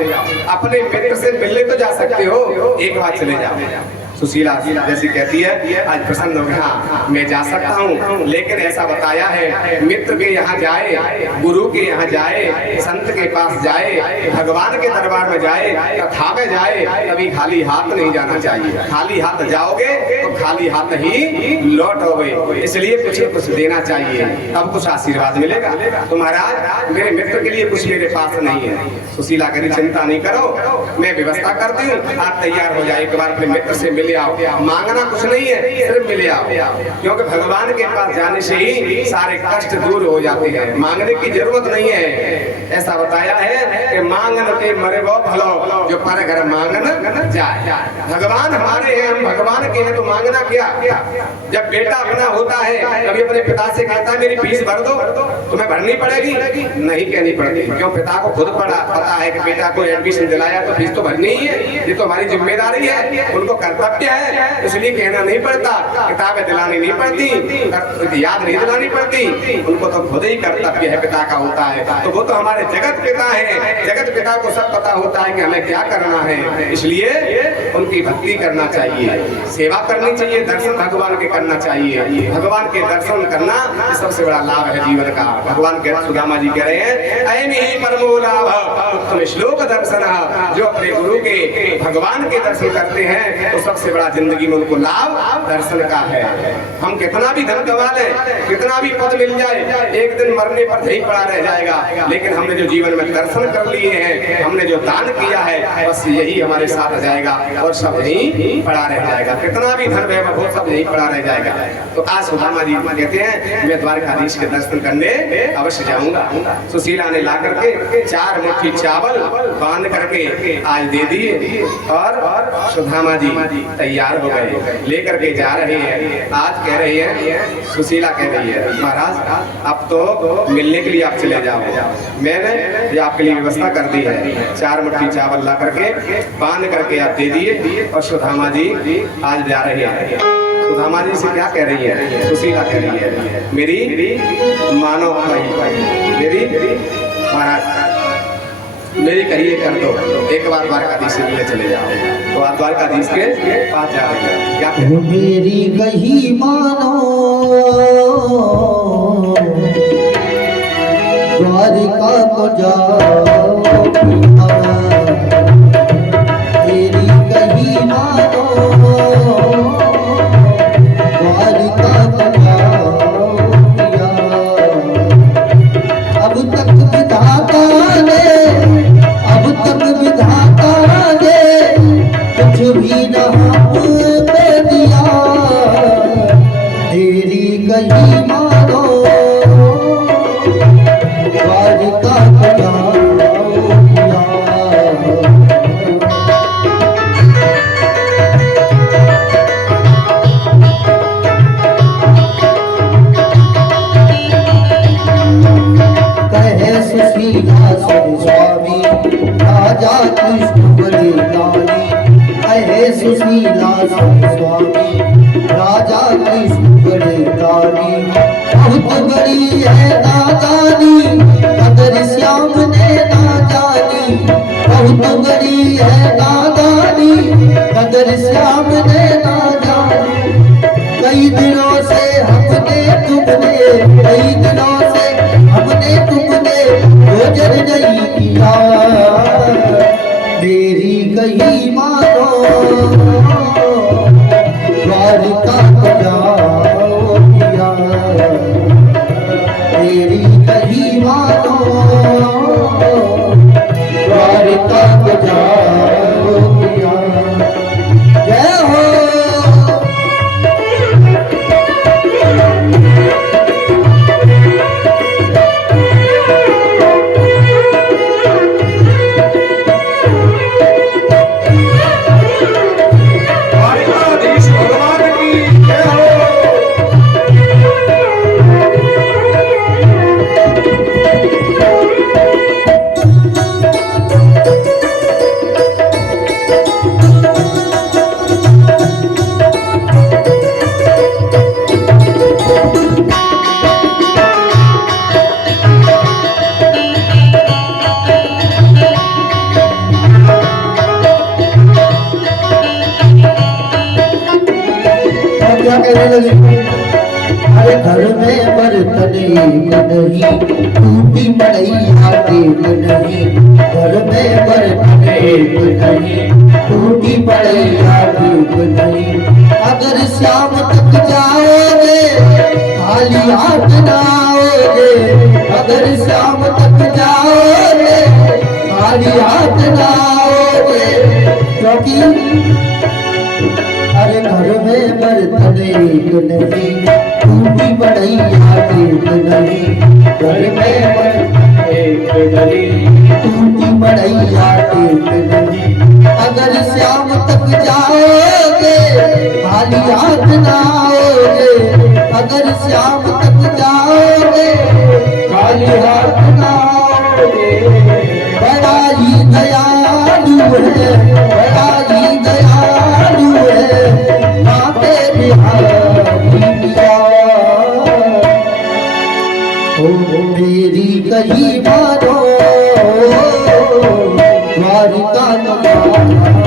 अपने मित्र से मिलने तो जा सकते हो, एक बार चले जाओ। सुशीला जैसी कहती है आज प्रसन्न हो गया, हाँ मैं जा सकता हूँ, लेकिन ऐसा बताया है मित्र के यहाँ जाए, गुरु के यहाँ जाए, संत के पास जाए, भगवान के दरबार में जाए, कथा में जाए, कभी खाली हाथ नहीं जाना चाहिए। खाली हाथ जाओगे तो खाली हाथ ही लौटोगे, इसलिए कुछ देना चाहिए, तब कुछ आशीर्वाद मिलेगा। तो महाराज मेरे मित्र के लिए कुछ मेरे पास नहीं है। सुशीला कहती चिंता नहीं करो, मैं व्यवस्था करती हूँ, आप तैयार हो जाए, एक बार अपने मित्र से मिले आओ। मांगना कुछ नहीं है, सिर्फ मिले आओ, क्योंकि भगवान के पास जाने से ही सारे कष्ट दूर हो जाते हैं, मांगने की जरूरत नहीं है। ऐसा बताया है कि मांगन के मरे वो भलो जो पर घर मांगन जाए। भगवान हमारे हैं, हम भगवान के हैं, तो मांगना क्या। जब बेटा अपना होता है कभी अपने पिता से कहता है मेरी फीस भर दो, तुम्हें भरनी पड़ेगी, नहीं कहनी पड़ती, क्यों पिता को खुद पता है कि बेटा को एडमिशन दिलाया तो फीस तो भरनी ही है, ये तो हमारी जिम्मेदारी है, उनको कर्तव्य है, इसलिए कहना नहीं पड़ता, किताबें दिलानी नहीं पड़ती, याद नहीं दिलानी पड़ती, उनको तो खुद ही कर्तव्य है पिता का होता है। तो वो तो हमारे जगत पिता है, जगत पिता को सब पता होता है कि हमें क्या करना है, इसलिए उनकी भक्ति करना चाहिए, सेवा करनी चाहिए, दर्शन भगवान के करना चाहिए। भगवान के दर्शन करना सबसे बड़ा लाभ है जीवन का। भगवान के सुदामा जी कह रहे हैं अयम ही परमो लाभ उत्तम श्लोक दर्शन। जो अपने गुरु के भगवान के दर्शन करते हैं तो सबसे बड़ा जिंदगी में उनको लाभ दर्शन का है। हम कितना भी धन कमा लें, कितना भी पद मिल जाए, एक दिन मरने पर यही पड़ा रह जाएगा। लेकिन हमने जो जीवन में दर्शन कर लिए हैं, हमने जो दान किया है, बस यही हमारे साथ आ जाएगा और सब यही पड़ा रह जाएगा। कितना भी धन वैभव हो, सब यही पड़ा रह जाएगा। तो आज सुदामा जी कहते हैं मैं द्वारकाधीश के दर्शन करने अवश्य जाऊंगा। सुशीला ने ला करके 4 मुट्ठी चावल बांध करके आज दे दिए और सुदामा जी तैयार हो गए, लेकर के जा रहे हैं। आज कह रही है, सुशीला कह रही है महाराज अब तो मिलने के लिए आप चले जाओ, मैंने ये आपके लिए व्यवस्था कर दी है। 4 मुट्ठी चावल ला करके बांध करके आप दे दिए और सुदामा जी आज जा रहे हैं। सुदामा जी से क्या कह रही है? सुशीला कह रही है मेरी मानो मेरी महाराज मेरी करिए कर दो, एक बार द्वारकाधीश से मिलने चले जाओ। तो आप द्वारकाधीश के पास जा रहे हैं, क्या कह मेरी कही मानो द्वारिका को जाओ, मेरी कही मानो द्वारिका को जाओ पिया। अब तक विधाता ने कुछ भी न हमने दिया, तेरी कही मानो द्वारिका को जाओ पिया। कहे सुशीला स्वामी राजा कृष्ण बड़े दानी, कहे सुशीला स्वामी राजा कृष्ण बड़े दानी। बहुत बड़ी है नादानी कदर श्याम ने ना जानी, बहुत बड़ी है नादानी कदर श्याम ने ना जानी। कई दिनों से हमने तुमने, कई दिनों से हमने तुमने भोजन नहीं किया, मेरी कही मानो द्वारिका को जाओ पिया। मेरी कही मानो द्वारिका को जाओ पिया। जय हो अरे घर में बर्तन नहीं, टूटी मड़ैया देख नहीं। घर में बर्तन नहीं, टूटी मड़ैया देख नहीं। अगर शाम तक जाओगे खाली हाथ ना आओगे, अगर शाम तक जाओगे खाली हाथ ना आओगे। क्योंकि अरे घर में बर्तन एक नहीं, टूटी मड़ैया देख नहीं। घर में बर्तन एक नहीं, टूटी मड़ैया देख नहीं। अगर शाम तक जाओगे खाली हाथ ना आओगे, अगर शाम तक जाओगे खाली हाथ ना आओगे। बड़ा ही दयालु है, बड़ा ही दयालु है माते बिहारी पिया। ओ मेरी कही मानो द्वारिका को जाओ पिया।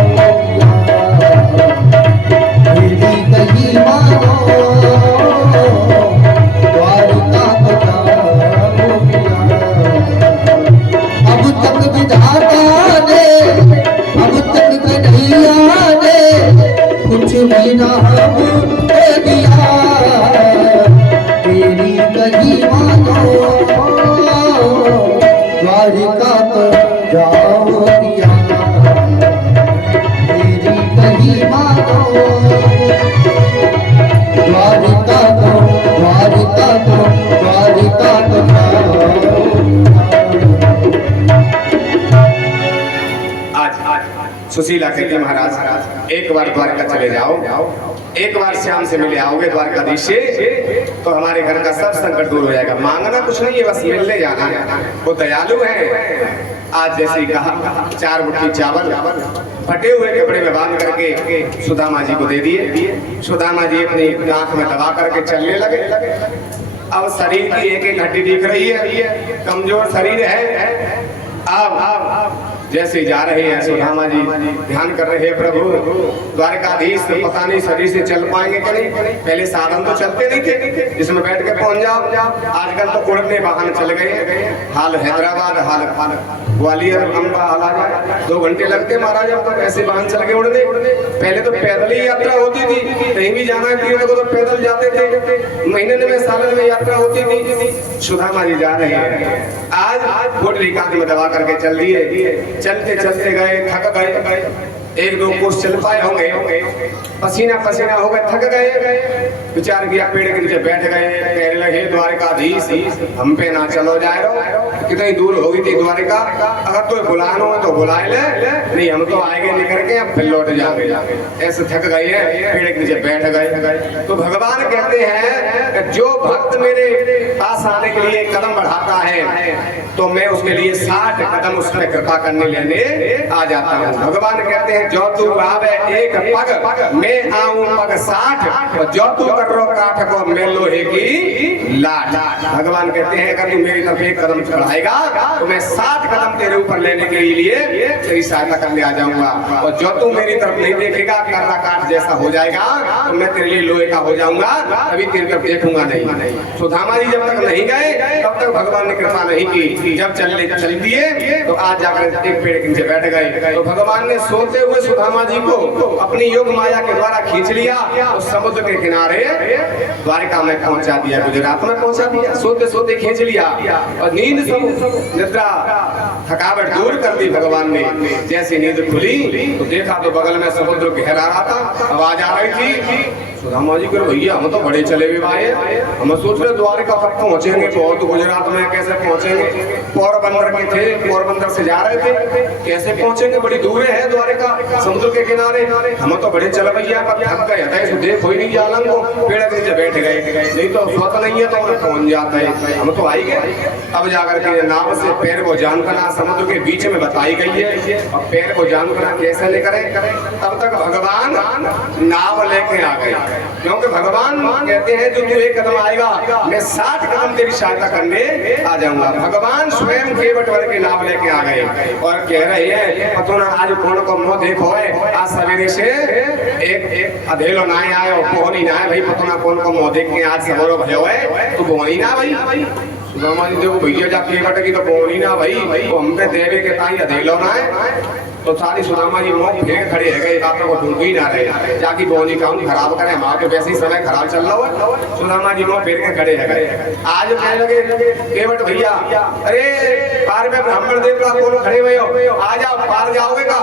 मेरी कही सुशीला कहती महाराज एक बार द्वारका चले जाओ, एक बार श्याम से मिले आओगे द्वारकाधीश से, तो हमारे घर का सब संकट दूर हो जाएगा। मांगना कुछ नहीं है, बस मिलने जाना है, वो दयालु है। आज जैसे ही कहा 4 मुट्ठी चावल फटे हुए कपड़े में बांध करके सुदामा जी को दे दिए। सुदामा जी अपनी आंख में दबा करके चलने लगे। अब शरीर की एक एक हड्डी दिख रही है, कमजोर शरीर है। अब जैसे जा रहे हैं सुदामा जी ध्यान कर रहे हैं, प्रभु द्वारकाधीश पता नहीं शरीर से चल पाएंगे कि नहीं। पहले साधन तो चलते नहीं थे जिसमें बैठ के पहुंच जाओ, आजकल तो उड़ने वाहन चल गए। हाल हैदराबाद, हाल ग्वालियर, अम्बा, हाल आ जाए 2 घंटे लगते महाराज। अब तो ऐसे वाहन चल गए उड़ने। पहले तो पैदल ही यात्रा होती थी, कहीं भी जाना है तो पैदल जाते थे, महीने में साल में यात्रा होती थी। सुदामा जी जा रहे हैं, आज घोटली कांध में दबा करके चल दिए। चलते चलते गए, थक गए, 1-2 कोस चल पाए होंगे, पसीना पसीना हो गए, थक गए। विचार किया, पेड़ के नीचे बैठ गए, कहने लगे द्वारकाधीश हम पे ना चलो जाए रो, कितनी दूर होगी थी द्वारका, अगर कोई बुलाना हो तो बुलाए ले, नहीं हम तो आएंगे निकल के अब फिर लौट जाएंगे। ऐसे थक गए हैं, पेड़ के नीचे बैठ गए। तो भगवान कहते हैं जो भक्त मेरे पास आने के लिए कदम बढ़ाता है तो मैं उसके लिए 60 कदम उस पर कृपा करने लेने आ जाता हूँ। भगवान कहते हैं जो तू आवे एक पग मैं आऊं पग 60, और जो तू कर रो काठ को मैं लोहे की लाठ। भगवान कहते हैं अगर तू मेरी तरफ एक कदम बढ़ाएगा तो मैं 60 कदम तेरे ऊपर लेने के लिए तेरी सहायता करने आ जाऊंगा, और जो तू मेरी तरफ नहीं देखेगा कर्रा काठ जैसा हो जाएगा तो मैं तेरे लिए लोहे का हो जाऊंगा, अभी तेरी तरफ देखूंगा नहीं। सुदामा जी जब तक नहीं गए तब तक भगवान ने कृपा नहीं की। जब चल दिए तो आज जाकर एक पेड़ के नीचे बैठ गए। तो भगवान ने सोते हुए सुदामा जी को अपनी योग माया के द्वारा खींच लिया और समुद्र के किनारे द्वारका में पहुंचा दिया, गुजरात में पहुंचा दिया। सोते सोते खींच लिया और नींद निद्रा थकावट दूर कर दी भगवान ने। जैसे नींद खुली तो देखा तो बगल में समुद्र गहरा रहा था, आवाज आ रही थी। सुदामा जी कह भैया हम तो बड़े चले हुए भाई, हम सोच रहे द्वारका कब पहुंचेंगे, बहुत गुजरात में कैसे पहुंचेंगे, पोरबंदर में थे, पोरबंदर से जा रहे थे, कैसे पहुंचेंगे, बड़ी दूर है द्वारका समुद्र के किनारे। हम तो बड़े चले भैया पर थक गए थे, देख कोई नहीं जालन को पेड़ के नीचे बैठ गए, नहीं तो स्वत नहीं है तो हम पहुंच जाते हैं। हम तो आई गए। अब जाकर के नाव से पैर को जान करना समुद्र के बीच में बताई गई है, और पैर को जान करना कैसे लेकर, तब तक भगवान नाव लेके आ गए। क्योंकि भगवान कहते हैं जो तू एक कदम आएगा मैं 60 कदम तेरी सहायता करने आ जाऊंगा। भगवान स्वयं केवट वर के नाव लेके आ गए और कह रहे हैं पतोना आज कौन को मुंह देखो है, आज सवेरे से एक अधेलो ना आयो, पोहनी ना है भाई, पतोना कौन को मुंह देख के आज सवेरो भयो है तो पोहनी ना भाई। सुदामा जी देखो भैया जा केवट की तो पोहनी ना भाई, तो हम पे देवे के ताई अधेलो ना है। तो सारी सुदामा जी मुंह फेंक खड़े है गए, बातों को ढूंढ ही ना रहे, जाकी बोनी काम खराब करे, हमारा तो वैसे ही समय खराब चल रहा है। सुदामा जी मुंह फेर के खड़े है गए। आज कहने लगे केवट भैया अरे पार में ब्राह्मण देवता कौन खड़े हुए हो, आ जाओ पार जाओगे का।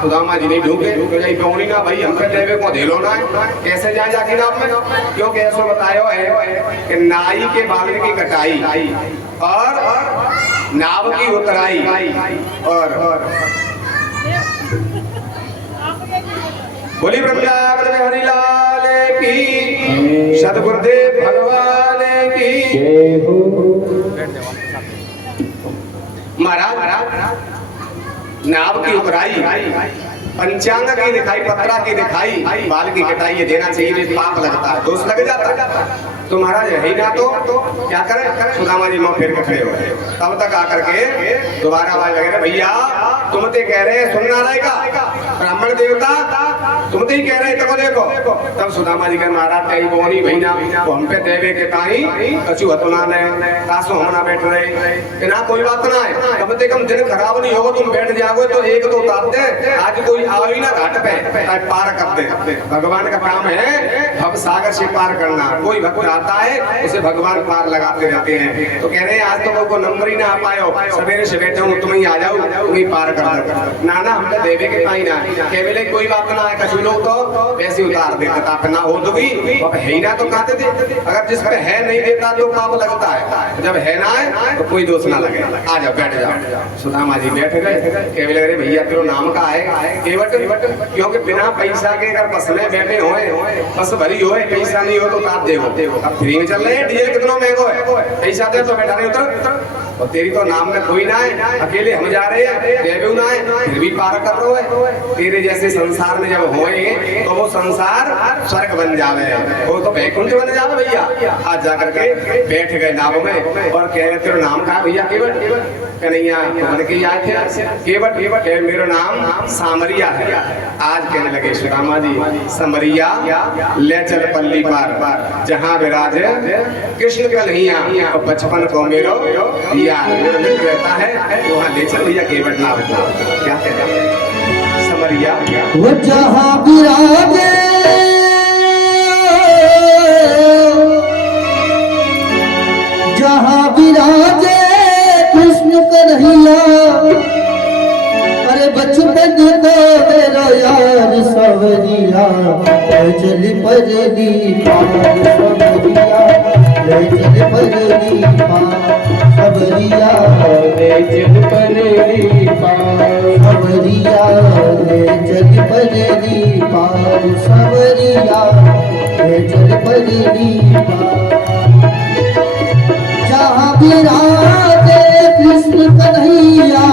सुदामा जी नहीं ढूंढे बोनी ना भाई, हम पे देवे को धेलो ना है, कैसे जाए जाके नाम में, क्योंकि ऐसा बताया है कि नाई के बाल की कटाई और नाव की उतराई और बोली वृंदावन में हरिलाल की, सदगुरुदेव भगवान की जय हो। महाराज नाव की उतराई, पंचांग की दिखाई, पत्रा की दिखाई, बाल की कटाई ये देना चाहिए, पाप लगता है, दोष लग जाता है। तो महाराज है ही ना तो क्या करें। सुदामा जी मुंह फेर के खड़े हुए, तब तक आकर के दोबारा आवाज लगे भैया तुम ते कह रहे हैं सुनना रहेगा, ब्राह्मण देवता तुम ते ही कह रहे हैं, देखो। तब सुदामा जी के महाराज कहीं बोनी भैया वो हम पे देवे के ताई कछु हतुना ने कासो हम ना बैठ रहे ना, कोई बात ना है, कम से कम दिन खराब नहीं होगा, तुम बैठ जाओगे तो एक दो उतारते, आज कोई आओ ही ना घाट पे पार कर दे। भगवान का काम है भव सागर से पार करना, कोई भक्त आता है उसे भगवान पार लगाते रहते हैं। तो कह रहे हैं आज तो वो नंबर ही ना आ पायो, सवेरे से बैठे हूँ तुम ही आ जाओ, तुम ही पार कर दो। नाना हमने देवे के ताई ना केवल कोई बात ना है, कछु छूलो तो वैसे उतार देता था, अपना हो तो भी अब है ना तो कहते थे, अगर जिस पे है नहीं देता तो पाप लगता है, जब है ना है तो कोई दोष ना लगे। आ जाओ बैठ जाओ। सुदामा जी बैठ गए, कहने लगे भैया तेरे नाम का है केवट, क्योंकि बिना पैसा के अगर बस में बैठे होए, बस भरी होए, पैसा नहीं हो तो आप देखो अब फ्री में चल रहे हैं, डीजल कितना महंगा है, पैसा दे तो बैठा नहीं उतर, और तेरी तो नाम में कोई ना है, अकेले हम जा रहे हैं, देवी ना है, फिर भी पार कर रहे हो। तेरे जैसे संसार में जब होएंगे तो वो संसार स्वर्ग बन जावे, वो तो वैकुंठ बन जावे भैया। आज जाकर के बैठ गए नाव में और कह रहे तेरा नाम कहा भैया? केवट। कन्हैया बन के आए थे केवट, मेरा नाम सामरिया है। आज कहने लगे सुदामा जी समरिया ले चल पल्ली पार, जहाँ विराज कृष्ण कन्हैया, और बचपन को मेरा मेरा मित्र रहता है, वहाँ ले चल भैया केवट नाम। क्या कहना समरिया? वो जहाँ विराजे जहाँ विराजे कृष्ण कन्हैया, अरे बचपन को मेरा यार सवरिया, चल पजली पार सवरिया, चल पजली पार सवरिया, चल पजली पार सवरिया, चल पजली पार सवरिया, चल पजली पार। जहाँ विराजे कृष्ण कन्हैया,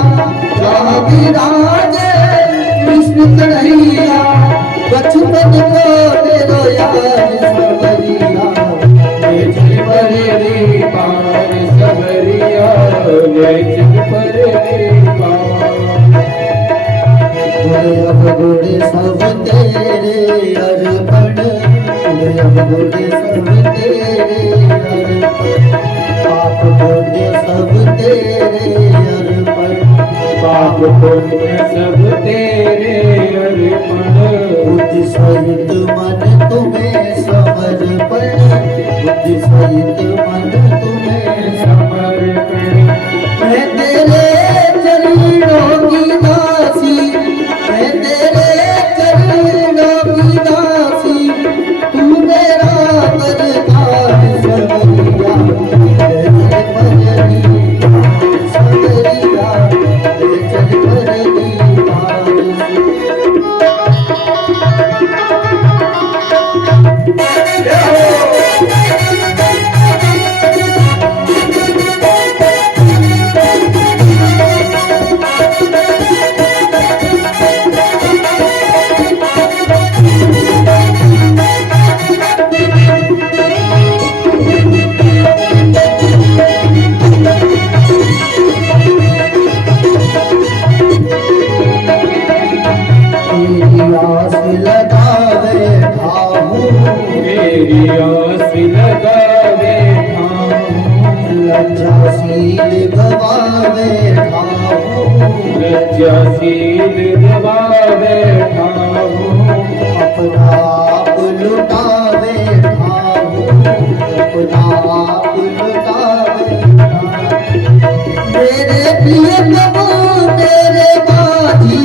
जहाँ विराजे कृष्ण कन्हैया, बचपन को मेरा यार सवरिया, चल पजली पार सवरिया, चल पजली पार। अब गुड़े सब तेरे अर्पण, अब गुड़े सब तेरे अर्पण, पाप पुण्य सब तेरे अर्पण, पाप पुण्य सब तेरे अर्पण। बुद्धि सहित मन तुम्हें समर्पण, बुद्धि सहित मन तुम्हें समर्पण। मैं तेरे चरणों की दासी, मैं तेरे चरणों की दासी, तू मेरा वरदान सवरिया, चल पजली पार सवरिया, चल पजली पार। तेरी आस लगावे ठाहूं, तेरी आस लगावे ठाहूं, लज्जाशील गवावे ठाहूं, लज्जाशील गवावे ठाहूं। अपना आप लुटावे ठाहूं, अपना आप लुटावे ठाहूं। मेरे प्रिय प्रभु मेरे माझी,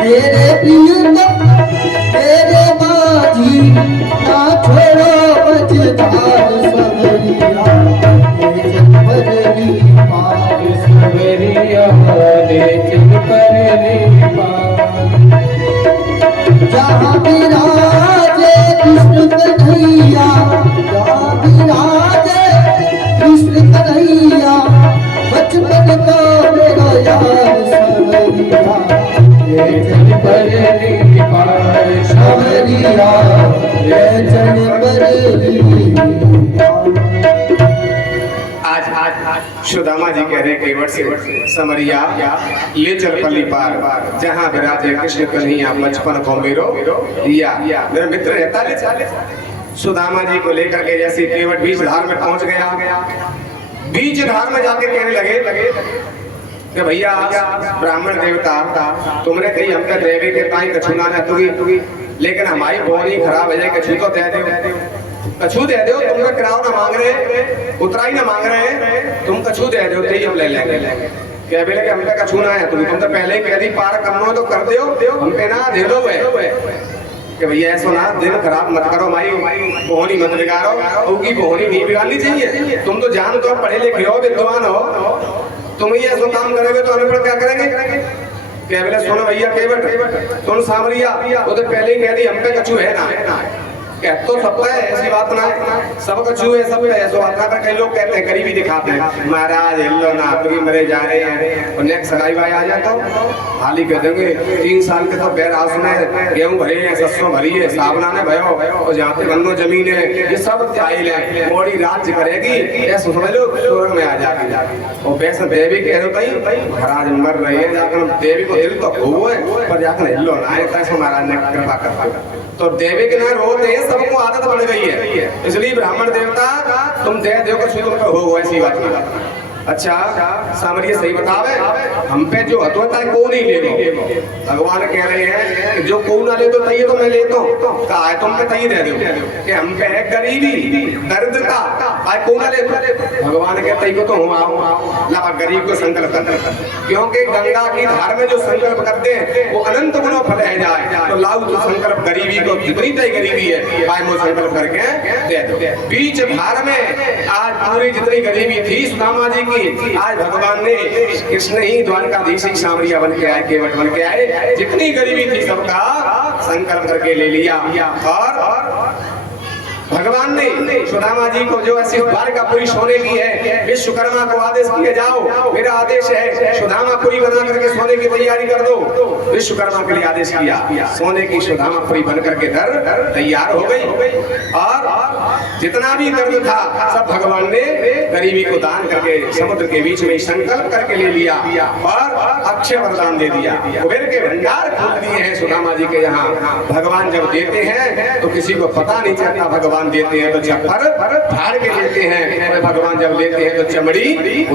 मेरे प्रिय मेरे माझी, ना छोड़ो मझधार सवरिया, चल पजली पार सवरिया, चल पजली पार। जहाँ विराजे कृष्ण कन्हैया, जहाँ विराजे कृष्ण कन्हैया, बचपन को मेरा यार सवरिया, चल पजली पार सवरिया, चल पजली पार। आज सुदामा जी कह रहे केवट से समरिया ले चल पल्ली पार, जहाँ विराजे कृष्ण कन्हैया, बचपन को मेरो या मेरा मित्र रहता ले चले। सुदामा जी को लेकर के जैसे केवट बीच धार में पहुंच गया, बीच धार में जाके कहने लगे कि भैया ब्राह्मण देवता तुमने कही हमका देवी के ताई कछुना न तुगी, लेकिन हमारी बोली खराब है, कछु तो दे दो, कछु दे दो। तुमका किराया ना मांग रहे, उतराई ना मांग रहे, तुम कछु दे दो, तेरी हम ले लेंगे। क्या बोले कि हमका कछु ना है, तुम तो पहले ही कह दी पार करना तो कर दो, हम पे ना दे दो। कि भैया ऐसा ना दिन खराब मत करो माई, बोहनी मत बिगाड़ो, उनकी बोहनी नहीं बिगाड़नी चाहिए। तुम तो जान तो पढ़े लिखे हो, विद्वान हो, तुम ही ऐसा काम करोगे तो अनपढ़ क्या करेंगे? क्या बोले सुनो भैया केवट सुन सामरिया, वो तो पहले ही कह दी हम पे कछु है ना, क्या तो सबका है ऐसी बात ना है, सब कछु है, सब ऐसा बात ना। कई लोग कहते हैं गरीबी दिखाते हैं, महाराज हिलो ना आपकी मरे जा रहे हैं, और नेक्स्ट सगाई भाई आ जाता हूँ हाल ही कह देंगे 3 साल के तो बैर हाउस में गेहूं भरे हैं, सरसों भरी है, साबुना ने भयो, और जहाँ पे गन्नो जमीन है ये सब जाहिल है, मोड़ी राज्य करेगी ये समझ लो स्वर्ग में आ जाएगी। और वैसे देवी कह दो भाई महाराज मर रही है, जाकर देवी को दिल तो हो है पर जाकर हिलो ना है, ऐसा महाराज ने कृपा कर। तो देवी के ना रोते हैं, सबको आदत बन गई है, इसलिए ब्राह्मण देवता तुम दे दो कुछ तुम हो ऐसी बात नहीं। अच्छा सामरिया सही बतावे, हम पे जो हत होता है को नहीं ले लो, भगवान कह रहे हैं कि जो को ना ले तो तय तो मैं लेता हूँ, कहा है तुम पे तय दे दो कि हम पे है गरीबी दरिद्रता, भाई को ना ले तो भगवान कहते ही को तो हूँ आऊँ ला गरीब को संकल्प कर, क्योंकि गंगा की धार में जो संकल्प करते हैं वो अनंत गुणों फल है जाए, तो लाऊ तो संकल्प गरीबी को जितनी तय गरीबी है भाई वो संकल्प करके दे दो। बीच धार में आज पूरी जितनी गरीबी थी सुदामा जी की, आज भगवान ने कृष्ण ही द्वारकाधीश ही सामरिया बन के आए, केवट बन के आए, जितनी गरीबी थी सबका संकल्प करके ले लिया। और भगवान ने सुदामा जी को जो ऐसी द्वारकापुरी सोने की है, विश्वकर्मा को आदेश किए जाओ मेरा आदेश है सुदामापुरी बना करके सोने की तैयारी कर दो, विश्वकर्मा के लिए आदेश किया, सोने की सुदामापुरी बन करके दर तैयार हो गई। और जितना भी दर्द था सब भगवान ने गरीबी को दान करके समुद्र के बीच में संकल्प करके ले लिया और अक्षय वरदान दे दिया, कुबेर के भंडार खोल दिए हैं सुदामा जी के यहाँ। भगवान जब देते हैं तो किसी को पता नहीं चलता, भगवान देते हैं तो चप्पर फाड़ के देते हैं, भगवान जब लेते हैं तो चमड़ी